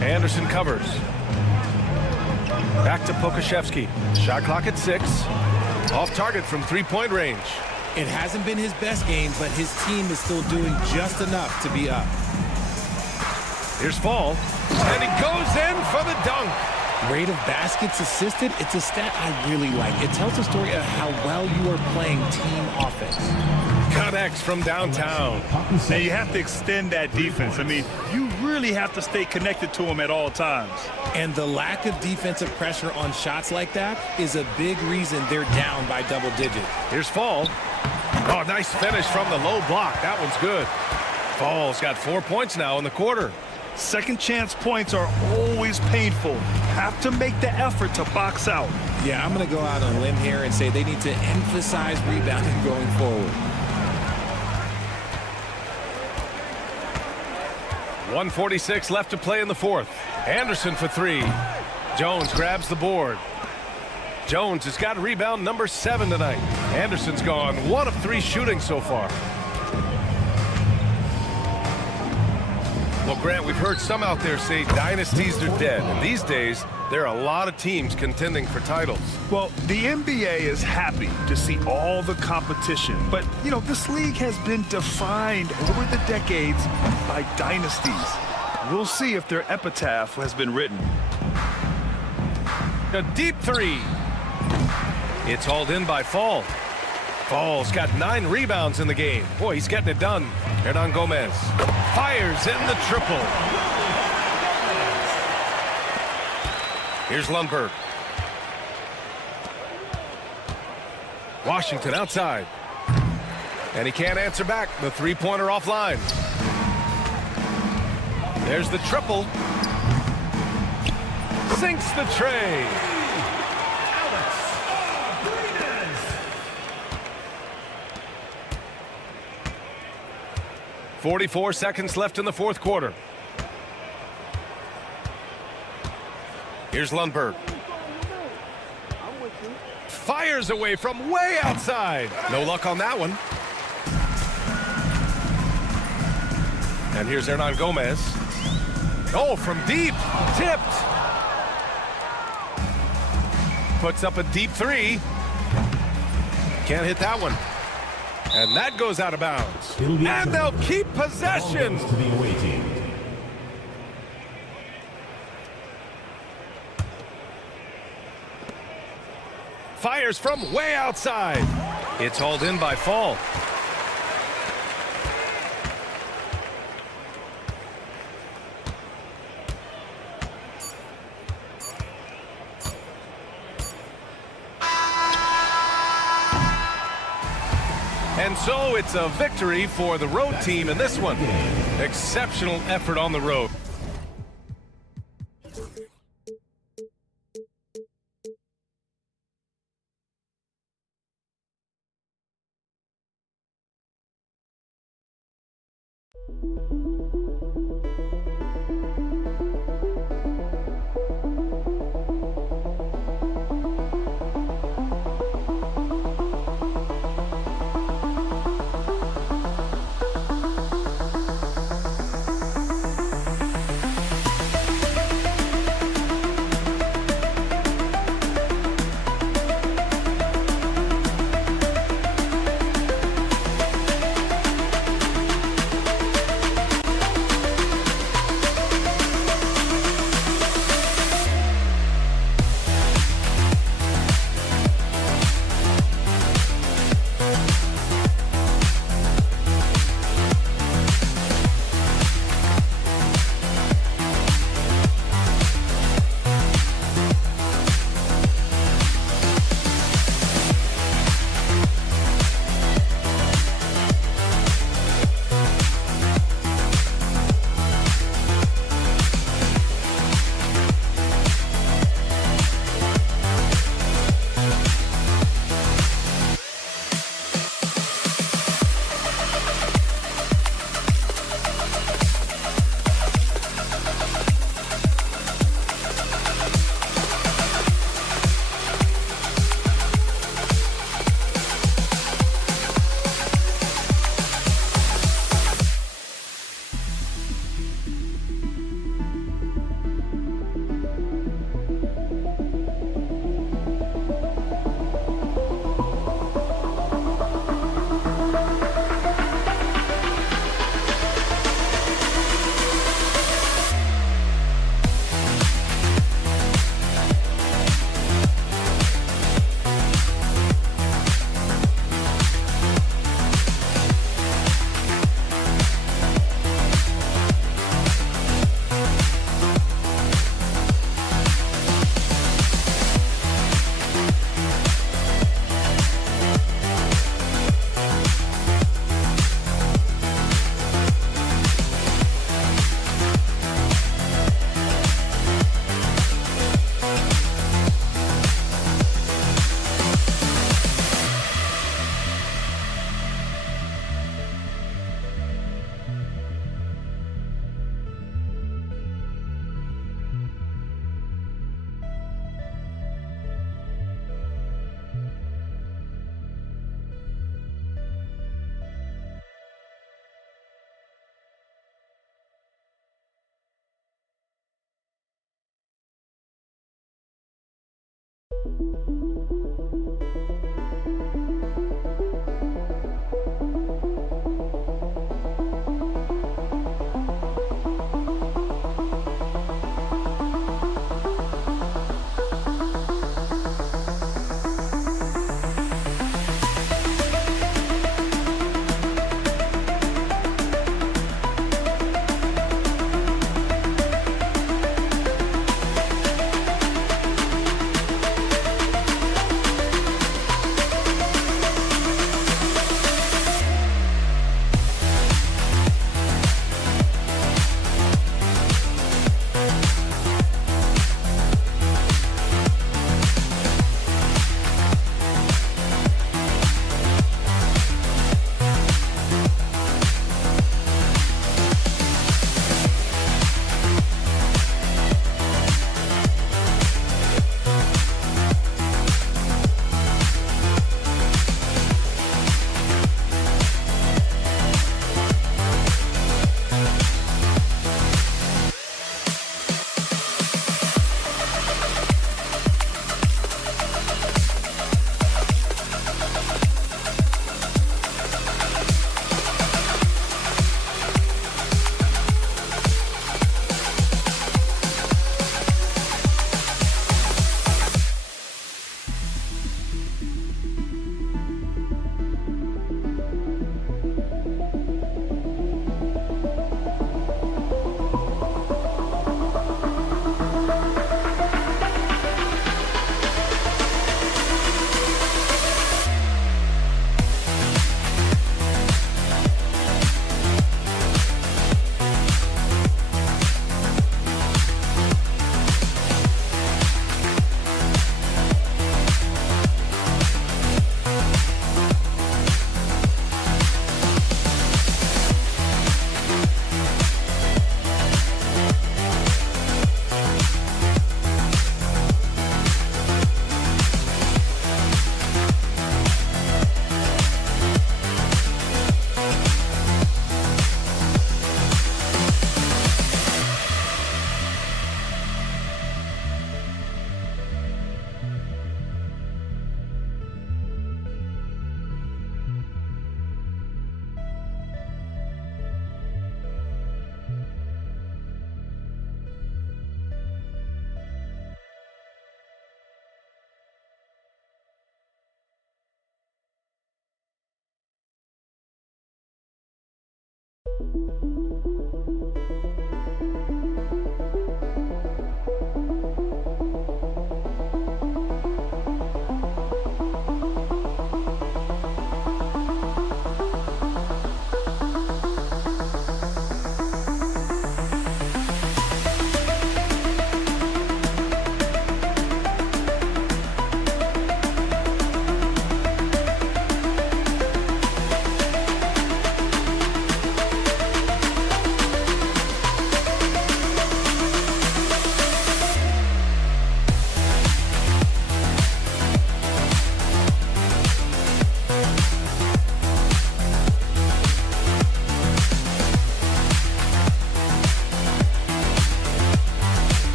Anderson covers. Back to Pokashevsky. Shot clock at 6. Off target from three-point range. It hasn't been his best game, but his team is still doing just enough to be up. Here's Fall. And he goes in for the dunk. Rate of baskets assisted, it's a stat I really like. It tells a story of how well you are playing team offense. Connects from downtown. Now you have to extend that defense. I mean, you really have to stay connected to them at all times. And the lack of defensive pressure on shots like that is a big reason they're down by double digits. Here's Fall. Oh, nice finish from the low block. That one's good. Fall's got 4 points now in the quarter. Second chance points are always painful. Have to make the effort to box out. Yeah, I'm going to go out on a limb here and say they need to emphasize rebounding going forward. 1:46 left to play in the fourth. Anderson for 3. Jones grabs the board. Jones has got rebound number 7 tonight. Anderson's gone 1 of 3 shooting so far. Well, Grant, we've heard some out there say dynasties are dead. And these days, there are a lot of teams contending for titles. Well, the NBA is happy to see all the competition. But, you know, this league has been defined over the decades by dynasties. We'll see if their epitaph has been written. A deep 3. It's hauled in by Fall. Fall's got 9 rebounds in the game. Boy, he's getting it done. Hernan Gomez fires in the triple. Here's Lundberg. Washington outside. And he can't answer back. The three-pointer offline. There's the triple. Sinks the tray. 44 seconds left in the fourth quarter. Here's Lundberg. Fires away from way outside. No luck on that one. And here's Hernan Gomez. Oh, from deep. Tipped. Puts up a deep 3. Can't hit that one. And that goes out of bounds. And they'll keep possession. To the away team. Fires from way outside. It's hauled in by Fall. And so it's a victory for the road team in this one. Exceptional effort on the road.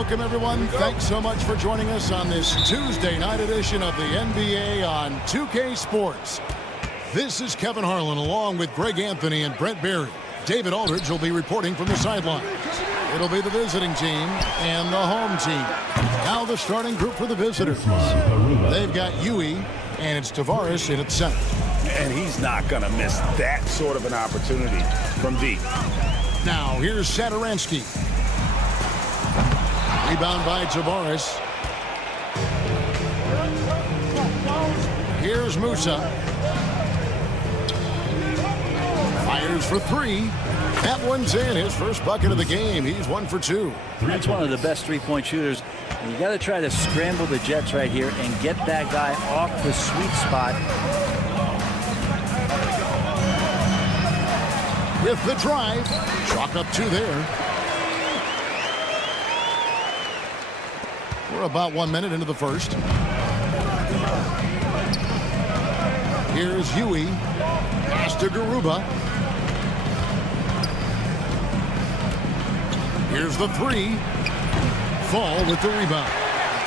Welcome, everyone. Thanks so much for joining us on this Tuesday night edition of the NBA on 2K Sports. This is Kevin Harlan along with Greg Anthony and Brent Berry. David Aldridge will be reporting from the sidelines. It'll be the visiting team and the home team. Now the starting group for the visitors. They've got Yui, and it's Tavares in at center. And he's not going to miss that sort of an opportunity from deep. Now here's Satoransky. Rebound by Tavares. Here's Musa. Fires for three. That one's in. His first bucket of the game. He's 1 for 2. That's one of the best three-point shooters. You got to try to scramble the Jets right here and get that guy off the sweet spot. With the drive. Chalk up 2 there. We're about 1 minute into the first. Here's Yui. Pass to Garuba. Here's the three. Fall with the rebound.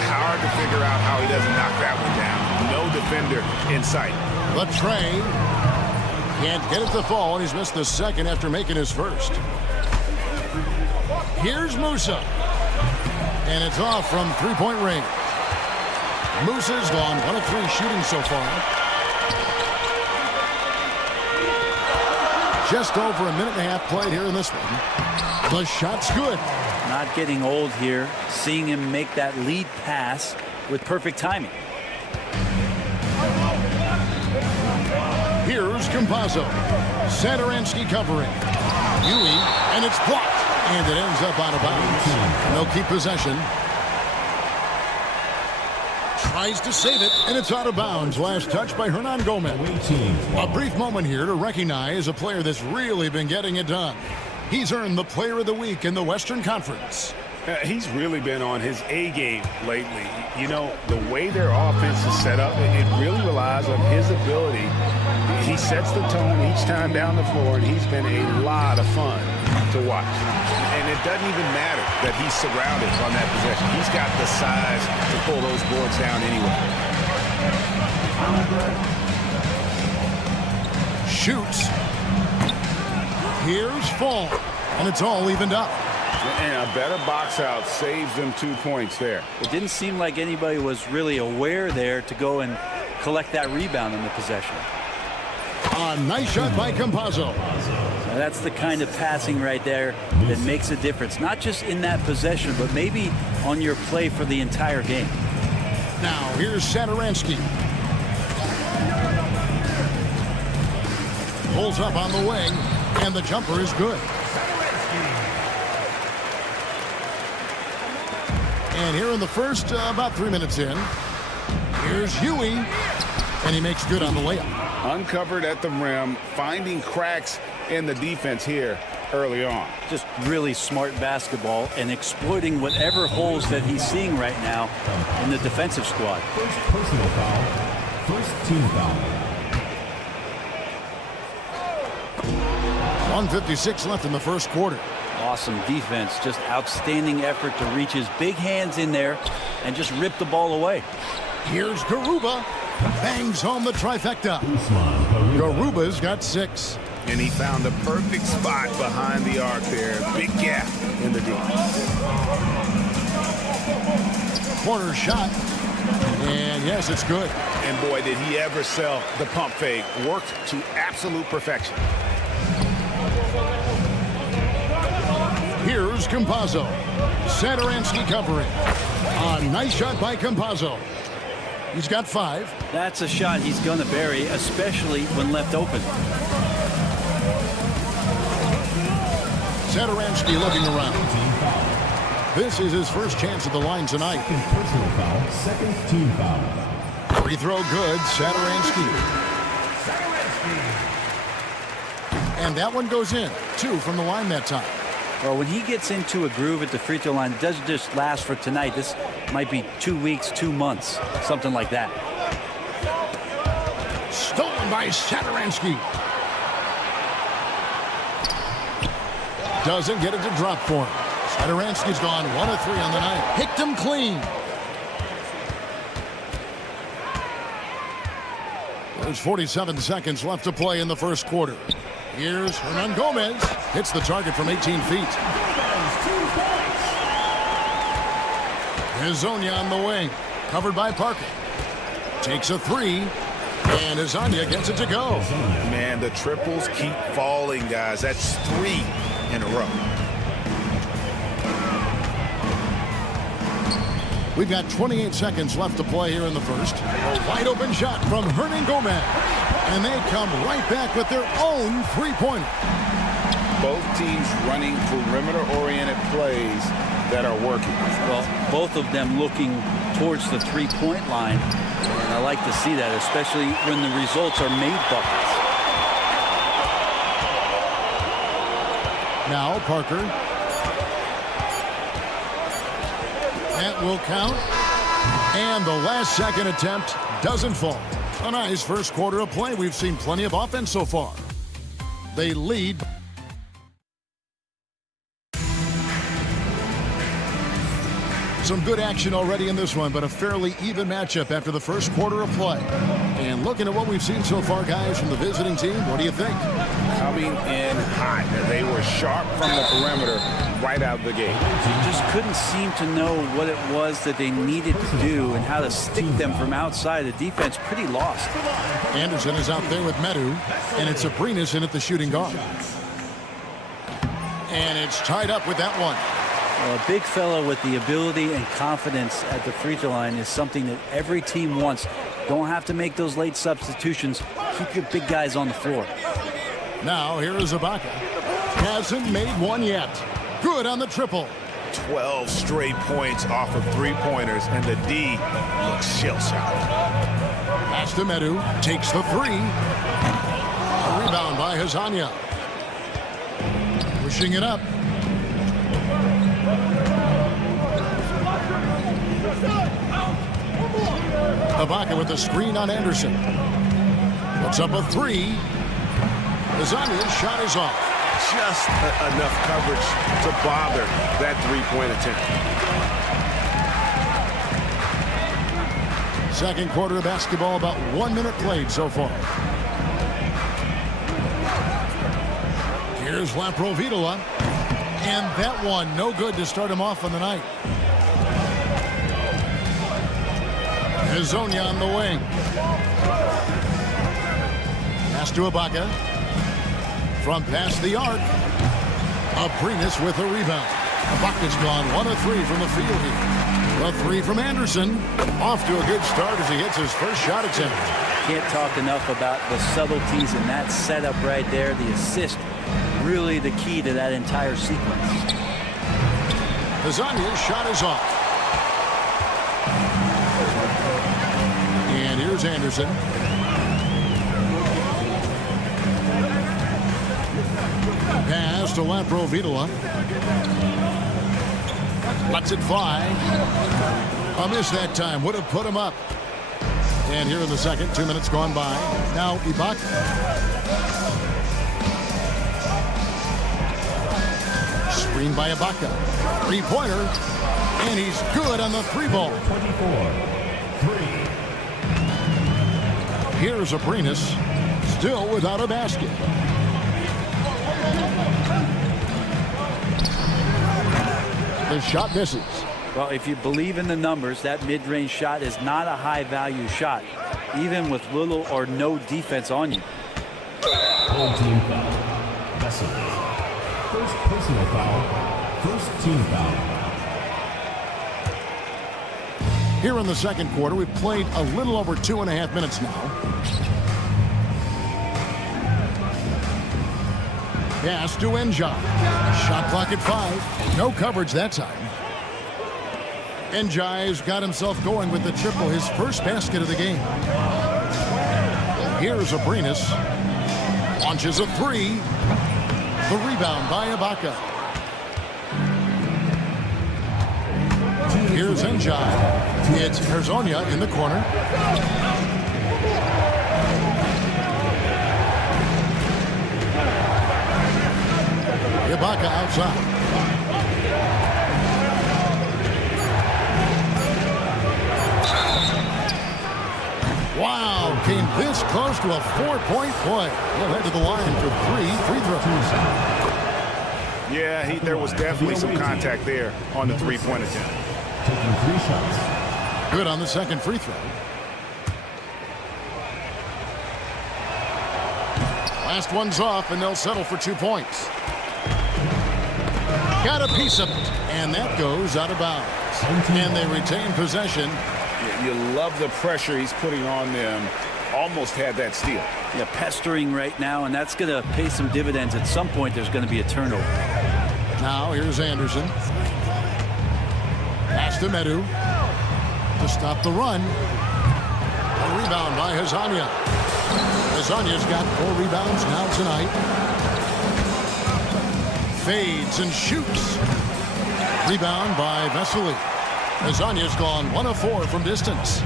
Hard to figure out how he doesn't knock that one down. No defender in sight. The tray. Can't get it to fall, and he's missed the second after making his first. Here's Musa. And it's off from three-point range. Musa's gone 1 of 3 shooting so far. Just over a minute and a half played here in this one. The shot's good. Not getting old here. Seeing him make that lead pass with perfect timing. Here's Campazzo. Satoransky covering. Yui, and it's blocked. And it ends up out of bounds. They'll keep possession. Tries to save it, and it's out of bounds. Last touch by Hernan Gomez. A brief moment here to recognize a player that's really been getting it done. He's earned the Player of the Week in the Western Conference. He's really been on his A game lately. You know, the way their offense is set up, it really relies on his ability. He sets the tone each time down the floor, and he's been a lot of fun to watch. And it doesn't even matter that he's surrounded on that possession. He's got the size to pull those boards down anyway. Shoots. Here's Fall, and it's all evened up. And a better box out saves them 2 points there. It didn't seem like anybody was really aware there to go and collect that rebound in the possession. A nice shot by Campazzo. Now that's the kind of passing right there that makes a difference. Not just in that possession, but maybe on your play for the entire game. Now here's Satoransky. Pulls up on the wing, and the jumper is good. And here in the first, about 3 minutes in, here's Yui, and he makes good on the layup. Uncovered at the rim, finding cracks in the defense here early on. Just really smart basketball and exploiting whatever holes that he's seeing right now in the defensive squad. First personal foul. First team foul. 1:56 left in the first quarter. Awesome defense, just outstanding effort to reach his big hands in there and just rip the ball away. Here's Garuba. Bangs home the trifecta. Garuba's got 6. And he found the perfect spot behind the arc there. Big gap in the D. Corner shot. And yes, it's good. And boy, did he ever sell the pump fake. Worked to absolute perfection. Here's Campazzo. Satoransky covering. A nice shot by Campazzo. He's got 5. That's a shot he's going to bury, especially when left open. Satoransky looking around. This is his first chance at the line tonight. Second personal foul. Second team foul. Free throw good. Satoransky. And that one goes in. 2 from the line that time. Well, when he gets into a groove at the free throw line, it doesn't just last for tonight. This might be 2 weeks, 2 months, something like that. Stolen by Satoransky. Doesn't get it to drop for him. Satoransky's gone 1 of 3 on the night. Picked him clean. There's 47 seconds left to play in the first quarter. Here's Hernan Gomez. Hits the target from 18 feet. Hezonja on the wing. Covered by Parker. Takes a 3. And Hezonja gets it to go. Man, the triples keep falling, guys. That's 3 in a row. We've got 28 seconds left to play here in the first. A wide open shot from Hernan Gomez. And they come right back with their own three-pointer. Both teams running perimeter-oriented plays that are working. Well, both of them looking towards the three-point line. And I like to see that, especially when the results are made buckets. Now Parker. That will count. And the last second attempt doesn't fall. A nice first quarter of play. We've seen plenty of offense so far. They lead. Some good action already in this one, but a fairly even matchup after the first quarter of play. And looking at what we've seen so far, guys, from the visiting team, what do you think? Coming in hot. They were sharp from the perimeter right out of the gate. Just couldn't seem to know what it was that they needed to do and how to stick them from outside. The defense pretty lost. Anderson is out there with Medu, and it's Abrinas in at the shooting guard. And it's tied up with that one. Well, a big fellow with the ability and confidence at the free throw line is something that every team wants. Don't have to make those late substitutions. Keep your big guys on the floor. Now here is Ibaka. Hasn't made one yet. Good on the triple. 12 straight points off of three-pointers, and the D looks shell-shocked. Pass to Medu. Takes the 3. A rebound by Hezonja. Pushing it up. Ibaka with the screen on Anderson. Puts up a 3. Hezonja's shot is off. Just enough coverage to bother that three-point attempt. Second quarter of basketball, about 1 minute played so far. Here's Laprovitola. And that one, no good to start him off on the night. Hezonja on the wing. Pass to Ibaka. From past the arc. Abrinas with a rebound. Ibaka's gone 1 of 3 from the field here. A 3 from Anderson. Off to a good start as he hits his first shot attempt. Can't talk enough about the subtleties in that setup right there. The assist, really the key to that entire sequence. Hezonja's shot is off. And here's Anderson. Pass to Laprovitola. Lets it fly. A miss that time. Would have put him up. And here in the second, 2 minutes gone by. Now Ibaka. Screen by Ibaka. Three-pointer. And he's good on the 3-ball. 24-3. Here's Abrinas. Still without a basket. The shot misses. Well, if you believe in the numbers, that mid-range shot is not a high-value shot, even with little or no defense on you. Home team foul. Vessels. First personal foul. First team foul. Here in the second quarter, we've played a little over 2.5 minutes now. Pass to Enjai. Shot clock at 5. No coverage that time. Enjai's got himself going with the triple, his first basket of the game. Here's Abrinas. Launches a 3. The rebound by Ibaka. Here's Enjai. It's Hezonja in the corner. Ibaka outside. now came this close to a 4-point play. He'll head to the line for 3 free throws. Yeah, there was definitely some contact there on the three-point attempt. Taking 3 shots. Good on the second free throw. Last one's off, and they'll settle for 2 points. Got a piece of it, and that goes out of bounds. And they retain possession. You love the pressure he's putting on them. Almost had that steal. Yeah, pestering right now, and that's going to pay some dividends. At some point, there's going to be a turnover. Now, here's Anderson. Pass to Medu to stop the run. A rebound by Hazania. Hazania's got 4 rebounds now tonight. Fades and shoots. Rebound by Vesely. Hazania's gone 1 of 4 from distance.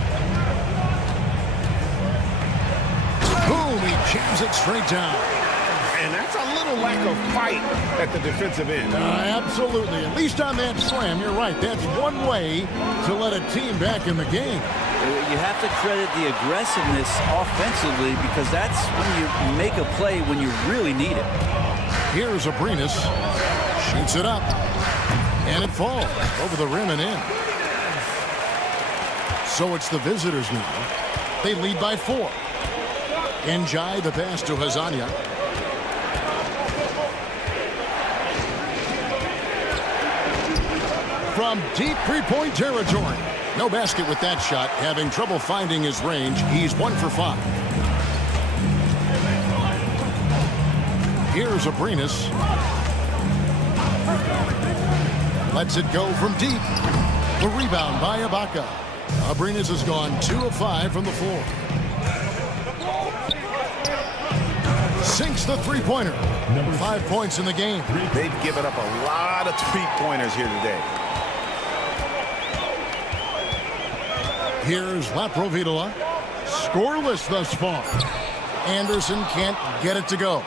Boom, he jams it straight down. And that's a little lack of fight at the defensive end. Absolutely. At least on that slam, you're right. That's one way to let a team back in the game. You have to credit the aggressiveness offensively, because that's when you make a play when you really need it. Here's Abrinas. Shoots it up. And it falls over the rim and in. So it's the visitors now. They lead by 4. Njai the pass to Hazania. From deep three-point territory. No basket with that shot. Having trouble finding his range. He's 1 for 5. Here's Abrinas. Lets it go from deep. The rebound by Ibaka. Abrinas has gone 2 of 5 from the floor. Sinks the three-pointer. 5 points in the game. They've given up a lot of three-pointers here today. Here's Laprovitola. Scoreless thus far. Anderson can't get it to go.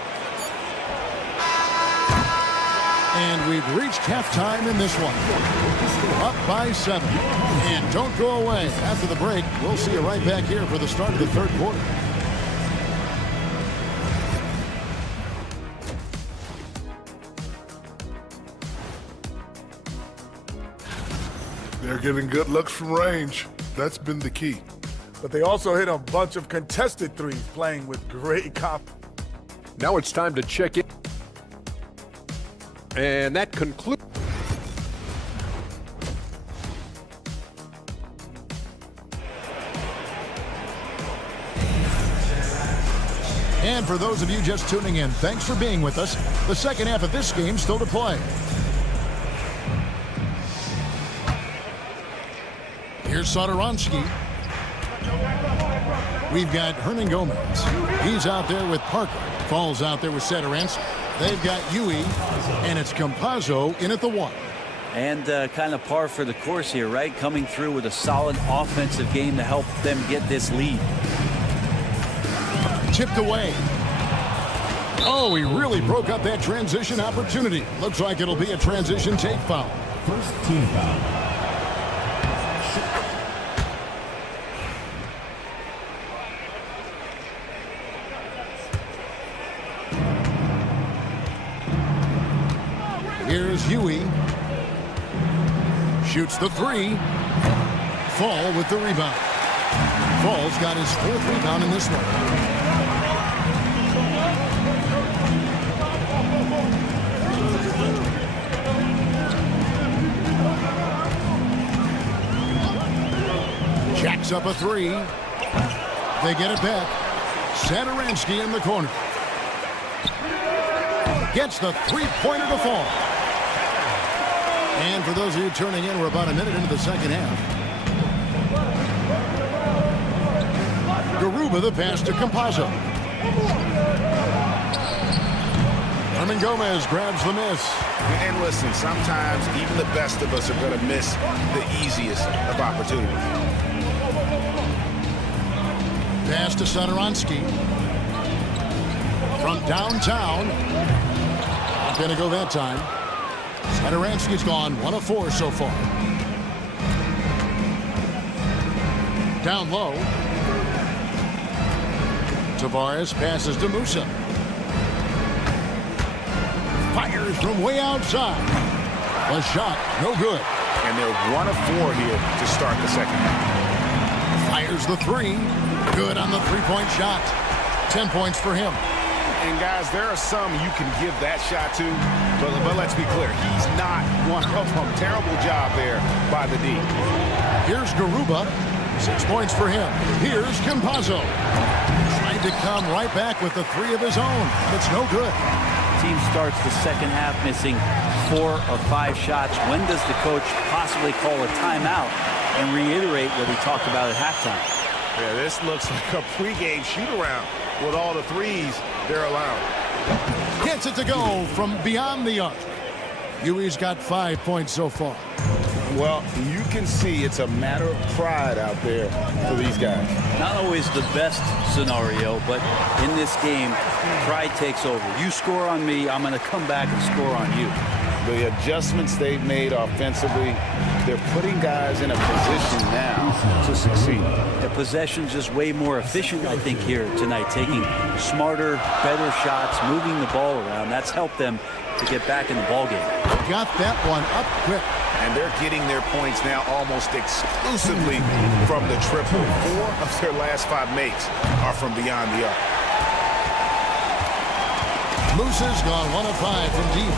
And we've reached halftime in this one. Up by 7. And don't go away. After the break, we'll see you right back here for the start of the third quarter. They're getting good looks from range. That's been the key. But they also hit a bunch of contested threes, playing with great confidence. Now it's time to check in. And that concludes. And for those of you just tuning in, thanks for being with us. The second half of this game still to play. Here's Satoransky. We've got Hernan Gomez. He's out there with Parker. Falls out there with Satoransky. They've got Yui, and it's Campazzo in at the 1. And kind of par for the course here, right? Coming through with a solid offensive game to help them get this lead. Tipped away. Oh, he really broke up that transition opportunity. Looks like it'll be a transition take foul. First team foul. Here's Huey. Shoots the 3. Fall with the rebound. Fall's got his 4th rebound in this one. Jacks up a 3. They get it back. Satoransky in the corner. Gets the three-pointer to fall. And for those of you turning in, we're about a minute into the second half. Garuba the pass to Campazzo. Hernan Gomez grabs the miss. And listen, sometimes even the best of us are going to miss the easiest of opportunities. Pass to Satoransky. From downtown. Not going to go that time. Satoransky's gone 1 of 4 so far. Down low. Tavares passes to Musa. Fires from way outside. A shot, no good. And they're 1 of 4 here to start the second half. Fires the three. Good on the three-point shot. 10 points for him. And guys, there are some you can give that shot to, but let's be clear, he's not one of them. Terrible job there by the D. Here's Garuba. 6 points for him. Here's Campazzo. Trying to come right back with the three of his own. It's no good. Team starts the second half missing 4 of 5 shots. When does the coach possibly call a timeout and reiterate what he talked about at halftime? Yeah, this looks like a pregame shoot-around with all the threes they're allowed. Gets it to go from beyond the arc. Yui's got 5 points so far. Well, you can see it's a matter of pride out there for these guys. Not always the best scenario, but in this game, pride takes over. You score on me, I'm going to come back and score on you. The adjustments they've made offensively, they're putting guys in a position now to succeed. The possession's just way more efficient, I think, here tonight, taking smarter, better shots, moving the ball around. That's helped them to get back in the ballgame. Got that one up quick. And they're getting their points now almost exclusively from the triple. 4 of their last 5 makes are from beyond the arc. Musa's gone 1 of 5 from deep.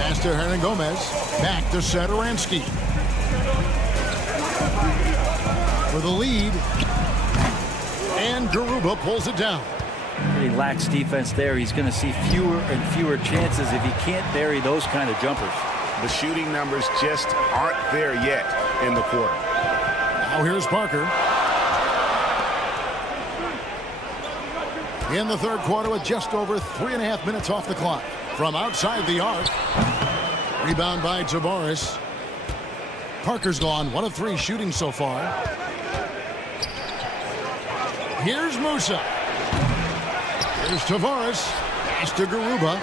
Pass to Hernan Gomez. Back to Satoransky. For the lead. And Garuba pulls it down. Pretty lax defense there. He's going to see fewer and fewer chances if he can't bury those kind of jumpers. The shooting numbers just aren't there yet in the quarter. Now here's Parker. In the third quarter with just over 3.5 minutes off the clock. From outside the arc. Rebound by Tavares. Parker's gone 1 of 3 shooting so far. Here's Musa. Here's Tavares. Pass to Garuba.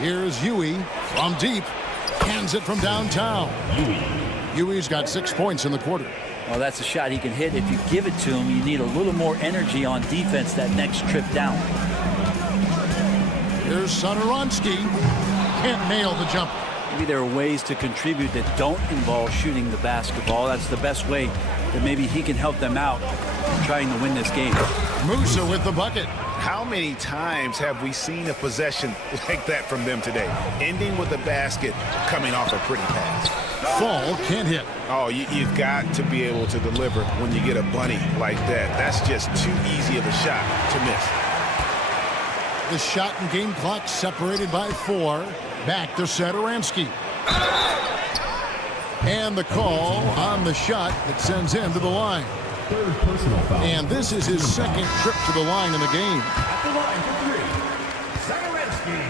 Here's Yui from deep. Hands it from downtown. Yui's got 6 points in the quarter. Well, that's a shot he can hit. If you give it to him, you need a little more energy on defense that next trip down. Here's Satoransky. Can't nail the jumper. Maybe there are ways to contribute that don't involve shooting the basketball. That's the best way that maybe he can help them out trying to win this game. Musa with the bucket. How many times have we seen a possession like that from them today? Ending with a basket, coming off a pretty pass. Fall can't hit. Oh, you've got to be able to deliver when you get a bunny like that. That's just too easy of a shot to miss. The shot and game clock separated by 4. Back to Satoransky. And the call on the shot that sends him to the line. And this is his second trip to the line in the game. At the line for 3, Satoransky.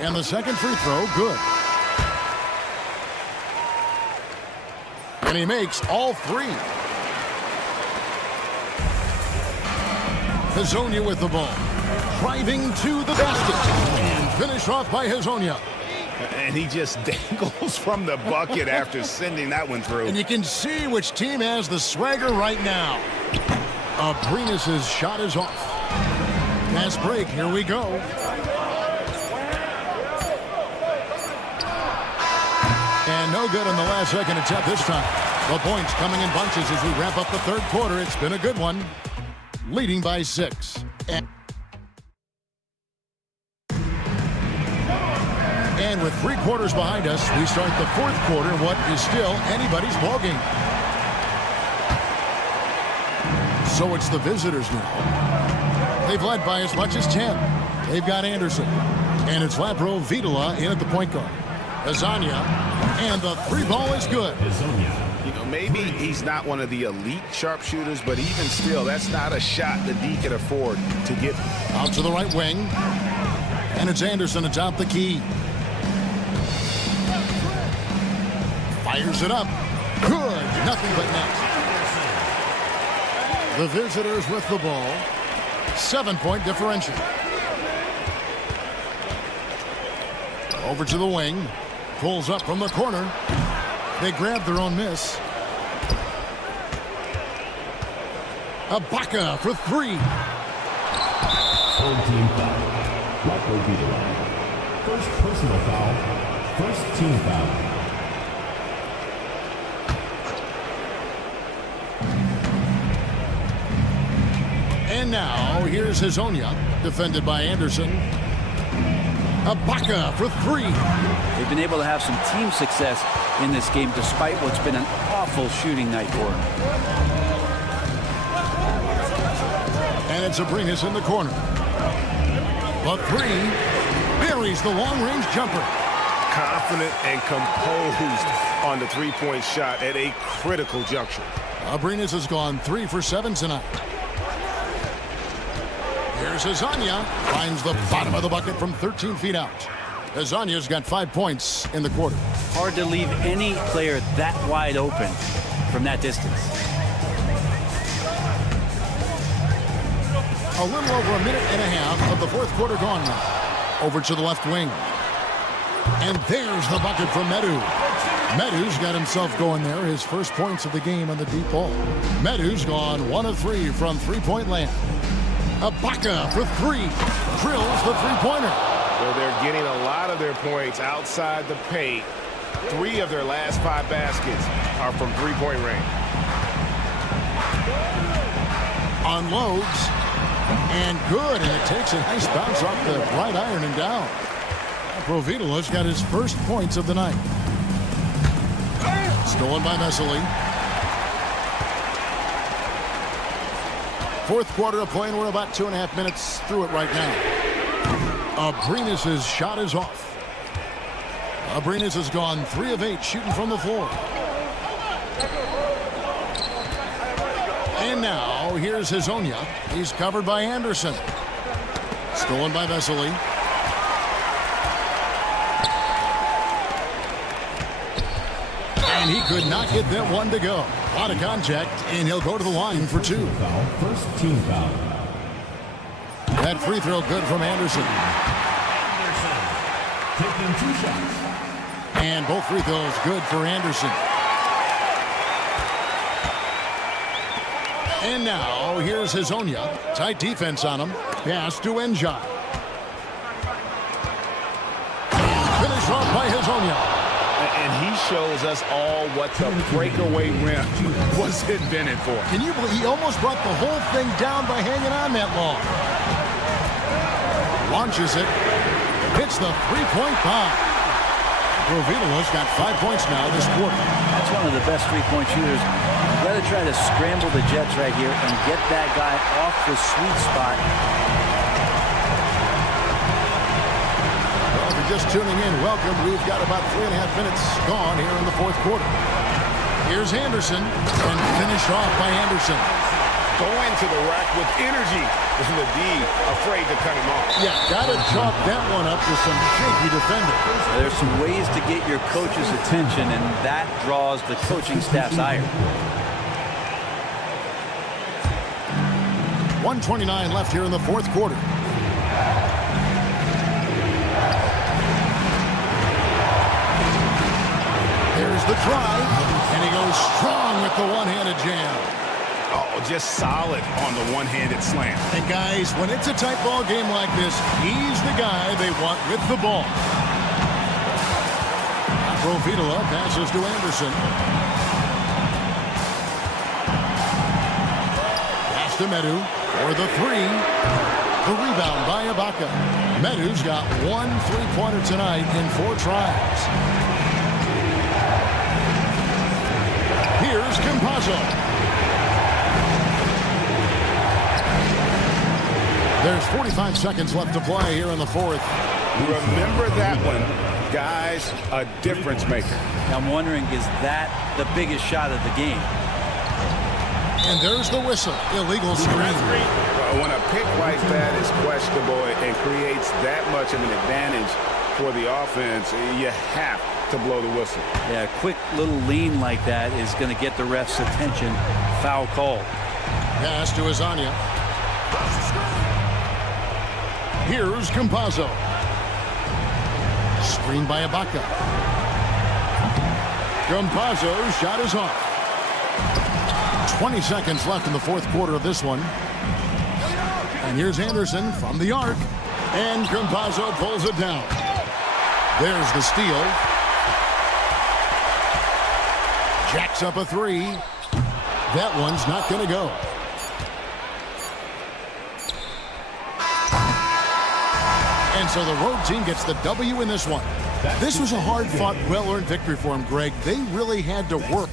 And the second free throw, good. And he makes all 3. Hazonia with the ball. Driving to the basket. And finish off by Hazonia. And he just dangles from the bucket after sending that one through. And you can see which team has the swagger right now. Abrinas' shot is off. Pass break, here we go. And no good on the last second attempt this time. The points coming in bunches as we wrap up the third quarter. It's been a good one. Leading by 6. And with 3 quarters behind us, we start the fourth quarter, what is still anybody's ballgame. So it's the visitors now. They've led by as much as 10. They've got Anderson. And it's Lapro Vidala in at the point guard. Hazonia. And the 3 ball is good. You know, maybe he's not one of the elite sharpshooters, but even still, that's not a shot the D can afford to get. Out to the right wing. And it's Anderson atop the key. Fires it up. Good. Nothing but net. The visitors with the ball. 7-point differential. Over to the wing. Pulls up from the corner. They grab their own miss. Ibaka for three. Third team foul. That will be the line. First personal foul. First team foul. And now, here's Hazonia, defended by Anderson. Ibaka for three. They've been able to have some team success in this game despite what's been an awful shooting night for them. And it's Abrinas in the corner. The three buries the long-range jumper. Confident and composed on the three-point shot at a critical juncture. Abrinas has gone 3 for 7 tonight. Here's Hazonia. Finds the bottom of the bucket from 13 feet out. Hazonia's got 5 points in the quarter. Hard to leave any player that wide open from that distance. A little over a minute and a half of the fourth quarter gone now. Over to the left wing. And there's the bucket from Medu. Medu's got himself going there. His first points of the game on the deep ball. Medu's gone 1 of 3 from three-point land. Ibaka for three. Drills the three-pointer. Well, they're getting a lot of their points outside the paint. 3 of their last 5 baskets are from three-point range. Unloads. And good. And it takes a nice bounce off the right iron and down. Provitala's got his first points of the night. Stolen by Vesely. Fourth quarter of play, and we're about 2.5 minutes through it right now. Abrinas' shot is off. Abrinas has gone 3 of 8 shooting from the floor. And now, here's Hazonia. He's covered by Anderson. Stolen by Vesely. And he could not get that one to go. A lot of contact, and he'll go to the line for 2. Foul. First team foul. That free throw good from Anderson. Taking 2 shots. And both free throws good for Anderson. And now, here's Hazonia. Tight defense on him. Pass to Enjai. Finish off by Hazonia. And he shows us all what the breakaway rim was invented for. Can you believe he almost brought the whole thing down by hanging on that long? Launches it. Hits the three-point bomb. Provitala's got 5 points now this quarter. That's one of the best three-point shooters. You've got to try to scramble the Jets right here and get that guy off the sweet spot. Well, if you're just tuning in, welcome. We've got about 3.5 minutes gone here in the fourth quarter. Here's Anderson, and finished off by Anderson. Going to the rack with energy. Isn't the D afraid to cut him off? Yeah, got to chalk that one up to some shaky defending. There's some ways to get your coach's attention, and that draws the coaching staff's ire. 1:29 left here in the fourth quarter. There's the drive, and he goes strong with the one-handed jam. Oh, just solid on the one-handed slam. And guys, when it's a tight ball game like this, he's the guy they want with the ball. Provitala passes to Anderson. Pass to Medu for the three. The rebound by Ibaka. Medu's got 1 3-pointer tonight in 4 tries. Here's Campazzo. There's 45 seconds left to play here in the fourth. Remember that one, guys, a difference maker. I'm wondering, is that the biggest shot of the game? And there's the whistle. Illegal screen. When a pick like that is questionable and creates that much of an advantage for the offense, you have to blow the whistle. Yeah, a quick little lean like that is going to get the ref's attention. Foul call. Pass to Hazonia. Here's Campazzo. Screen by Ibaka. Campazzo's shot is off. 20 seconds left in the fourth quarter of this one. And here's Anderson from the arc. And Campazzo pulls it down. There's the steal. Jacks up a three. That one's not going to go. And so the road team gets the W in this one. This was a hard-fought, well-earned victory for them, Greg. They really had to work